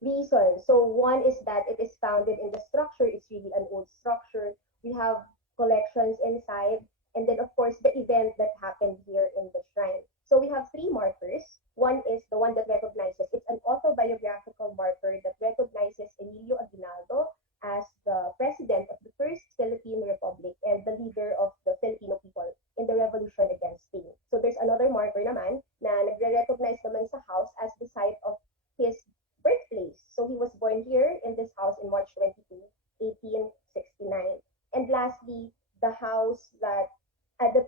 reasons. So one is that it is founded in the structure. It's really an old structure. We have collections inside, and then of course the event that happened here in the shrine. So we have 3 markers. One is the one that recognizes, it's an autobiographical marker that recognizes Emilio Aguinaldo as the president of the first Philippine Republic and the leader of the Filipino people in the revolution against Spain. So there's another marker naman na nagre-recognize naman sa house as the site of his birthplace. So he was born here in this house in March 22, 1869. And lastly, the house that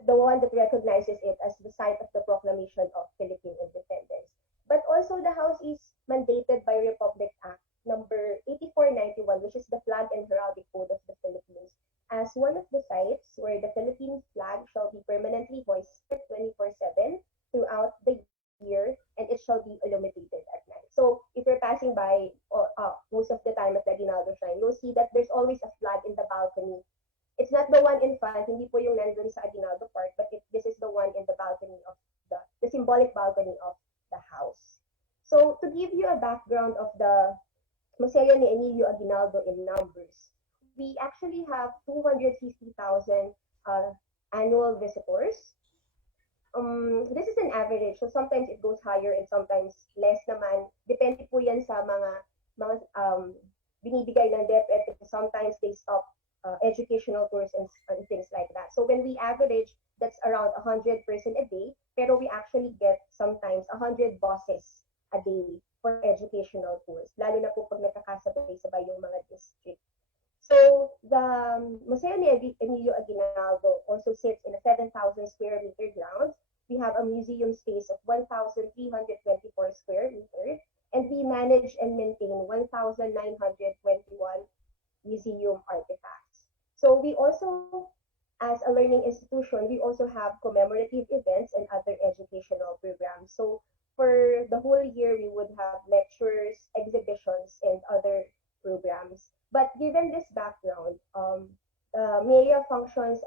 the one that recognizes it as the site of the proclamation of Philippine independence. But also the house is mandated by Republic Act number 8491, which is the Flag and Heraldic Code of the Philippines, as one of the sites where the Philippine flag shall be permanently hoisted 24/7 throughout the year, and it shall be illuminated at night. So if you're passing by most of the time at the Aguinaldo Shrine, you'll see that there's always a flag in the balcony. It's not the one in front, hindi po yung nandun sa Aguinaldo Park, but this is the one in the balcony of the symbolic balcony of the house. So to give you a background of the Museo ni Emilio Aguinaldo in numbers, we actually have 250,000 annual visitors. This is an average, so sometimes it goes higher and sometimes less naman. Depende po yan sa mga binibigay ng DepEd. Sometimes they stop educational tours and things like that. So when we average, that's around 100 person a day, pero we actually get sometimes 100 buses a day for educational tours, lalo na po pag nagkakasabay-sabay yung mga district. So the Museo ni Emilio Aguinaldo also sits in a 7,000 square meter grounds. We have a museum space of 1,324 square meters, and we manage and maintain 1,921 museum artifacts. So we also, as a learning institution, we also have commemorative events and other educational programs. So for the whole year, we would have lectures, exhibitions, and other programs. But given this background, MEA functions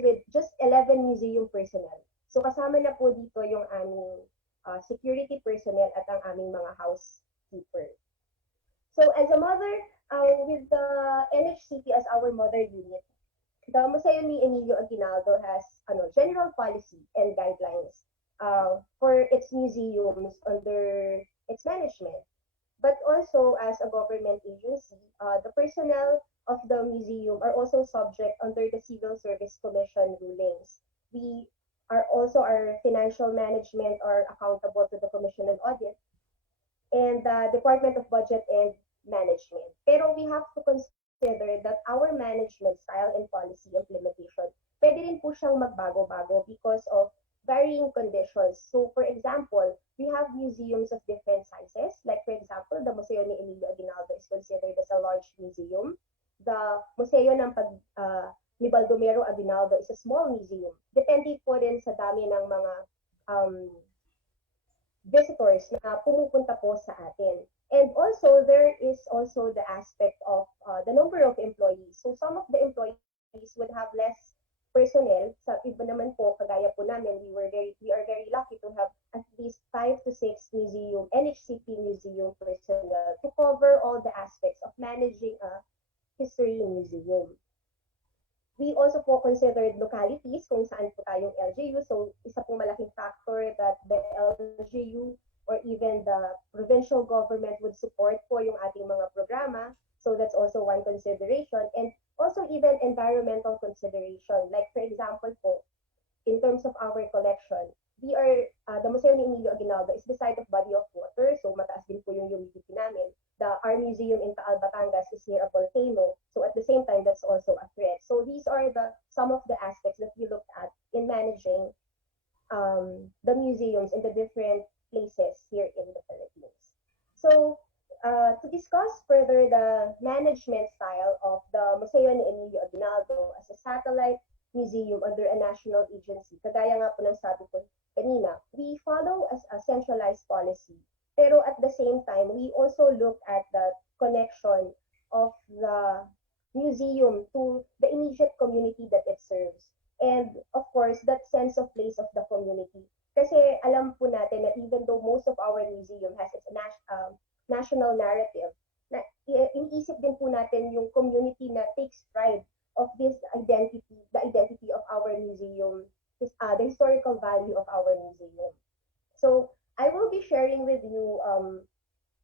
with just 11 museum personnel. So kasama na po dito yung aming security personnel at ang aming mga housekeeper. So as a mother, with the NHCP as our mother unit, the Museo ni Emilio Aguinaldo has general policy and guidelines for its museums under its management. But also, as a government agency, the personnel of the museum are also subject under the Civil Service Commission rulings. We are also, our financial management are accountable to the Commission on Audit and the Department of Budget and Management. Pero we have to consider that our management style and policy implementation, pwede rin po siyang magbago-bago because of varying conditions. So for example, we have museums of different sizes. Like for example, the Museo ni Emilio Aguinaldo is considered as a large museum. The Museo ni Baldomero Aguinaldo is a small museum. Depende po rin sa dami ng mga visitors na pumupunta po sa atin. And also, there is also the aspect of the number of employees. So some of the employees would have less personnel. Sa iba naman po, kagaya po namin, we are very lucky to have at least 5 to 6 NHCP museum personnel to cover all the aspects of managing a history museum. We also po considered localities kung saan po tayong LGU. So isa pong malaking factor that the LGU or even the provincial government would support po yung ating mga programa. So that's also one consideration. And also even environmental consideration. Like for example po, in terms of our collection, we are, the Museo ni Emilio Aguinaldo is beside of body of water. So mataas din po yung humidity namin. Our museum in Taal, Batangas is near a volcano. So at the same time, that's also a threat. So these are some of the aspects that we looked at in managing the museums in the different places here in the Philippines. So to discuss further the management style of the Museo ni Emilio Aguinaldo as a satellite museum under a national agency, kagaya nga po ng sabi ko kanina, we follow as a centralized policy. Pero at the same time, we also look at the connection of the museum to the immediate community that it serves. And of course, that sense of place of the community. Kasi alam po natin na even though most of our museum has its national narrative, na iniisip din po natin yung community na takes pride of this identity, the identity of our museum, the historical value of our museum. So I will be sharing with you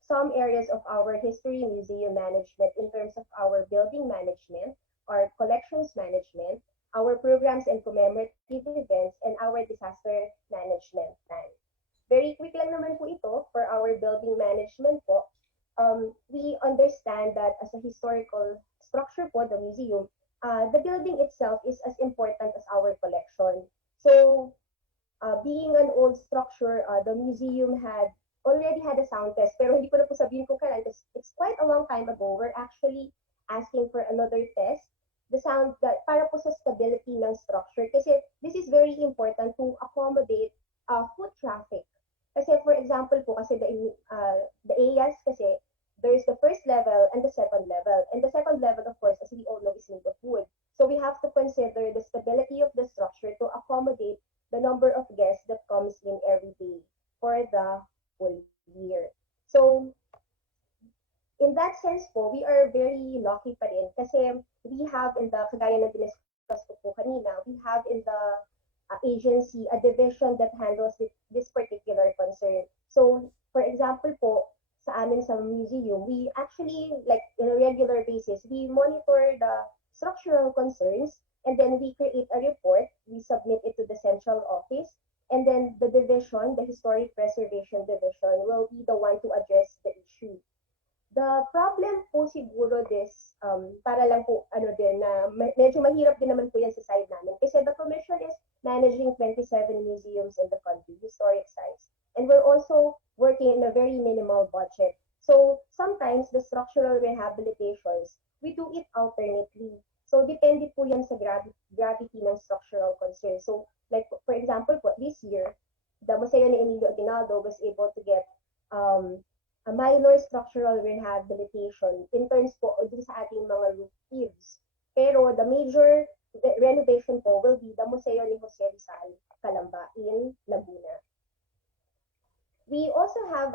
some areas of our history museum management in terms of our building management, our collections management, our programs and commemorative events, and our disaster management plan. Very quick lang naman po ito for our building management po. We understand that as a historical structure po, the museum, the building itself is as important as our collection. So being an old structure, the museum already had a sound test, pero hindi ko na po sabihin kung kailan, because it's quite a long time ago. We're actually asking for another test, the sound that para po sa stability ng structure, kasi this is very important to accommodate foot traffic. Kasi for example po, kasi the areas kasi there's the first level and the second level. And the second level, of course, as we all know, is made of wood. So we have to consider the stability of the structure to accommodate the number of guests that comes in every day for the whole year. So in that sense po, we are very lucky pa rin kasi we have in the, kagaya na diniscuss ko po kanina, we have in the agency a division that handles this particular concern. So for example po, sa amin sa museum, we actually, like in a regular basis, we monitor the structural concerns, and then we create a report, we submit it to the central office, and then the division, the Historic Preservation Division, will be the one to address the issue. The problem po siguro this, para lang po, ano din, na medyo mahirap din naman po yan sa side namin. Kasi the commission is managing 27 museums in the country, historic sites. And we're also working in a very minimal budget. So sometimes the structural rehabilitations, we do it alternately. So depende po yan sa gravity ng structural concern. So like for example po, this year, the Museo ni Emilio Aguinaldo was able to get a minor structural rehabilitation in terms po dun sa ating mga roof eaves. Pero the major renovation po will be the Museo ni Jose Rizal Calamba in Laguna. We also have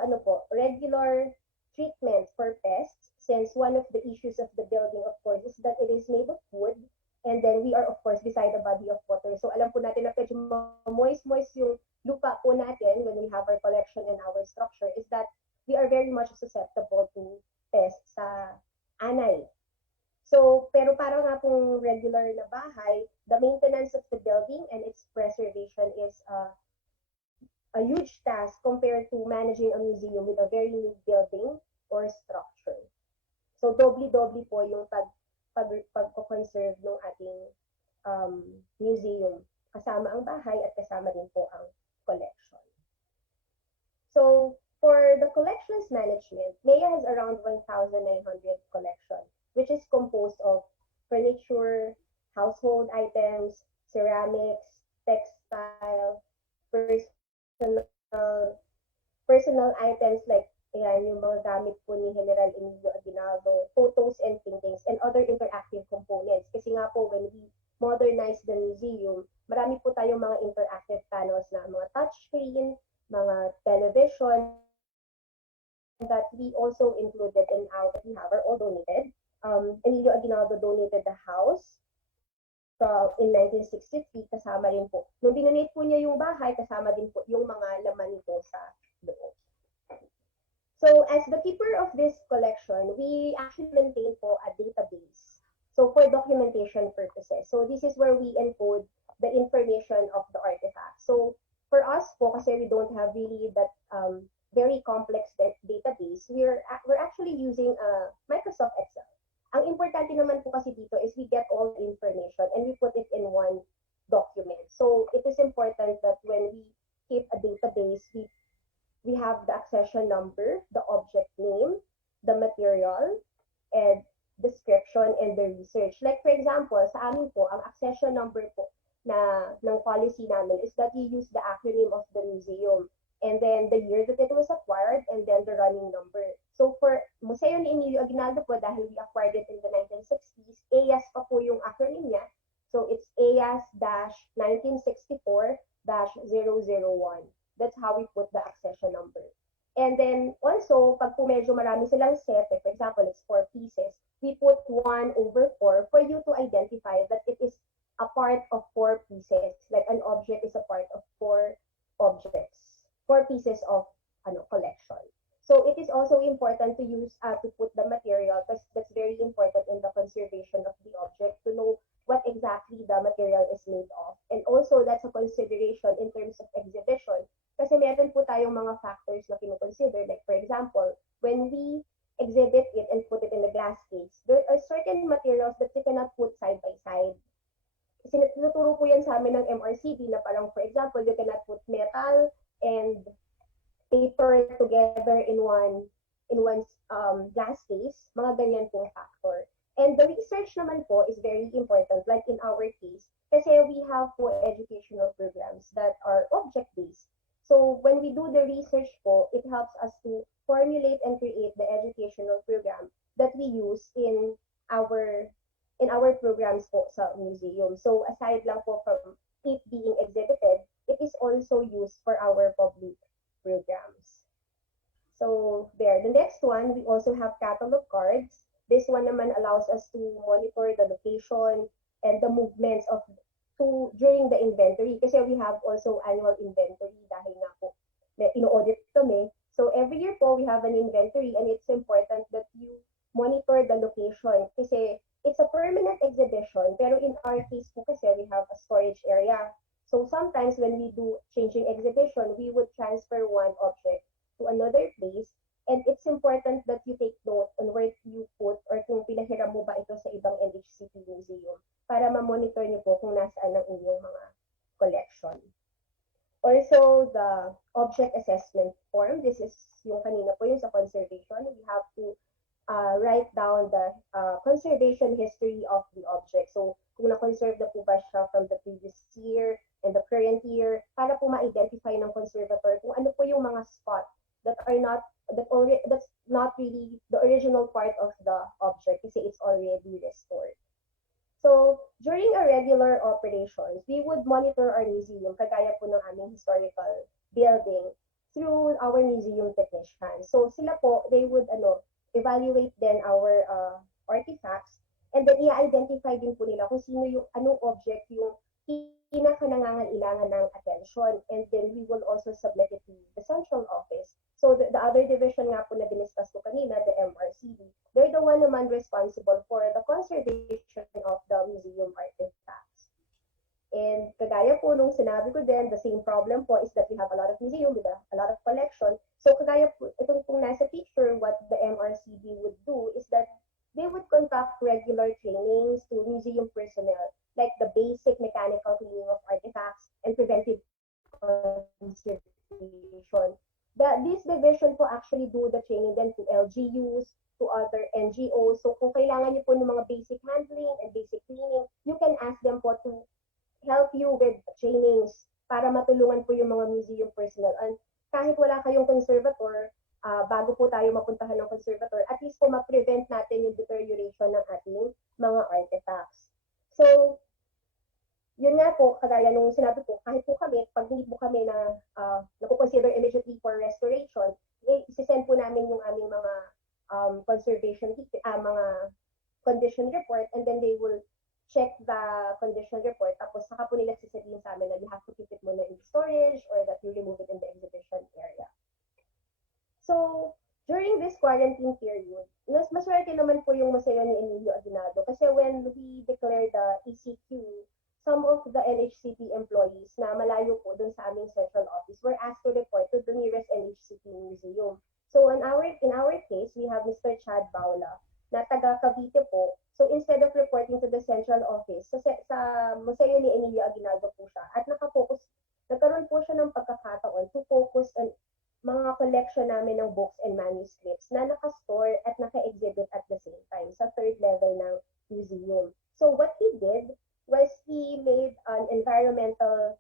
regular treatment for pests, since one of the issues of the building, of course, is that it is made of wood, and then we are, of course, beside a body of water. So alam po natin na medyo moist yung lupa po natin when we have our collection and our structure, is that we are very much susceptible to pests sa anay. So, pero para nga pong regular na bahay, the maintenance of the building and its preservation is a huge task compared to managing a museum with a very new building or structure. So, doble-doble po yung pag-conserve ng ating museum. Kasama ang bahay at kasama din po ang collection. So, for the collections management, MAYA has around 1,900 collection, which is composed of furniture, household items, ceramics, textile, personal items like yung mga gamit po ni General Emilio Aguinaldo, photos and paintings, and other interactive components. Kasi nga po, when we modernize the museum, marami po tayong mga interactive panels na mga touchscreen, mga television, that we also included in our, we have are all donated. Emilio Aguinaldo donated the house in 1963, kasama rin po. Nung dinonate po niya yung bahay, kasama din po yung mga laman nito sa loob. So as the keeper of this collection, we actually maintain po a database. So for documentation purposes. So this is where we encode the information of the artifact. So for us po, kasi we don't have really that very complex database, we're actually using Microsoft Excel. Ang importante naman po kasi dito is we get all the information and we put it in one document. So it is important that when we keep a database, we have the accession number, the object name, the material, and description and the research. Like for example, sa amin po, ang accession number po ng policy namin is that you use the acronym of the museum, and then the year that it was acquired, and then the running number. So for Museo ni Emilio Aguinaldo po, dahil we acquired it in the 1960s, EAS pa po yung acronym niya. So it's EAS-1964-001. That's how we put the accession number. And then also, pag po medyo marami silang set, like for example, it's 4 pieces, we put 1/4 for you to identify that it is a part of 4 pieces. Like an object is a part of 4 objects, 4 pieces of collection. So it is also important to use to put the material, because that's very important in the conservation of the object, to know what exactly the material is made of. And also that's a consideration in terms of exhibition. Kasi meron po tayong mga factors na kinukonsider. Like for example, when we exhibit it and put it in a glass case, there are certain materials that you cannot put side by side. Kasi tinuturo po yan sa amin ng MRCB na parang for example, you cannot put metal and paper together in one glass case. Mga ganyan pong factor. And the research naman po is very important, like in our case, kasi we have po educational programs that are object-based. So when we do the research po, it helps us to formulate and create the educational program that we use in our programs po sa museum. So aside lang po from it being exhibited, it is also used for our public programs. So there, the next one, we also have catalog cards. This one naman allows us to monitor the location and the movements of during the inventory, kasi we have also annual inventory dahil nga po ino-audit kami. So every year po, we have an inventory and it's important that you monitor the location kasi it's a permanent exhibition. Pero in our case po kasi, we have a storage area. So sometimes when we do changing exhibition, we would transfer one object to another place. And it's important that you take note on where you put or kung pinahiram mo ba ito sa ibang LHCP museum para ma-monitor niyo po kung nasaan ang inyong mga collection. Also, the object assessment form, this is yung kanina po yung sa conservation. We have to write down the conservation history of the object. So, kung na-conserve na po ba siya from the previous year and the current year, para po ma-identify ng conservator kung ano po yung mga spot that are not that's not really the original part of the object kasi it's already restored. So, during our regular operations, we would monitor our museum, kagaya po ng aming historical building, through our museum technicians. So, sila po, they would evaluate then our artifacts, and then i-identify din po nila kung sino yung, anong object yung pinaka-nangangailangan ng attention, and then we will also submit it to the central office. So the other division nga po na diniscuss ko kanina, the MRCD, they're the one naman responsible for the conservation of the museum artifacts. And kagaya po nung sinabi ko din, the same problem po is that we have a lot of museum with a lot of collection. So kagaya po, itong pong nasa picture, what the MRCD would do is that they would conduct regular trainings to museum personnel, like the basic mechanical cleaning of artifacts and preventive conservation. This division po actually do the training then to LGUs, to other NGOs. So kung kailangan niyo po ng mga basic handling and basic cleaning, you can ask them po to help you with trainings para matulungan po yung mga museum personnel. And kahit wala kayong conservator, bago po tayo mapuntahan ng conservator, at least po ma-prevent natin yung deterioration ng ating mga artifacts. So, yun nga po, kagaya nung sinabi ko, kahit po kami, pag hindi po kami na nakukonsider immediately for restoration, isisend po namin yung aming mga conservation, mga condition report, and then they will check the condition report, tapos saka po nila sasabihin sa amin na you have to keep it muna in storage or that you remove it in the exhibition area. So, during this quarantine period, maswerte naman po yung museo ni Emilio Aguinaldo kasi when we declared the ECQ, some of the LHCP employees na malayo po dun sa aming central office were asked to report to the nearest LHCP museum. So in our case, we have Mr. Chad Baula na taga Cavite po. So instead of reporting to the central office, sa museo ni Emilio Aguinaldo po siya at nagkaroon po siya ng pagkakataon to focus on mga collection namin ng books and manuscripts na nakastore at naka-exhibit at the same time sa third level ng museum. So what he did was he made an environmental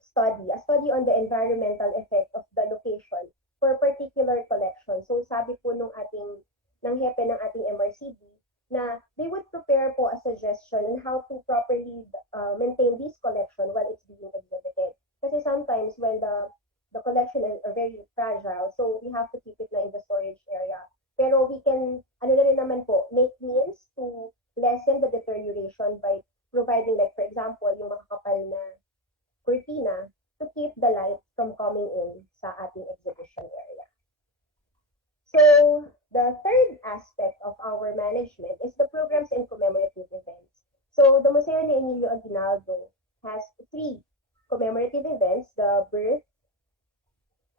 study, a study on the environmental effect of the location for a particular collection. So sabi po ng hepe ng ating MRCD na they would prepare po a suggestion on how to properly maintain this collection while it's being exhibited. Kasi sometimes when the collection are very fragile, so we have to keep it na in the storage area. Pero we can, make means to lessen the deterioration by providing, like, for example, yung makakapal na cortina to keep the light from coming in sa ating exhibition area. So, the third aspect of our management is the programs and commemorative events. So, the Museo ni Emilio Aguinaldo has 3 commemorative events, the birth,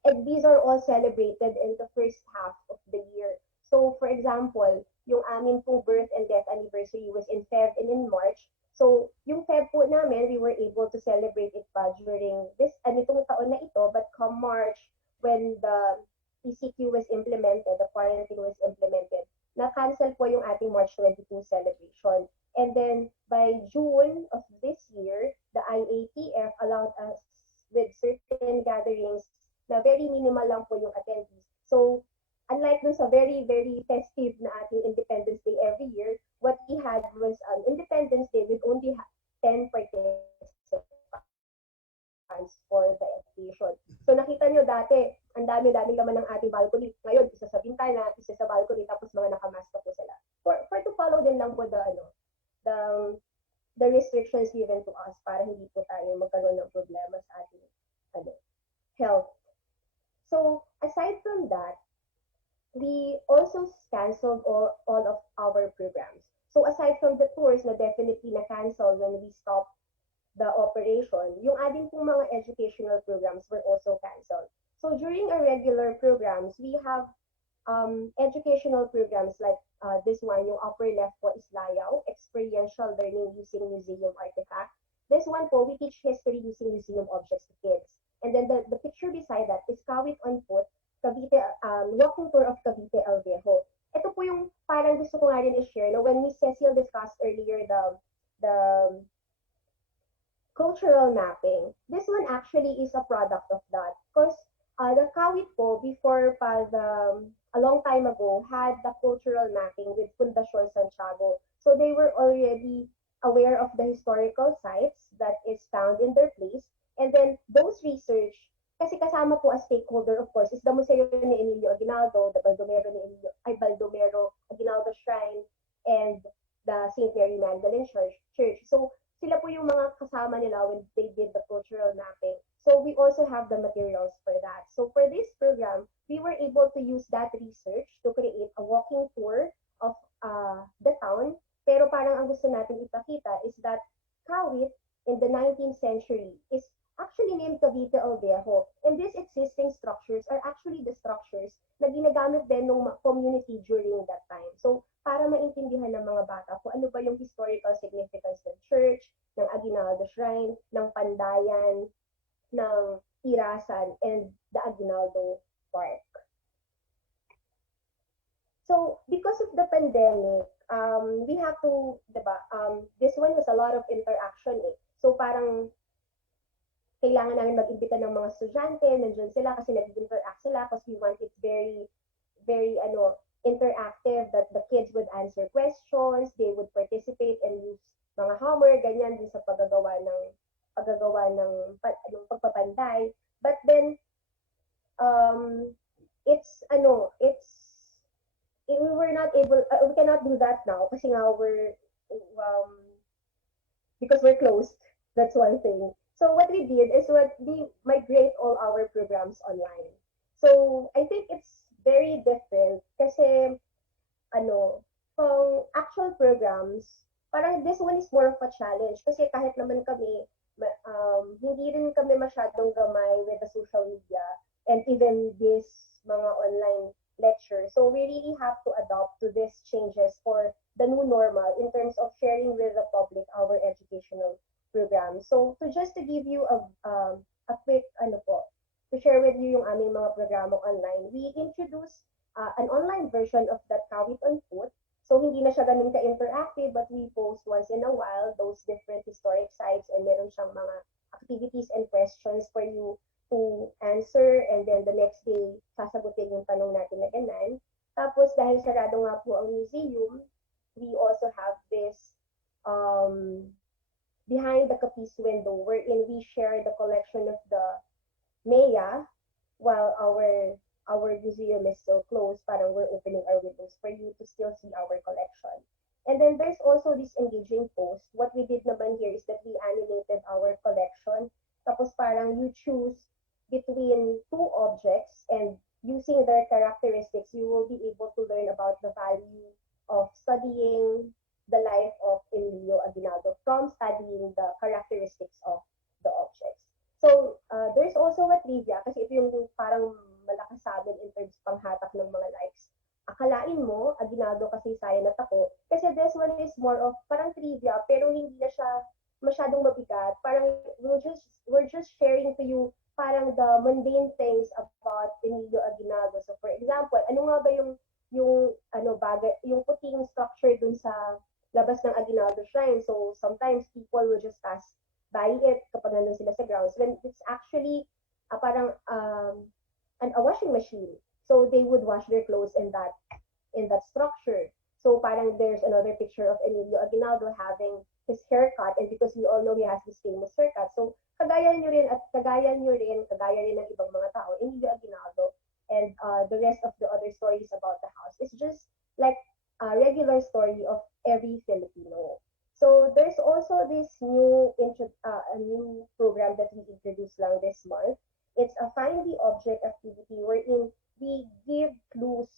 and these are all celebrated in the first half of the year. So, for example, yung amin pong birth and death anniversary was in Feb and in March. So, yung Feb po namin, we were able to celebrate it pa during nitong taon na ito, but come March, when the ECQ was implemented, the quarantine was implemented, na-cancel po yung ating March 22 celebration. And then, by June of this year, the IATF allowed us with certain gatherings na very minimal lang po yung attendees. So, unlike dun sa very, very festive na ating Independence Day every year, what we had was an Independence Day with only 10 participants for the occasion. So nakita nyo dati, ang dami-dami naman ng ating balcony. Ngayon, isa sa bintana, isa sa balcony, tapos mga nakamask po sila. For to follow din lang po the restrictions given to us para hindi po tayo magkaroon ng problema sa ating health. So, aside also canceled all of our programs. So aside from the tours na definitely na-cancel when we stopped the operation, yung ating pong mga educational programs were also canceled. So during our regular programs, we have educational programs like this one, yung upper left po is Layaw, experiential learning using museum artifact. This one po, we teach history using museum objects to kids. And then the picture beside that is Kawit on Foot, Cavite, walking tour of Cavite El Viejo. Ito po yung parang gusto ko nga rin i-share. No? When Miss Cecille discussed earlier the cultural mapping, this one actually is a product of that. Because the Kawit po, before pa a long time ago, had the cultural mapping with Fundación Santiago. So they were already aware of the historical sites that is found in their place. And then those research, kasi kasama po as stakeholder, of course, is the Museo ni Emilio Aguinaldo, the Baldomero Aguinaldo Shrine, and the St. Mary Magdalene Church. So sila po yung mga kasama nila when they did the cultural mapping. So we also have the materials for that. So for this program, we were able to use that research to create a walking tour of the town. Pero parang ang gusto natin ipakita is that Kawit in the 19th century is actually named Cavite El Viejo. And these existing structures are actually the structures na ginagamit din ng community during that time. So para maintindihan ng mga bata kung ano ba yung historical significance ng church, ng Aguinaldo Shrine, ng Pandayan, ng Irasan, and the Aguinaldo Park. So because of the pandemic, we have to, diba, this one has a lot of interaction eh. So parang kailangan namin mag-imbita ng mga estudyante, nandiyan sila kasi nag-interact sila because we want it very, very interactive, that the kids would answer questions, they would participate and use mga hammer, ganyan din sa paggagawa ng pagpapanday. But then, we were not able, we cannot do that now kasi nga because we're closed. That's one thing. So what we did is we migrate all our programs online. So I think it's very different kasi kung actual programs, parang this one is more of a challenge kasi kahit naman kami hindi rin kami masyadong gamay with the social media and even this mga online lecture. So we really have to adapt to these changes for the new normal in terms of sharing with the public our educational program. So to give you a quick to share with you yung aming mga programa online, we introduced an online version of that Kawit on Foot. So hindi na siya ganun ka-interactive, but we post once in a while those different historic sites and meron siyang mga activities and questions for you to answer, and then the next day, sasagutin yung tanong natin na ganan. Tapos, dahil sarado nga po ang museum, we also have this behind the Capis window, wherein we share the collection of the MEA, while our museum is still closed, parang we're opening our windows for you to still see our collection. And then there's also this engaging post. What we did naman here is that we animated our collection. Tapos parang you choose between two objects, and using their characteristics, you will be able to learn about the value of studying the life of Emilio Aguinaldo from studying the characteristics of the objects. So there's also a trivia kasi ito yung parang malakas sa amin in terms panghatak ng mga likes. Akalain mo, Aguinaldo kasaysayan at ako, kasi this one is more of parang trivia pero hindi na siya masyadong mabigat. Parang we're just sharing to you parang the mundane things about Emilio Aguinaldo. So for example, ano nga ba yung bagay, yung puting structure dun sa labas ng Aguinaldo Shrine. So sometimes people will just pass by it kapag nandun sila sa grounds when it's actually parang a washing machine. So they would wash their clothes in that structure. So parang there's another picture of Emilio Aguinaldo having his haircut, and because we all know he has this famous haircut. So kagaya rin ng ibang mga tao, Emilio Aguinaldo, and the rest of the other stories about the house is just like a regular story of every Filipino. So there's also this new program that we introduced lang this month. It's a Find the Object activity wherein we give clues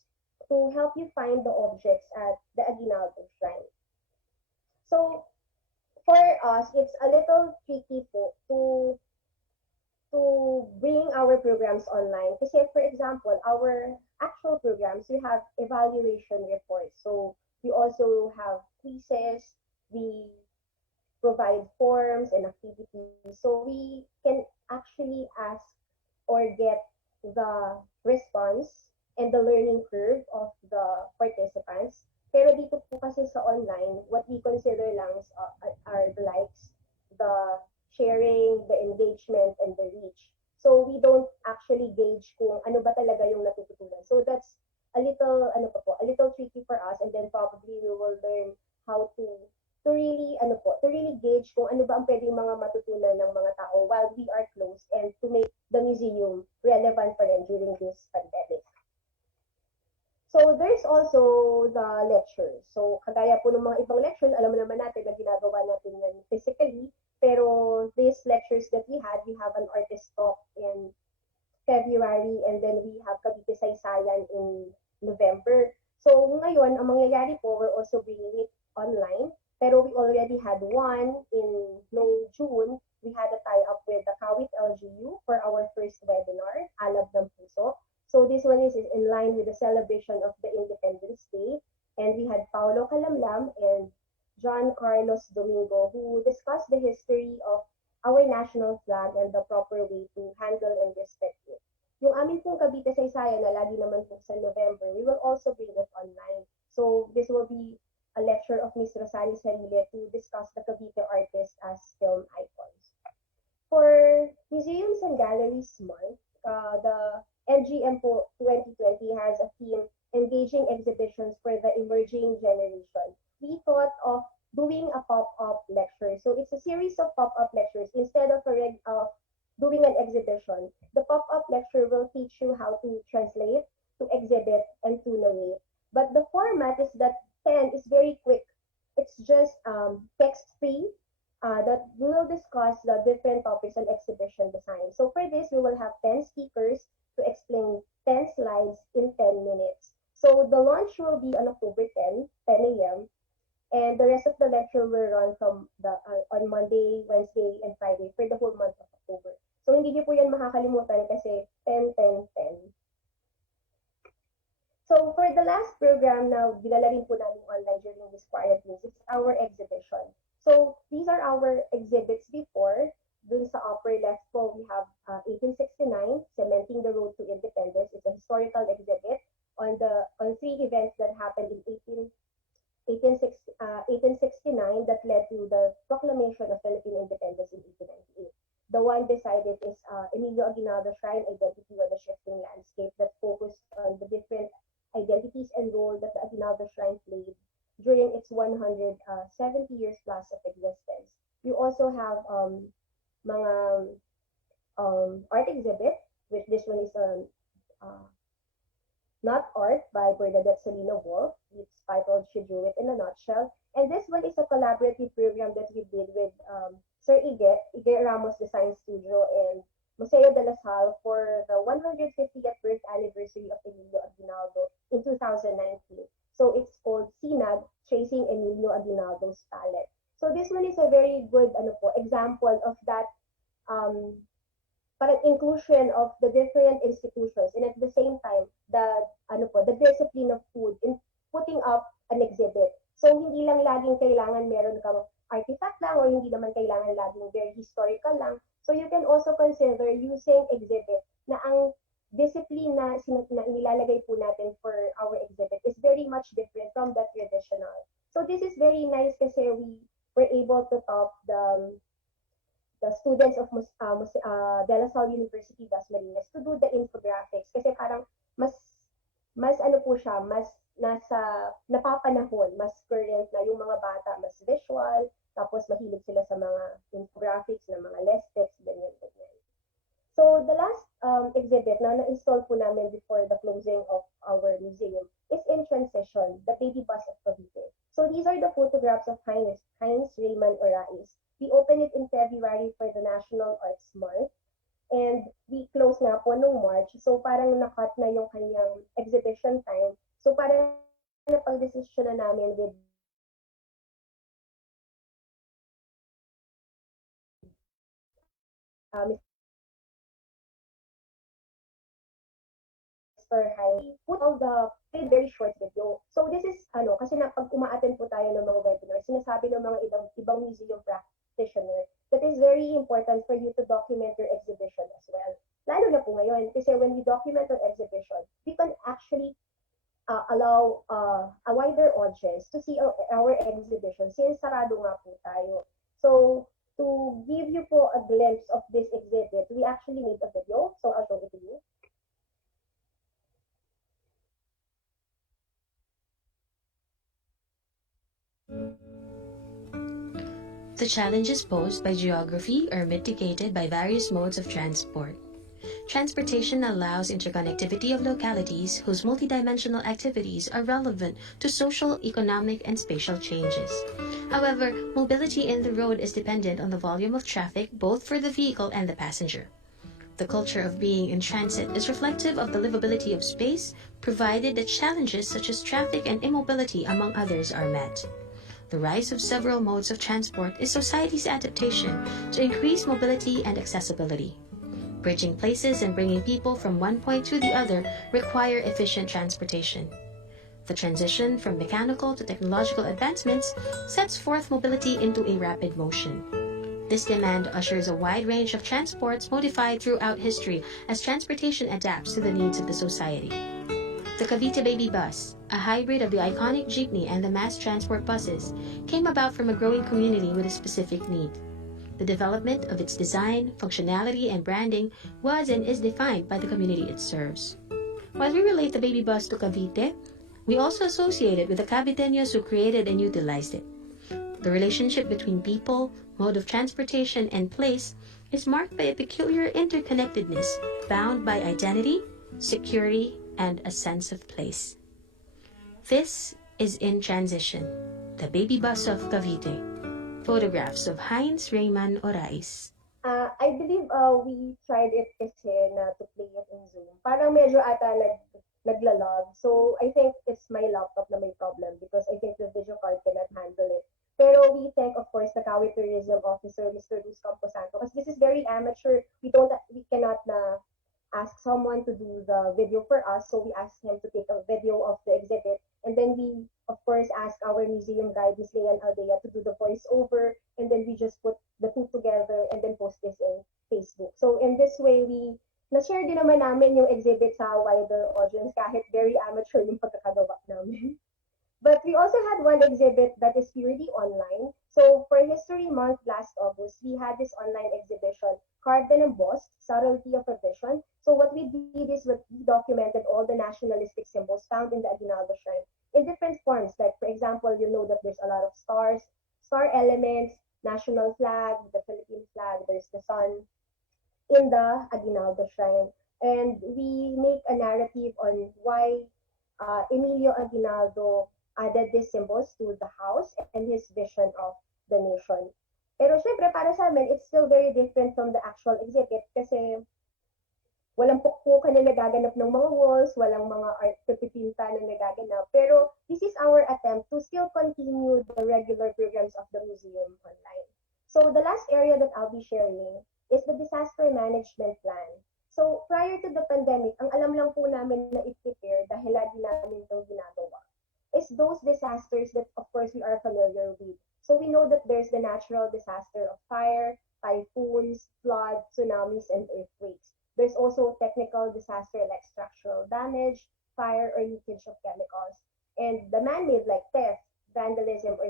to help you we find the objects at the Aguinaldo Shrine. So for us, it's a little tricky to bring our programs online. Kasi for example, our actual programs, we have evaluation reports. So we also have quizzes, we provide forms and activities. So we can actually ask or get the response and the learning curve of the participants. Pero dito po kasi sa online, what we consider lang are the likes, the sharing, the engagement, and the reach. So we don't actually gauge kung ano ba talaga yung natututunan. So that's a little, a little tricky for us, and then probably we will learn how to really gauge kung ano ba ang pwedeng mga matutunan ng mga tao while we are closed, and to make the museum relevant pa rin during this pandemic. So there's also the lectures. So kagaya po ng mga ibang lectures, alam mo naman natin na ginagawa natin yan physically, pero these lectures that we have an artist talk in February, and then we have Cavite Saysayan in November. So ngayon, ang mangyayari po, we're also bringing it online. Pero we already had one in June. We had a tie-up with the Kawit LGU for our first webinar, Alab ng Puso. So this one is in line with the celebration of the Independence Day. And we had Paulo Calamlam and John Carlos Domingo, who discussed the history of our national flag and the proper way to handle and respect it. Yung amin pong Cavite Saysayan na lagi naman po sa November, we will also bring it online. So this will be a lecture of Ms. Rosalie Sarile to discuss the Cavite artists as film icons. For Museums and Galleries Month, the LGM 2020 has a theme, Engaging Exhibitions for the Emerging Generation. We thought of doing a pop-up lecture. So it's a series of pop-up lectures. Instead of doing an exhibition, the pop-up lecture will teach you how to translate, to exhibit, and to narrate. But the format is that 10 is very quick. It's just text-free that we will discuss the different topics on exhibition design. So for this, we will have 10 speakers to explain 10 slides in 10 minutes. So the launch will be on October 10 a.m. And the rest of the lecture will run from on Monday, Wednesday, and Friday for the whole month of October. So hindi niyo po yan makakalimutan kasi 10, 10, 10. So for the last program na dinala rin po namin online during this quarantine, it's our exhibition. So these are our exhibits before. Dun sa upper left po, we have 1869, Cementing the Road to Independence. It's a historical exhibit on 3 events that happened in 1869 that led to the proclamation of Philippine independence in 1898. The one beside it is Emilio Aguinaldo Shrine Identity on the Shifting Landscape that focused on the different identities and role that the Aguinaldo Shrine played during its 170 years plus of existence. You also have mga art exhibit, which this one is not art by Bernadette Salina Wolf. It's titled She Drew It in a Nutshell. And this one is a collaborative program that we did with Sir Ipe Ramos Design Studio and Museo De La Salle for the 150th birth anniversary of Emilio Aguinaldo in 2019. So it's called CINAG, Tracing Emilio Aguinaldo's Palette. So this one is a very good example of that parang inclusion of the different institutions, and at the same time the discipline of food in putting up an exhibit. So hindi lang laging kailangan meron kang artifact lang, or hindi naman kailangan laging very historical lang. So you can also consider using exhibit na ang discipline na inilalagay po natin for our exhibit is very much different from the traditional. So this is very nice kasi we were able to top the students of De La Salle University, Dasmariñas, to do the infographics kasi parang mas po siya, mas nasa napapanahon, mas current na yung mga bata, mas visual, tapos mahilig sila sa mga infographics, na mga less text, ganyan. So the last exhibit na na-install po namin before the closing of our museum is in transition, the baby bus of Cavite. So these are the photographs of Heinz Raymond Orais. We opened it in February for the National Arts Month, and we closed na po nung March. So parang nakat na yung kanyang exhibition time. So parang napag-desisyon na namin with Mr. Hai, put all the very short video. So this is, kasi na pag uma-attend po tayo ng mga webinars, sinasabi ng mga ibang museum practitioner that is very important for you to document your exhibition as well. Lalo na po ngayon, kasi when we document our exhibition, we can actually allow a wider audience to see our exhibition since sarado nga po tayo. So, to give you po a glimpse of this exhibit, we actually made a video. So, I'll show it to you. The challenges posed by geography are mitigated by various modes of transport. Transportation allows interconnectivity of localities whose multidimensional activities are relevant to social, economic, and spatial changes. However, mobility in the road is dependent on the volume of traffic both for the vehicle and the passenger. The culture of being in transit is reflective of the livability of space, provided that challenges such as traffic and immobility, among others, are met. The rise of several modes of transport is society's adaptation to increase mobility and accessibility. Bridging places and bringing people from one point to the other require efficient transportation. The transition from mechanical to technological advancements sets forth mobility into a rapid motion. This demand ushers a wide range of transports modified throughout history as transportation adapts to the needs of the society. The Cavite Baby Bus, a hybrid of the iconic jeepney and the mass transport buses, came about from a growing community with a specific need. The development of its design, functionality, and branding was and is defined by the community it serves. While we relate the baby bus to Cavite, we also associate it with the Caviteños who created and utilized it. The relationship between people, mode of transportation, and place is marked by a peculiar interconnectedness bound by identity, security, and a sense of place. This is In Transition, the baby bus of Cavite. Photographs of Heinz Raymond Orais. I believe we tried it kasi na to play it in Zoom. Parang medyo ata naglalag. So I think it's my laptop na may problem because I think the video card cannot handle it. Pero we thank, of course, the Kawi Tourism Officer, Mr. Luz Camposanto, because this is very amateur. We cannot ask someone to do the video for us. So we asked him to take a video of the exhibit. And then we, of course, ask our museum guide, Ms. Leanne Aldea, to do the voiceover. And then we just put the two together and then post this in Facebook. So in this way, na-share din naman namin yung exhibit sa wider audience kahit very amateur yung pagkakagawa namin. But we also had one exhibit that is purely online. So for History Month last August, we had this online exhibition, Carved and Embossed, Subtlety of a Vision. So what we did is we documented all the nationalistic symbols found in the Aguinaldo Shrine in different forms. Like, for example, you know that there's a lot of stars, star elements, national flag, the Philippine flag, there's the sun in the Aguinaldo Shrine. And we make a narrative on why Emilio Aguinaldo added these symbols to the house and his vision of the nation. Pero syempre, para sa amin, it's still very different from the actual exhibit kasi walang pukpukan na nagaganap ng mga walls, walang mga art pipipinta na nagaganap. Pero this is our attempt to still continue the regular programs of the museum online. So the last area that I'll be sharing is the disaster management plan. So prior to the pandemic, ang alam lang po namin na i-prepare dahil lagi namin itong ginagawa is those disasters that of course we are familiar with. So we know that there's the natural disaster of fire, typhoons, floods, tsunamis, and earthquakes. There's also technical disaster like structural damage, fire, or leakage of chemicals. And the man-made like theft, vandalism, or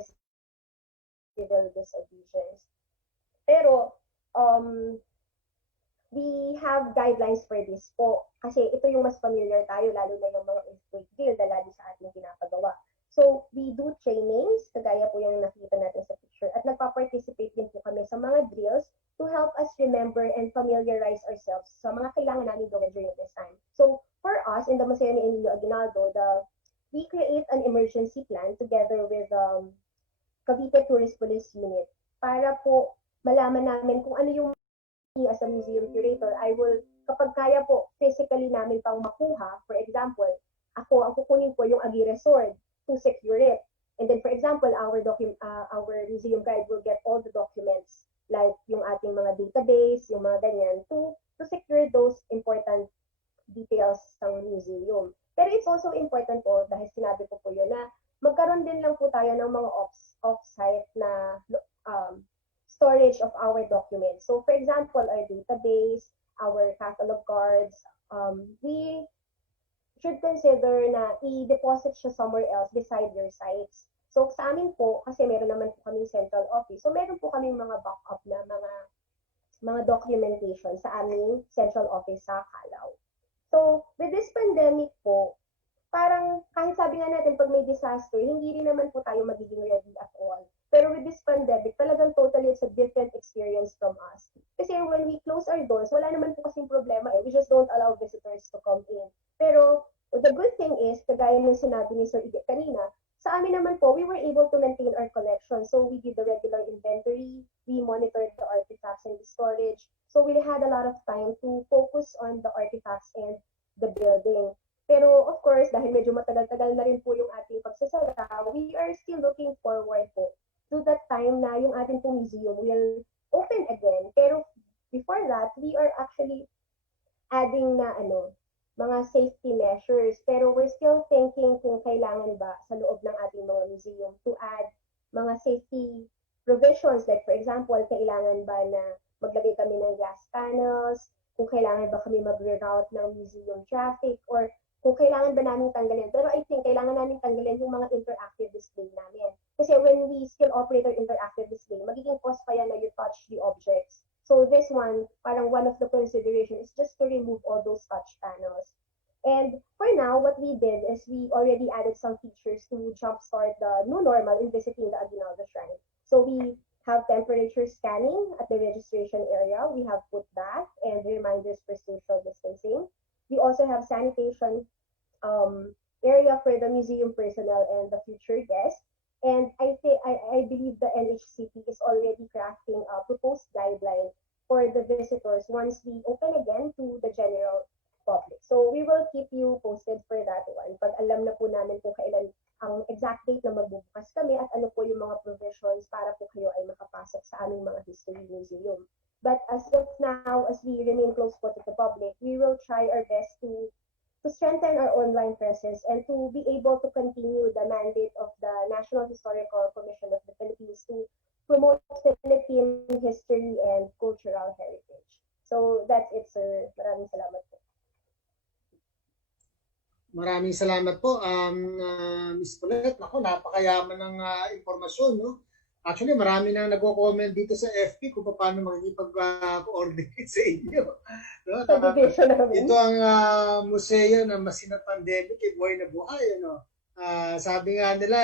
civil disobedience. Pero we have guidelines for this po. Kasi ito yung mas familiar tayo, lalo na yung mga earthquake drill na lagi sa ating pinapagawa. So, we do trainings, kagaya po yung nakita natin sa picture, at nagpa-participate din po kami sa mga drills to help us remember and familiarize ourselves sa mga kailangan namin gawin during this time. So, for us, in the Museo ni Emilio Aguinaldo, we create an emergency plan together with Cavite Tourist Police Unit para po malaman namin kung ano yung as a museum curator, kapag kaya po physically namin pang makuha, for example, ako, ang kukunin ko yung Aguirre Sword. to secure it. And then, for example, our museum guide will get all the documents, like yung ating mga database, yung mga ganyan, to secure those important details ng museum. Pero it's also important po, dahil sinabi ko po yun, na magkaroon din lang po tayo ng mga off-site na storage of our documents. So, for example, our database, our catalog cards, we should consider na i-deposit siya somewhere else beside your sites. So, sa amin po, kasi meron naman po kami central office, so meron po kami mga backup na mga documentation sa aming central office sa Calao. So, with this pandemic po, parang kahit sabi nga natin pag may disaster, hindi rin naman po tayo magiging ready at all. Pero with this pandemic, talagang totally it's a different experience from us. Kasi when we close our doors, wala naman po kasing problema eh. We just don't allow visitors to come in. Pero the good thing is, kagaya ng sinabi ni Sir Ipe kanina, sa amin naman po, we were able to maintain our collection. So we did the regular inventory, we monitored the artifacts and the storage. So we had a lot of time to focus on the artifacts and the building. Pero of course, dahil medyo matagal-tagal na rin po yung ating pagsasara, we are still looking forward po to that time na yung ating po museum will open again. Pero before that, we are actually adding na mga safety measures. Pero we're still thinking kung kailangan ba sa loob ng ating mga museum to add mga safety provisions. Like for example, kailangan ba na maglagay kami ng glass panels, kung kailangan ba kami mag-reroute ng museum traffic, or kung kailangan ba namin tanggalin. Pero I think kailangan namin tanggalin yung mga interactive display namin. Kasi when we still operate our interactive display, magiging cost pa yan na you touch the objects. So this one, parang one of the considerations is just to remove all those touch panels. And for now, what we did is we already added some features to jumpstart the new normal in visiting the Aguinaldo Shrine. So we have temperature scanning at the registration area. We have foot bath and reminders for social distancing. We also have sanitation area for the museum personnel and the future guests. And I believe the LHCP is already crafting a proposed guideline for the visitors once we open again to the general public. So we will keep you posted for that one. Pag alam na po namin kung kailan ang exact date na magbubukas kami at ano po yung mga provisions para po kayo ay makapasok sa aming mga history museum. But as of now, as we remain close po to the public, we will try our best to strengthen our online presence and to be able to continue the mandate of the National Historical Commission of the Philippines to promote Philippine history and cultural heritage. So that's it, sir. Maraming salamat po. Maraming salamat po, Ms. Paulette. Ako, napakayaman ng impormasyon, no? Actually, marami na nagko-comment dito sa FB kung paano makikipag-coordinate sa inyo. No? Ito ang museo na masina pandemic, buhay na buhay. Sabi nga nila,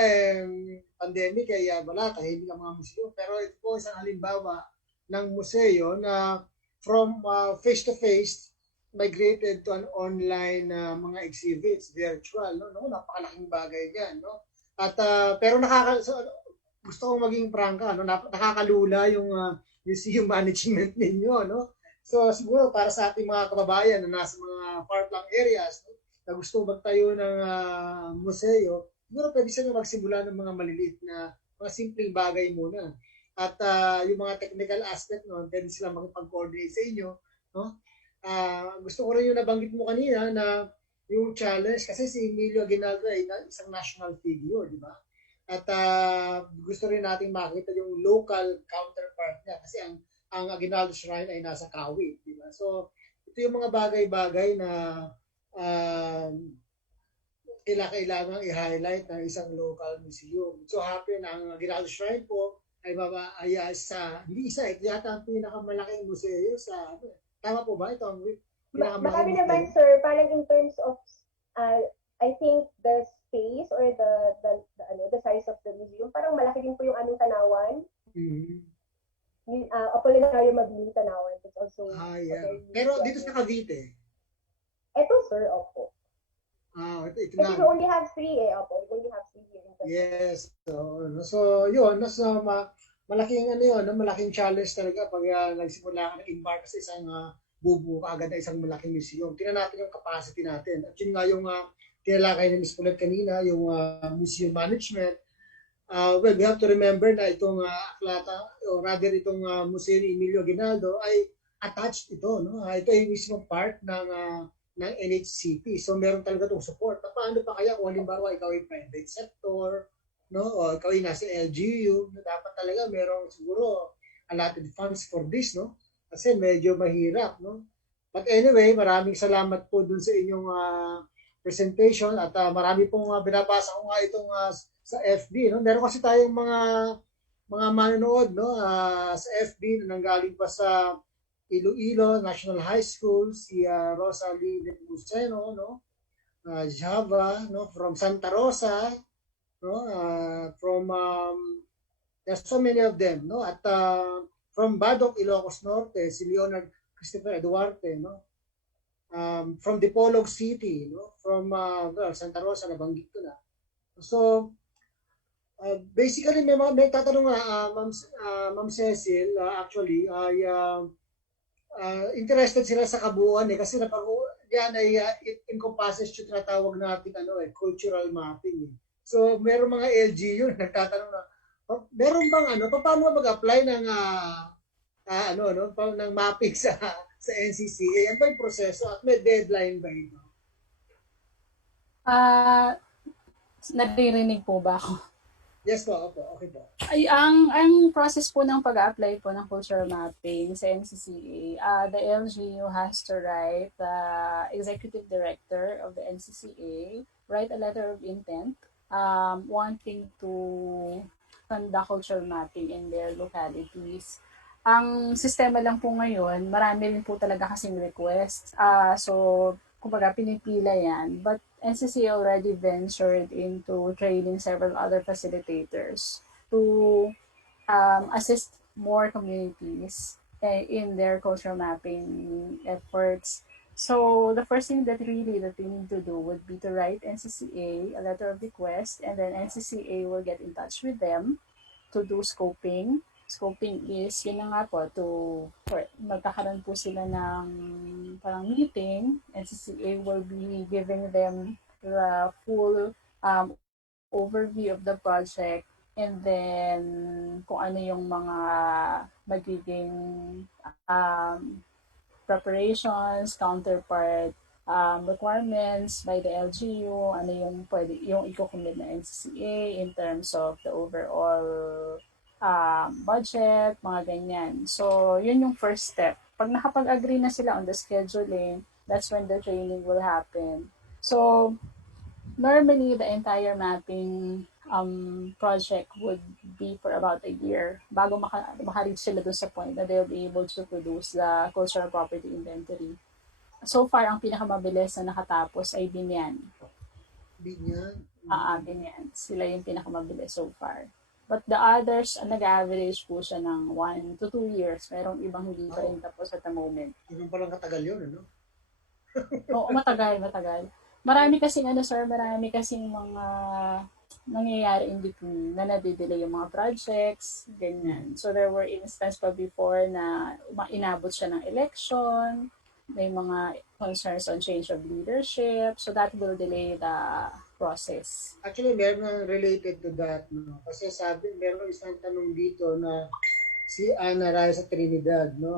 pandemic ay wala, tahimik ang mga museo. Pero ito po isang halimbawa ng museo na from face-to-face, migrated to an online mga exhibits, virtual. No? Napakalaking bagay yan. No? At, pero gusto kong maging prangka, nakakalula yung museum management ninyo, no? So siguro para sa ating mga kababayan na nasa mga far-flung areas, no, na gusto magtayo ng museo, siguro pwede sila magsimula ng mga maliliit na mga simpleng bagay muna. At yung mga technical aspect, no, pwede sila makipag-coordinate sa inyo, no? Gusto ko rin yung nabanggit mo kanina na yung challenge, kasi si Emilio Aguinaldo ay isang national figure, di ba? At gusto rin natin makita yung local counterpart niya kasi ang Aguinaldo Shrine ay nasa Kawit, di ba? So, ito yung mga bagay-bagay na kailangan i-highlight ng isang local museum. So, happy na ang Aguinaldo Shrine po ay hindi isa, ito yata ang pinakamalaking museo sa, tama po ba? Ito ang marami naman, sir, parang in terms of, I think the space or the size of the museum, parang malaki din po yung aming tanawan. Yung Apolinario Mabini tanawan. It's also yeah. Pero dito sa Cavite? Ito, sir, opo. Ito Kasi we only have 3 opo. We only have 3 here. Yes. So yun, malaking malaking challenge talaga pag nagsimula ka nag-embark sa isang bubuo ka agad na isang malaking museum. Tingnan natin yung capacity natin. At yun nga yung tinalakay ni Ms. Paulette kanina, yung museum management. Well, we have to remember na itong aklata, o rather itong museo ni Emilio Aguinaldo ay attached ito. No? Ito ay mismo part ng LHCP. So meron talaga itong support. Paano pa kaya kung halimbawa ikaw ay private sector, no? O ikaw ay nasa LGU, dapat talaga merong siguro allotted funds for this, no? Kasi medyo mahirap, no? But anyway, maraming salamat po dun sa inyong presentation at marami pong binabasa ko nga itong sa FB, no? Meron kasi tayong mga manonood, no? Sa FB na nanggaling pa sa Iloilo National High School, si Rosalie Luceno, no? Java, no? From Santa Rosa, no? From there's so many of them, no? At from Badok, Ilocos Norte, si Leonard Christopher Duarte, no? From Dipolog City, no? From Santa Rosa, nabanggit ko na. So basically may tatanong Ma'am Cecille, actually ay interested sila sa kabuuan kasi yan ay it encompasses yung tinatawag natin cultural mapping. So meron mga LGU nagtatanong na meron bang paano mag-apply ng ng mapping sa NCCA? Ano ba yung proseso at may deadline ba ito? Naririnig po ba ako? Yes po, opo, okay po. Ay, ang process po ng pag-apply po ng cultural mapping sa NCCA, the LGU has to write, the executive director of the NCCA, write a letter of intent wanting to conduct cultural mapping in their localities. Ang sistema lang po ngayon, marami rin po talaga kasing request. So, kumbaga, pinipila yan. But NCCA already ventured into training several other facilitators to assist more communities in their cultural mapping efforts. So the first thing that we need to do would be to write NCCA a letter of request, and then NCCA will get in touch with them to do scoping. Scoping is, yun na nga po, magkakaroon po sila ng parang meeting. NCCA will be giving them the full overview of the project, and then kung ano yung mga magiging preparations, counterpart requirements by the LGU, ano yung pwede, yung i-commit na NCCA in terms of the overall budget, mga ganyan. So, yun yung first step. Pag nakapag-agree na sila on the scheduling, that's when the training will happen. So, normally, the entire mapping project would be for about a year bago maka-reach sila doon sa point na they'll be able to produce the cultural property inventory. So far, ang pinakamabilis na nakatapos ay Binyan. Binyan? Binyan. Sila yung pinakamabilis so far. But the others, nag-average po siya ng 1 to 2 years. Merong ibang hindi pa rin tapos at the moment. Yung palang katagal yun, ano? Oo, matagal. Marami kasing marami kasing mga nangyayari in between na nadidelay yung mga projects, ganyan. So there were instances pa before na inabot siya ng election, may mga concerns on change of leadership, so that will delay the process. Actually, meron related to that, no? Kasi meron isang tanong dito na si Ana Raya sa Trinidad, no?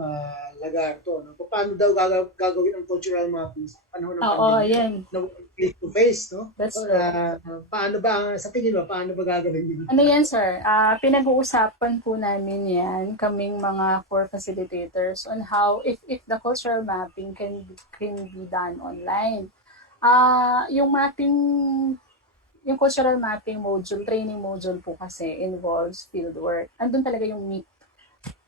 Lagarto, no? Paano daw gagawin ang cultural mapping sa panahon ng pandemic? Yan. No, face-to-face, no? That's right. Paano ba, sa tingin mo, paano ba gagawin yun? Ano yan, sir? Pinag-uusapan po namin yan, kaming mga core facilitators, on how, if the cultural mapping can be done online. Yung cultural mapping module, training module po kasi involves fieldwork. Andun talaga yung meat.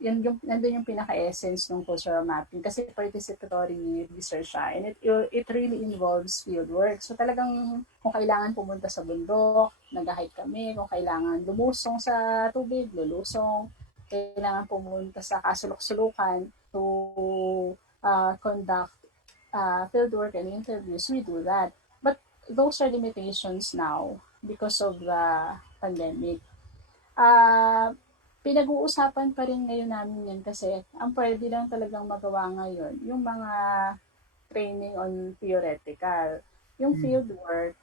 Nandun yung pinaka-essence ng cultural mapping kasi participatory research siya, and it really involves fieldwork. So talagang kung kailangan pumunta sa bundok, nag-hike kami, kung kailangan lumusong sa tubig, lulusong, kailangan pumunta sa kasulok-sulukan to conduct fieldwork and interviews, we do that. But those are limitations now because of the pandemic. Pinag-uusapan pa rin ngayon namin yan kasi ang pwede lang talagang magawa ngayon yung mga training on theoretical. Yung fieldwork,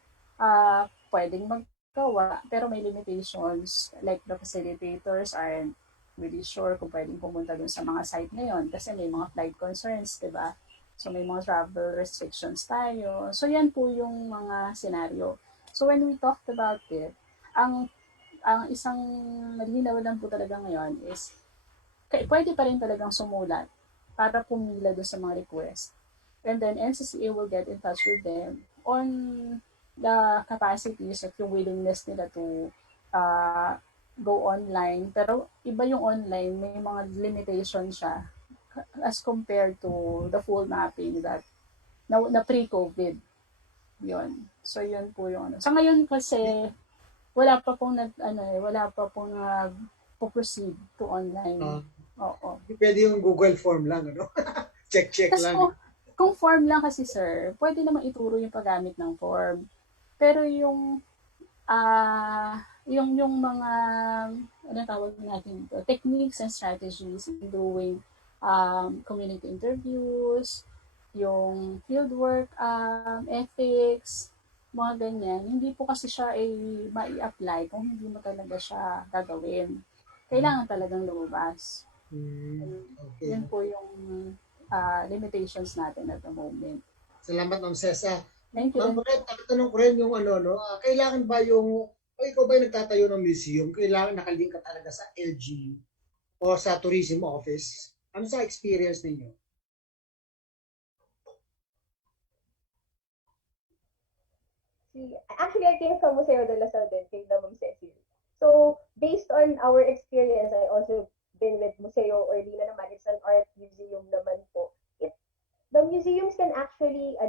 pwedeng maggawa, pero may limitations. Like the facilitators aren't really sure kung pwedeng pumunta dun sa mga site ngayon kasi may mga flight concerns, di ba? So may mga travel restrictions tayo. So yan po yung mga scenario. So when we talked about it, ang isang malinaw lang po talaga ngayon is pwede pa rin talagang sumulat para pumila doon sa mga request. And then NCCA will get in touch with them on the capacities at yung willingness nila to go online. Pero iba yung online, may mga limitation siya as compared to the full mapping that na pre-COVID. Yun. So yun po yung ano. Sa ngayon kasi wala pa pong proceed to online. Oo. Pwede yung Google form lang, ano? Check lang. Kung form lang kasi, sir, pwede naman ituro yung paggamit ng form. Pero yung mga ano tawag natin ito, techniques and strategies in doing community interviews, yung fieldwork, ethics, mga ganyan, hindi po kasi siya ay mai-apply kung hindi mo talaga siya gagawin. Kailangan talagang lumabas. Okay. Yun po yung limitations natin at the moment. Salamat, Ma'am Cesa. Thank you. Ma'am Paulette, tanong ko rin yung kailangan ba yung, ikaw ba yung nagtatayo ng museum, kailangan nakalink ka talaga sa LGU o sa tourism office? Ano sa experience ninyo? Actually, I came from Museo De La Salle din, kay Ma'am Cecille. So, based on our experience, I also been with Museo Orlina naman. It's an art museum naman po. The museums can actually,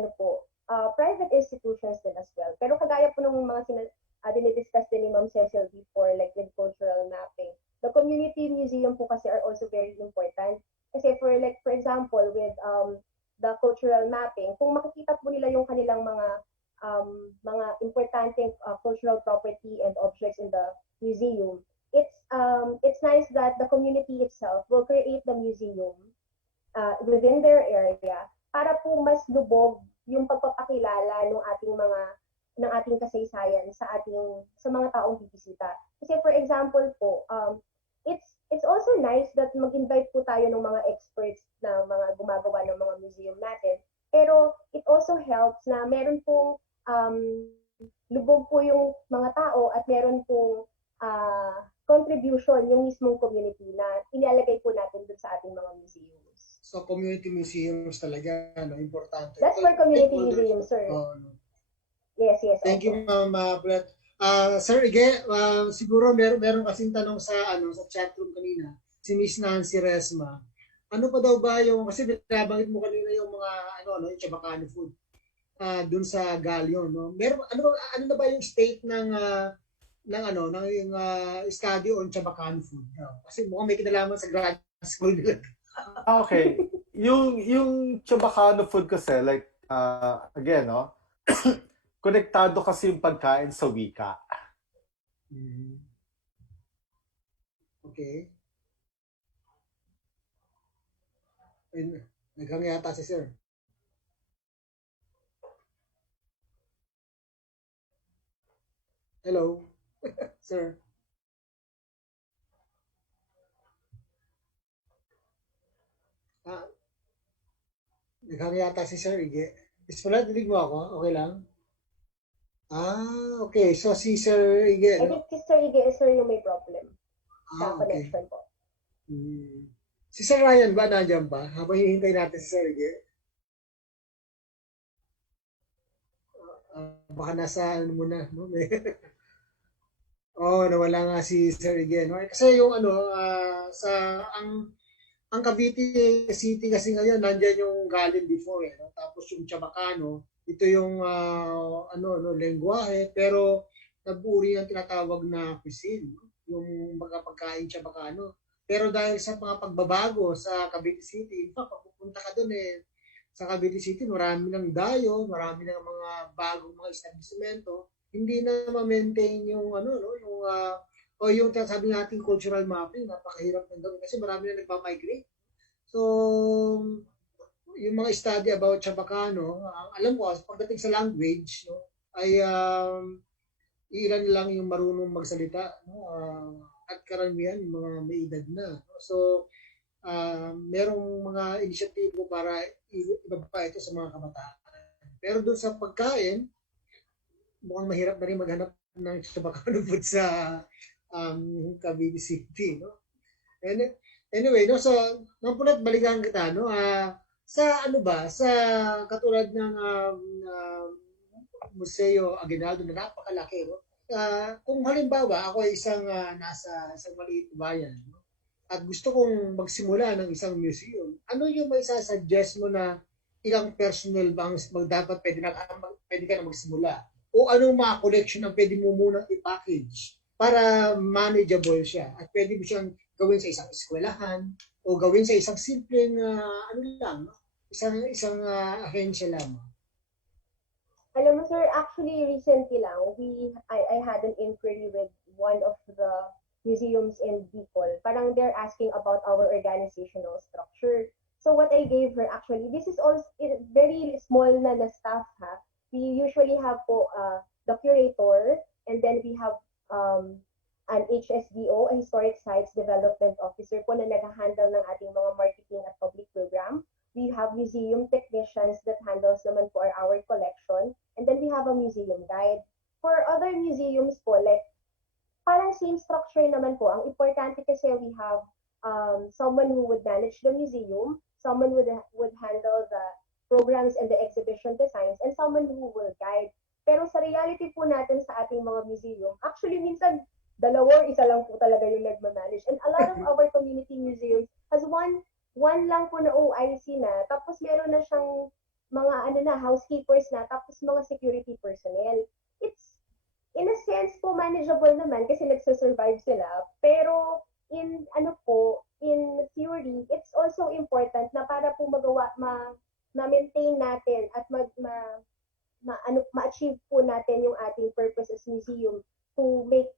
private institutions din as well. Pero kagaya po ng mga dinidiscuss din ni Ma'am Cecille before, like with cultural mapping, the community museum po kasi are also very important. Kasi for example, with the cultural mapping, kung makikita po nila yung kanilang mga importanteng cultural property and objects in the museum, it's nice that the community itself will create the museum within their area para po mas lubog yung pagpapakilala ng ating kasaysayan sa mga taong bibisita. Kasi for example po, it's also nice that mag-invite po tayo ng mga experts na mga gumagawa ng mga museum natin. Pero it also helps na meron pong lubog po yung mga tao at meron pong contribution yung mismong community na ilalagay po natin dun sa ating mga museums. So, community museums talaga, importante. That's for community museums, sir. Yes. Thank you, Ma'am Paulette. Sir Ige, siguro meron kasing tanong sa chat room kanina, si Miss Nancy Resma. Ano pa daw ba yung, kasi binabanggit mo kanina yung mga yung Chabacano food dun sa Galyon, no? Meron ano na ba yung state ng yung study on Chabacano food? Kasi mukhang may kinalaman sa grad school nila. Okay. Yung Chabacano food kasi, again, no? Konektado kasi yung pagkain sa wika. Okay. Naghang yata si sir. Hello, sir. Naghang yata si Sir Ige. Is pala, dinig mo ako? Okay lang? Okay. So, si Sir Ige. I think si Sir Ige is yung may problem sa connection po. Si Sir Ryan ba nandiyan ba? Habang hihintay natin si Sir Ige. Baka nasa muna. No? Nawala nga si Sir Ige. No? Kasi yung ang Cavite City kasi ngayon, nandiyan yung Galin before. No? Tapos yung Chabacano, ito yung lengguwahe, pero nabuo rin ang tinatawag na cuisine, no? Yung mga pagkain Chabacano. Pero dahil sa mga pagbabago sa Cavite City, in fact, pag pupunta ka doon sa Cavite City, marami ng dayo, marami ng mga bagong mga establishmento, hindi na ma-maintain yung yung sabi natin cultural mapping, napakahirap na doon kasi marami na nagpa-migrate. So, yung mga study about Chabacano, alam ko, pagdating sa language, no, ay ilan lang yung marunong magsalita, no? At karamihan yung mga may edad na. No? So, merong mga inisyatibo para ibaba ito sa mga kabataan. Pero doon sa pagkain, mukhang mahirap na rin maghanap ng Chabacano food sa Cavite City. No? And, anyway, no, so, Mapulat, balikan kita. No? Sa ano ba, sa katulad ng Museo Aguinaldo na napakalaki, no? Kung halimbawa ako ay nasa isang maliit na bayan, no? At gusto kong magsimula ng isang museum, ano yung may sasuggest mo na ilang personnel ba ang dapat pwede ka na magsimula? O anong mga collection ang pwede mo munang i-package para manageable siya? At pwede mo siyang gawin sa isang eskwelahan o gawin sa isang simpleng ano lang, no? Isang ahensya lamang. Alam mo sir, actually recently lang, I had an inquiry with one of the museums in Bicol. Parang they're asking about our organizational structure. So what I gave her actually, this is also very small na staff ha. We usually have po the curator, and then we have an HSDO, a Historic Sites Development Officer po na nag-handle ng ating mga marketing at public program. We have museum technicians that handles naman po our collection. And then we have a museum guide. For other museums po, like, parang same structure naman po. Ang importante kasi we have someone who would manage the museum, someone would handle the programs and the exhibition designs, and someone who will guide. Pero sa reality po natin sa ating mga museum, actually minsan dalawa or isa lang po talaga yung nagmamanage. And a lot of our community museums has one lang po na OIC na, tapos meron na siyang mga housekeepers na, tapos mga security personnel. It's, in a sense po, manageable naman kasi nagsasurvive sila. Pero, in theory, it's also important na para po ma-maintain natin at ma-achieve po natin yung ating purpose as museum to make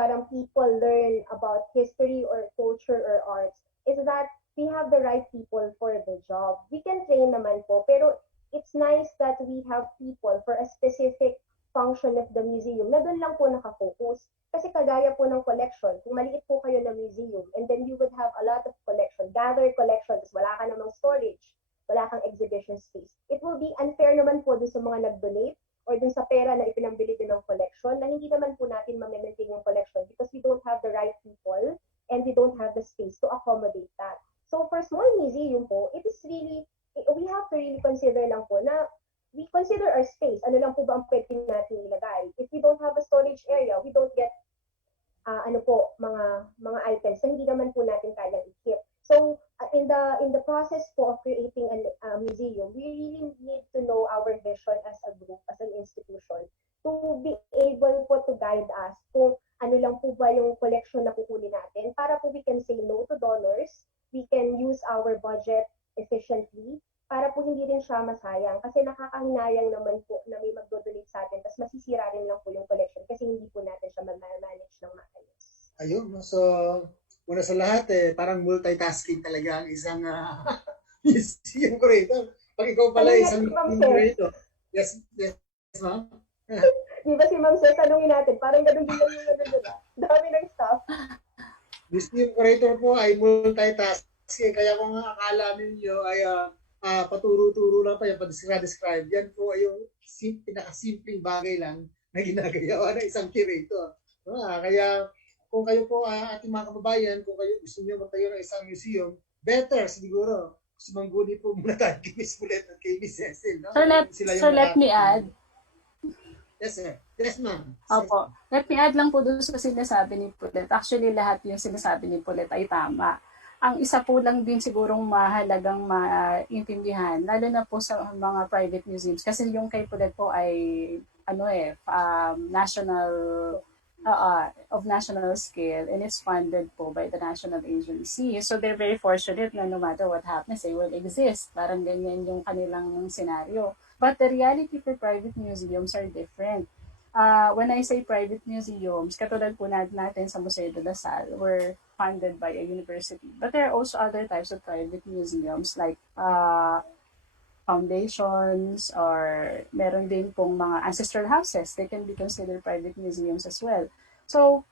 parang people learn about history or culture or arts, is that we have the right people for the job. We can train naman po, pero it's nice that we have people for a specific function of the museum na doon lang po nakafocus. Kasi kagaya po ng collection, kung maliit po kayo na museum, and then you would have a lot of collection, gathered collections, wala ka namang storage, wala kang exhibition space. It will be unfair naman po doon sa mga nag-donate or dun sa pera na ipinambili din ng collection na hindi naman po natin ma-maintain yung collection because we don't have the right people and we don't have the space to accommodate that. So for small museum po, it is really, we have to really consider lang po na we consider our space. Ano lang po ba ang pwede natin ilagay? If we don't have a storage area, we don't get mga items na hindi naman po natin kayang i-keep. So in the process po of creating a museum, we really need to know our vision as a group, as an institution, to be able po to guide us kung ano lang po ba yung collection na kukunin natin para po we can say no to donors, we can use our budget efficiently para po hindi rin siya masayang kasi nakakahinayang naman po na may magdodonate sa atin tapos masisira rin lang po yung collection kasi hindi po natin siya ma-manage ng maayos. Ayun, so una sa lahat parang multitasking talaga ang isang museum curator. Pag ikaw pala isang curator. Yes, ma'am. Di ba si Ma'am Ses, tanungin natin, parang ganun din yung dami ng staff. Museum curator po ay multitasking, kaya kung akala ninyo ay paturo-turo lang pa yan, pa-describe, yan po ay yung pinakasimpleng bagay lang na ginagawa ng isang curator. Kaya kung kayo po ating mga kababayan, kung kayo gusto nyo magtayo ng isang museum, better siguro. Sumangguni po muna tayo kay Miss Paulette at kay Miss Cecille. No? So let me add. Yes, sir. Yes, ma'am. Opo. Let me add lang po doon sa sinasabi ni Paulette. Actually, lahat yung sinasabi ni Paulette ay tama. Ang isa po lang din sigurong mahalagang maintindihan, lalo na po sa mga private museums, kasi yung kay Paulette po ay of national scale, and it's funded po by the national agency. So they're very fortunate na no matter what happens, they will exist. Parang ganyan yung kanilang scenario. But the reality for private museums are different. When I say private museums, katulad po natin sa Museo De La Salle, were funded by a university. But there are also other types of private museums like foundations, or meron din pong mga ancestral houses. They can be considered private museums as well. So,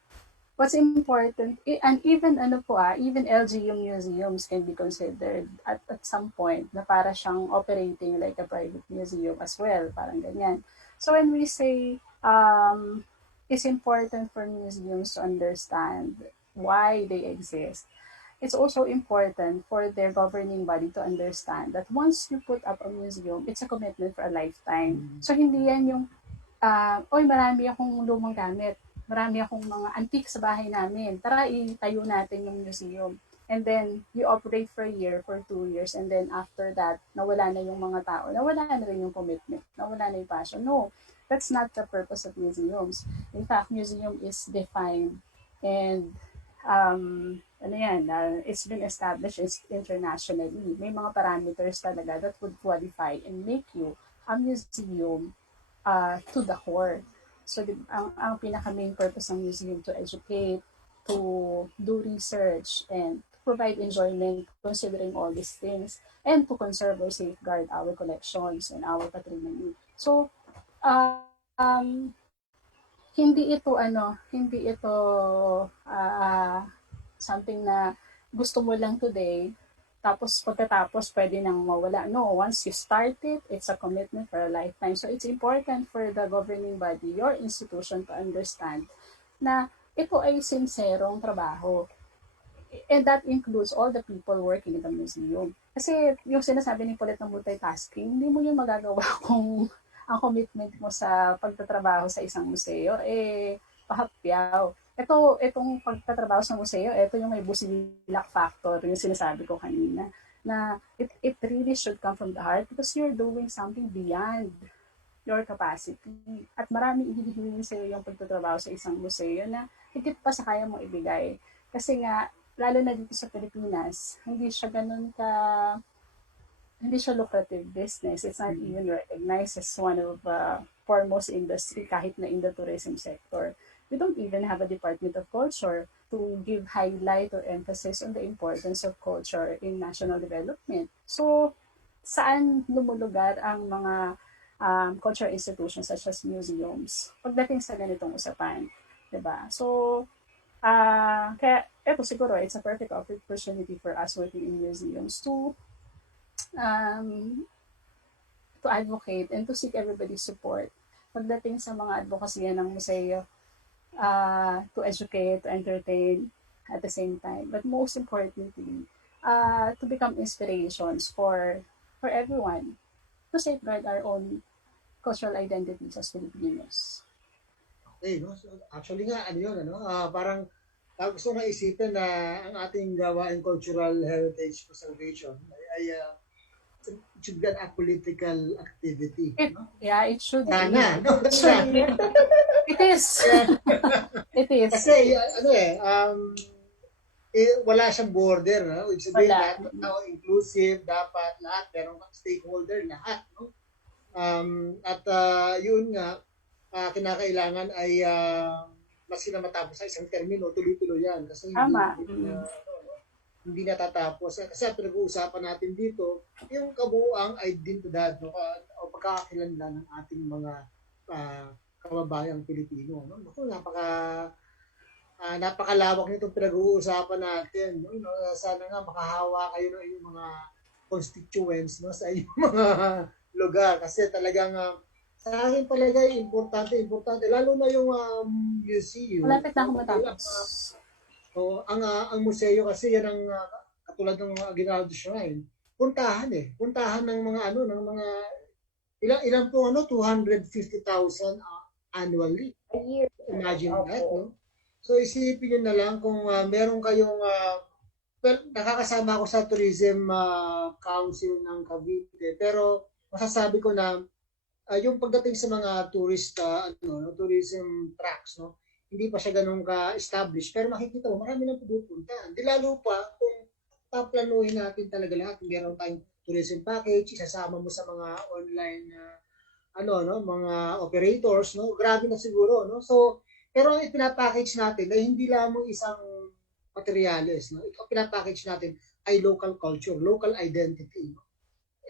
what's important, and even even LGU museums can be considered at some point na para siyang operating like a private museum as well, parang ganyan. So when we say it's important for museums to understand why they exist, it's also important for their governing body to understand that once you put up a museum, it's a commitment for a lifetime. So hindi yan yung oy, marami akong lumang gamit. Marami akong mga antique sa bahay namin. Tara, itayo natin yung museum. And then, you operate for a year, for 2 years, and then after that, nawala na yung mga tao. Nawala na rin yung commitment. Nawala na yung passion. No, that's not the purpose of museums. In fact, museum is defined and it's been established internationally. May mga parameters talaga that would qualify and make you a museum to the core. So, ang pinaka-main purpose ng museum to educate, to do research, and to provide enjoyment considering all these things, and to conserve or safeguard our collections and our patrimony. So, hindi ito something na gusto mo lang today, tapos pagkatapos pwede nang mawala. No, once you start it, it's a commitment for a lifetime. So it's important for the governing body, your institution, to understand na ito ay sinserong trabaho. And that includes all the people working in the museum. Kasi yung sinasabi ni Paulette ng multitasking, hindi mo yun magagawa kung ang commitment mo sa pagtatrabaho sa isang museo, pahapyaw. Itong pagtatrabaho sa museo, ito yung may busilak factor, yung sinasabi ko kanina, na it really should come from the heart because you're doing something beyond your capacity. At marami ibibigay sa'yo yung pagtatrabaho sa isang museo na higit pa sa kaya mong ibigay. Kasi nga, lalo na dito sa Pilipinas, hindi siya lucrative business. It's not even recognized as one of the foremost industry kahit na in the tourism sector. We don't even have a Department of Culture to give highlight or emphasis on the importance of culture in national development. So, saan lumulugar ang mga cultural institutions such as museums pagdating sa ganitong usapan? Diba? So, kaya ito siguro, it's a perfect opportunity for us working in museums to advocate and to seek everybody's support pagdating sa mga advokasya ng museo, to educate, to entertain at the same time. But most importantly, to become inspirations for everyone to safeguard our own cultural identities as Filipinos. Okay, no? So, actually nga, parang gusto nga isipin na ang ating gawain cultural heritage preservation ay it should be an apolitical activity. Yeah, it should be. No? It is. It is. Kasi, wala siyang border. No? Ibig sabihin lahat, inclusive, dapat lahat, pero stakeholder, lahat. No? Yun nga, kinakailangan ay mas na matapos sa isang termino, tuloy-tuloy yan. Kasi hindi natatapos. Kasi pinag-uusapan natin dito, yung kabuuang identidad, no? O pagkakakilanlan ng ating mga kababayang Pilipino. No? Napakalawak nitong pinag-uusapan natin. No? Sana nga makahawa kayo ng inyong mga constituents, no? Sa inyong mga lugar. Kasi talagang sa akin palagay, importante. Lalo na yung museum. Malapit na ako matapos. So, ang museo kasi yan ang katulad ng mga Aguinaldo Shrine. Puntahan ng mga ilang po 250,000 annually. A year. Imagine that, no? So isipin niyo na lang kung meron kayong nakakasama ako sa Tourism Council ng Cavite, pero masasabi ko na yung pagdating sa mga tourism tracks, no? Hindi pa siya ganun ka-established, pero makikita mo, marami nang pupunta. Di lalo pa kung paplanuhin natin talaga lahat, meron tayong tourism package, isasama mo sa mga online mga operators, no? Grabe na siguro, no? So, pero ang pinapackage natin ay hindi lamang isang materyales, no? Ito pinapackage natin ay local culture, local identity, no?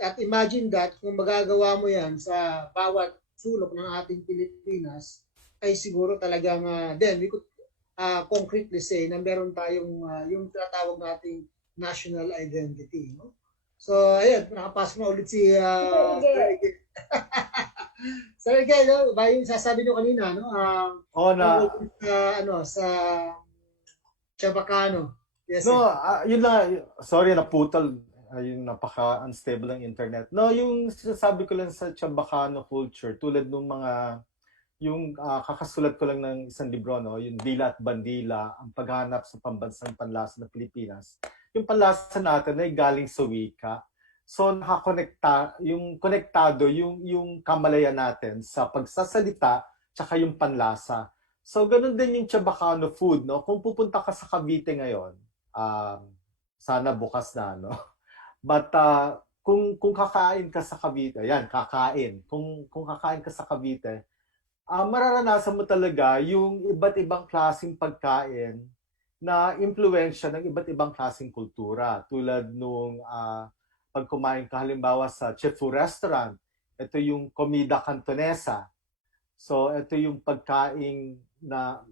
At imagine that kung magagawa mo yan sa bawat sulok ng ating Pilipinas, ay siguro talagang, then we could concretely say na meron tayong yung tinatawag nating national identity. No? So, ayun, nakapasok na ulit si Sir Ige. Sir Ige, no? Ba yung sasabi nyo kanina, no? Sa Chabacano. Yes, No, yun lang. Sorry, naputol. Yung napaka-unstable ng internet. No, yung sinasabi ko lang sa Chabacano culture, tulad ng mga, yung kakasulat ko lang ng isang libro, no, yung Dila at Bandila, ang paghanap sa pambansang panlasa ng Pilipinas. Yung panlasa natin ay galing sa wika. So, yung konektado, yung kamalayan natin sa pagsasalita, tsaka yung panlasa. So, ganun din yung Chabacano food, no? Kung pupunta ka sa Cavite ngayon, sana bukas na, no? But kung kakain ka sa Cavite, yan, kakain. Kung kakain ka sa Cavite, mararanasan mo talaga yung iba't ibang klaseng pagkain na impluwensya ng iba't ibang klaseng kultura. Tulad nung pag kumain ka halimbawa sa Chifu Restaurant, ito yung Comida Cantonesa. So ito yung pagkain na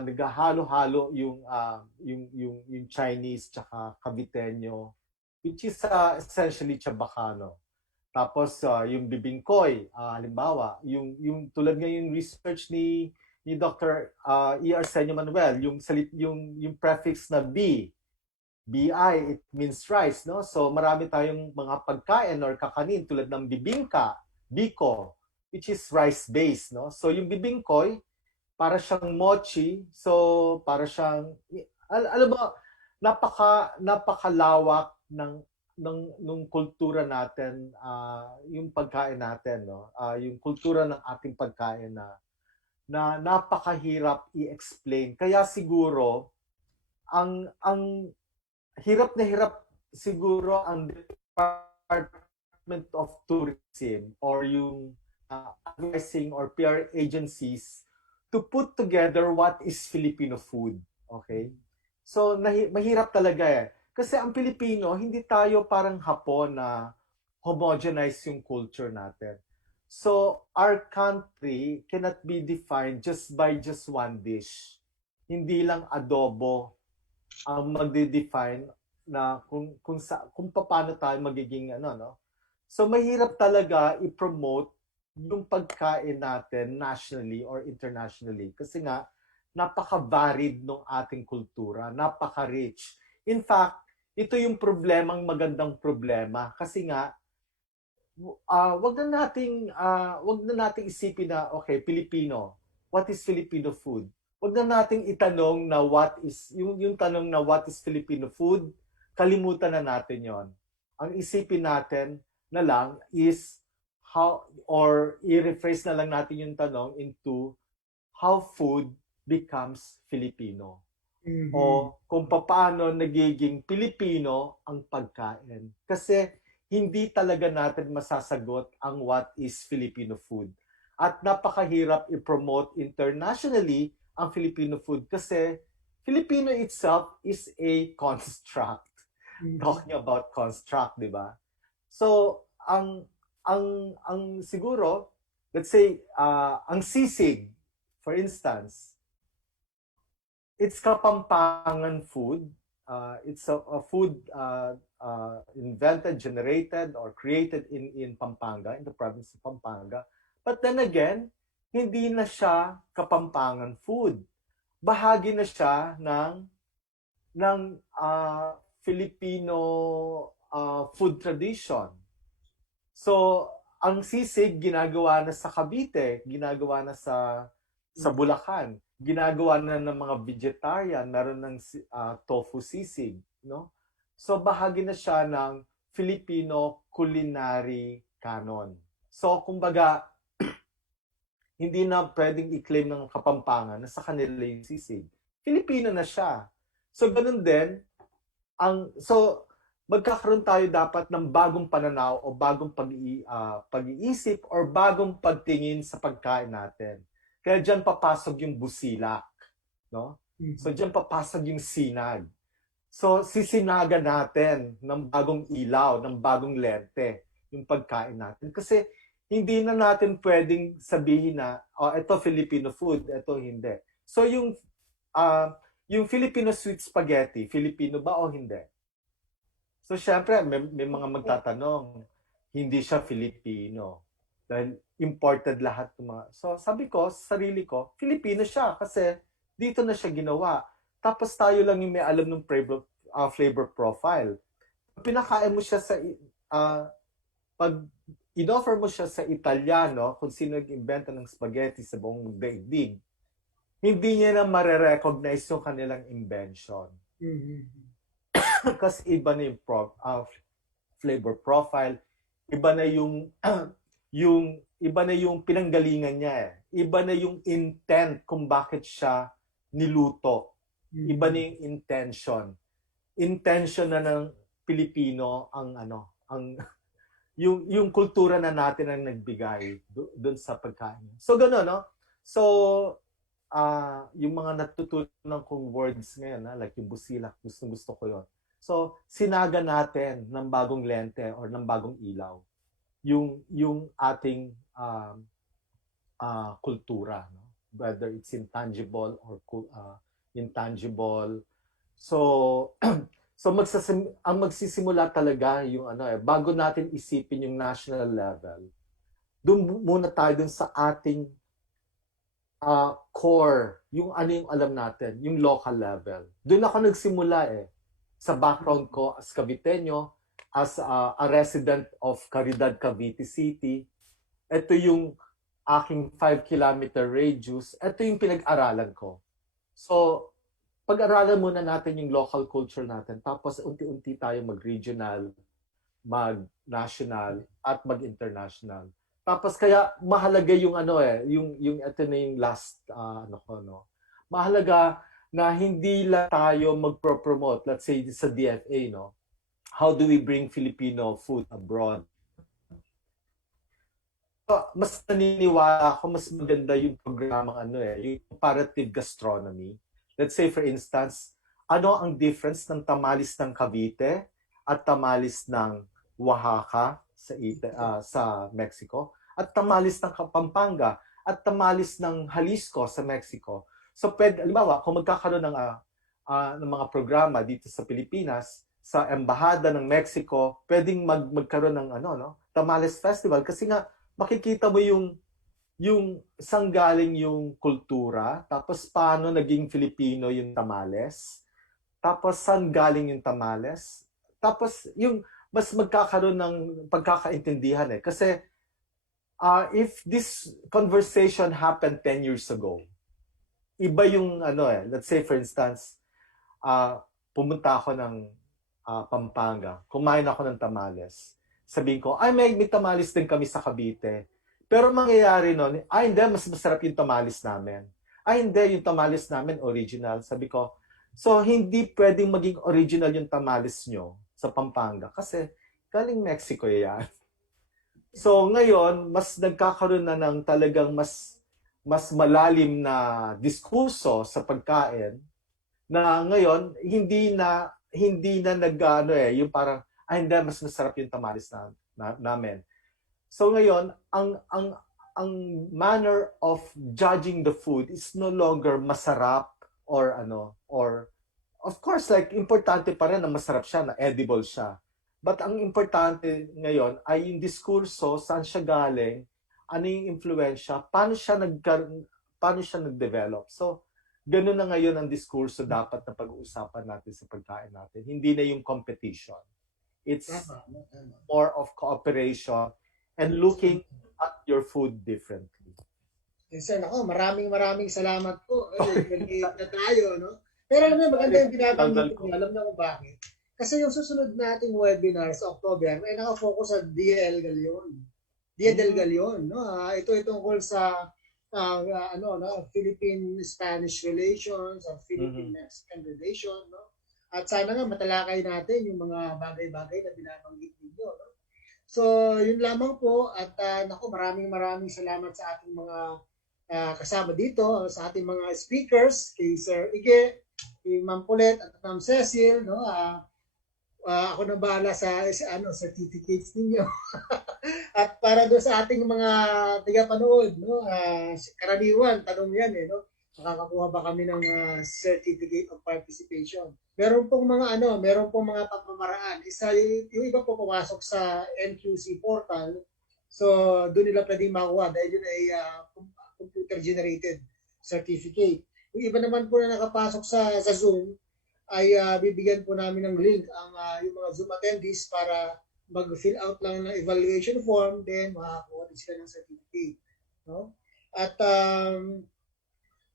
naghahalo-halo yung Chinese tsaka Caviteño, which is essentially Chabacano. Tapos yung bibingkoy, halimbawa, yung tulad ngayon research ni Dr. Arsenio Manuel, yung prefix na BI, it means rice, no? So marami tayong mga pagkain or kakanin tulad ng bibingka, biko, which is rice-based, no? So yung bibingkoy, para siyang mochi, so para siyang, alam mo, napakalawak ng kultura natin, yung pagkain natin, no? Yung kultura ng ating pagkain na napakahirap i-explain. Kaya siguro ang hirap na hirap siguro ang Department of Tourism or yung advising or PR agencies to put together what is Filipino food. Okay? So, mahirap talaga eh. Kasi ang Pilipino, hindi tayo parang Hapon na homogenize yung culture natin. So, our country cannot be defined just by just one dish. Hindi lang adobo ang magde-define na kung paano tayo magiging no? So, mahirap talaga i-promote yung pagkain natin nationally or internationally. Kasi nga, napaka-varied ng ating kultura, napaka-rich. In fact, ito yung magandang problema. Kasi nga, wag na nating isipin na, okay, Filipino, what is Filipino food? Wag na nating itanong na yung tanong na what is Filipino food, kalimutan na natin yon. Ang isipin natin na lang is how, or i-rephrase na lang natin yung tanong into how food becomes Filipino. Mm-hmm. O kung paano nagiging Pilipino ang pagkain. Kasi hindi talaga natin masasagot ang what is Filipino food. At napakahirap i-promote internationally ang Filipino food kasi Filipino itself is a construct. Mm-hmm. Talking about construct, di ba? So, ang siguro, let's say, ang sisig, for instance, it's Kapampangan food. It's a food invented, generated, or created in Pampanga, in the province of Pampanga. But then again, hindi na siya Kapampangan food. Bahagi na siya ng Filipino food tradition. So, ang sisig ginagawa na sa Cavite, ginagawa na sa Bulacan, ginagawa na ng mga vegetarian, meron ng tofu sisig, no? So bahagi na siya ng Filipino culinary canon. So kumbaga hindi na pwedeng i-claim ng Kapampangan na sa kanila yung sisig. Filipino na siya. So ganun din so magkakaroon tayo dapat ng bagong pananaw o bagong pag-iisip or bagong pagtingin sa pagkain natin. Kaya diyan papasok yung busilak, no? So diyan papasok yung sinag. So, sisinaga natin ng bagong ilaw, ng bagong lente, yung pagkain natin. Kasi, hindi na natin pwedeng sabihin na, oh, ito Filipino food, ito hindi. So, yung Filipino sweet spaghetti, Filipino ba o hindi? So, syempre, may mga magtatanong, hindi siya Filipino. Dahil imported lahat ng mga... So, sabi ko, sa sarili ko, Filipino siya kasi dito na siya ginawa. Tapos tayo lang yung may alam ng flavor profile. Pinakain mo siya sa... pag in-offer mo siya sa Italiano, kung sino nag-invento ng spaghetti sa buong daigdig, hindi niya na marirecognize yung kanilang invention. Kasi iba na yung flavor profile, iba na yung iba na yung pinanggalingan niya eh. Iba na yung intent kung bakit siya niluto. Iba na yung intention. Intention na ng Pilipino ang yung kultura na natin ang nagbigay doon sa pagkain. So gano'n, no? So yung mga natutunan kong words ngayon, like yung busilak, gusto ko 'yon. So sinaga natin ng bagong lente or ng bagong ilaw yung ating kultura, no? Whether it's intangible or intangible. So ang magsisimula talaga yung bago natin isipin yung national level, doon muna tayo dun sa ating core, yung yung alam natin, yung local level. Doon ako nagsimula sa background ko as Caviteño, as a resident of Caridad, Cavite City. Ito yung aking 5-kilometer radius. Ito yung pinag-aralan ko. So, pag-aralan muna natin yung local culture natin, tapos unti-unti tayo mag-regional, mag-national, at mag-international. Tapos kaya mahalaga yung yung ito na yung last mahalaga na hindi lang tayo magpro-promote, let's say sa DFA, no? How do we bring Filipino food abroad? Mas naniniwala ako, mas maganda yung programa yung comparative gastronomy. Let's say for instance, ano ang difference ng tamalis ng Cavite at tamalis ng Oaxaca sa Mexico, at tamalis ng Pampanga at tamalis ng Jalisco sa Mexico. So halimbawa, kung magkakaroon ng mga programa dito sa Pilipinas, sa Embahada ng Mexico, pwedeng magkaroon ng Tamales Festival kasi nga makikita mo yung saan galing yung kultura, tapos paano naging Filipino yung tamales, tapos saan galing yung tamales, tapos yung mas magkakaroon ng pagkakaintindihan kasi if this conversation happened 10 years ago, iba yung let's say for instance, pumunta ako ng Pampanga, kumain ako ng tamales. Sabihin ko, may tamales din kami sa Cavite. Pero mangyayari nun, hindi, mas masarap yung tamales namin. Hindi, yung tamales namin original. Sabi ko, so hindi pwedeng maging original yung tamales nyo sa Pampanga kasi galing Mexico yan. So ngayon, mas nagkakaroon na ng talagang mas malalim na diskurso sa pagkain na ngayon hindi na yung parang hindi, mas masarap yung tamales namin. So ngayon, ang manner of judging the food is no longer masarap or of course, like importante pa rin na masarap siya, na edible siya. But ang importante ngayon ay yung diskurso, saan siya galing, ano yung influensya, paano siya nag-develop. So, ganun na ngayon ang diskurso dapat na pag-uusapan natin sa pagkain natin. Hindi na yung competition. It's more of cooperation and looking at your food differently. Sir, maraming salamat po. Nag-iit na tayo, no? Pero maganda yung binabanggit ko. Alam na kung bakit. Kasi yung susunod nating webinar sa October ay nakafocus sa Dia del Galion, no? Ito tungkol sa Philippine-Spanish relations, or Philippine-Mexican relation, no? At sana nga matalakay natin yung mga bagay-bagay na binabanggit ninyo, no? So, yun lamang po, at maraming salamat sa ating mga kasama dito, sa ating mga speakers, kay Sir Ige, si Ma'am Paulette at Ma'am Cecille, no? Ako na bahala sa certificates ninyo. At para doon sa ating mga tagapanood, no? Karaniwan, tanong yan no? Makakakuha ba kami ng certificate of participation? Meron pong mga pamamaraan. Isa, yung iba po pumasok sa NQC portal. So, doon nila pwedeng makuha dahil yun ay computer-generated certificate. Yung iba naman po na nakapasok sa Zoom, ay bibigyan po namin ng link ang yung mga Zoom attendees para mag-fill out lang ng evaluation form, then makakuha din sila ng certificate. No? At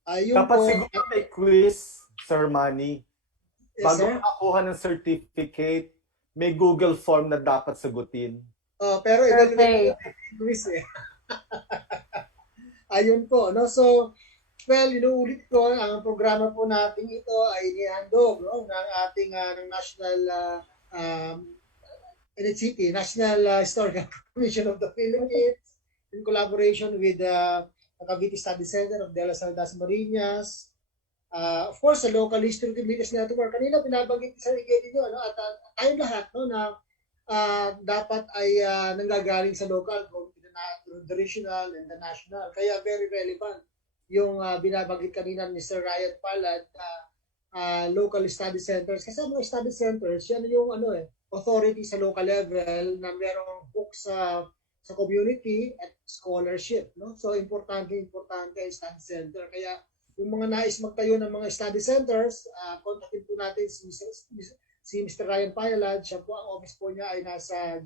ayun Dapat po, siguro may quiz, Sir Manny. Yes, Bago sir? makakuha ng certificate, may Google form na dapat sagutin. Pero iba yung quiz Ayun po, no? So, well, inuulit ko, ang programa po natin ito ay inihandog ng ating ng National NHCP, National Historical Commission of the Philippines, in collaboration with the Cavite Studies Center of De La Salle, Dasmariñas. Of course, the Local History Communities Network. Kanina pinabanggit sa igay nyo, at tayong lahat na dapat ay nanggagaling sa local, the regional and the national. Kaya very relevant yung binabanggit kanina ni Mr. Ryan Palad, local study centers. Kasi mga study centers, yan yung authority sa local level na merong hook sa community at scholarship. No? So, importante ang study center. Kaya yung mga nais magtayo ng mga study centers, kontakin po natin si Mr. Ryan Palad. Siya po, ang office po niya ay nasa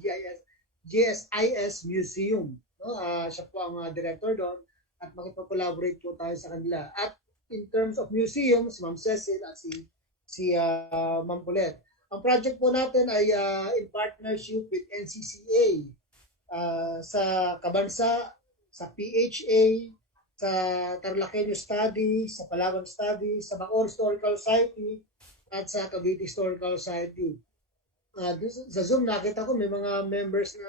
GSIS Museum. No? Siya po ang director doon at makipag-collaborate po tayo sa kanila. At in terms of museums, Ma'am Cecil at si Ma'am Paulette. Ang project po natin ay in partnership with NCCA sa Kabansa, sa PHA, sa Tarlaqueño Study, sa Palawan Study, sa Bacoor Historical Society, at sa Cavite Historical Society. Sa Zoom, nakita ko may mga members na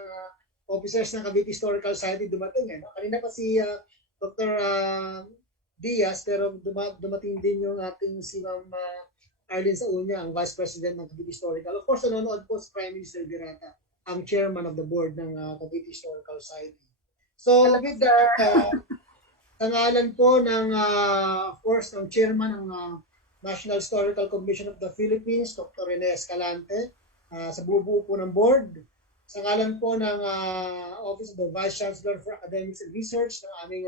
officers ng Cavite Historical Society dumating. Kanina pa si Dr. Diaz, pero dumating din yung ating si Ma'am Arlene Saunya, ang Vice President ng Cavite Historical. Of course, nanonood po si Prime Minister Dirata, ang Chairman of the Board ng Cavite Historical Society. So, with that, tangalan po ng, of course, ng Chairman ng National Historical Commission of the Philippines, Dr. Rene Escalante, sa bubuo po ng board. Sa ngalan po ng Office of the Vice Chancellor for Academics and Research ng aming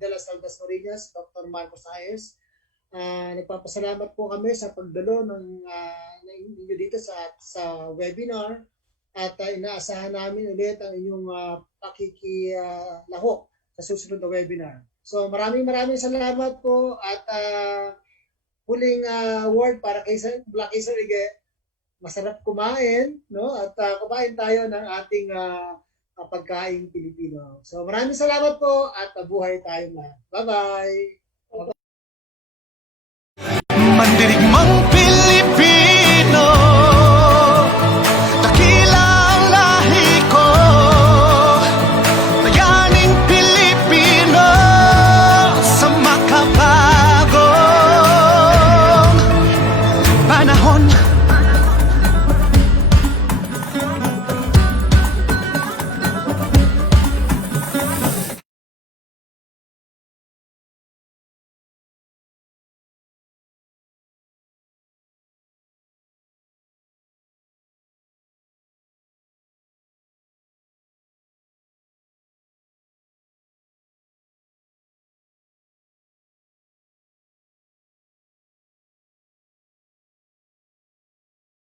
De La Salle Dasmariñas, Dr. Marcos Hayes. Nagpapasalamat po kami sa pagdalo ng inyo dito sa webinar at inaasahan namin ulit ang inyong pakikilahok sa susunod na webinar. So maraming salamat po at huling word para kay Black Sir Ige. Masarap kumain, no? At kumain tayo ng ating pagkain Pilipino. So maraming salamat po at buhay tayong lahat. Bye-bye!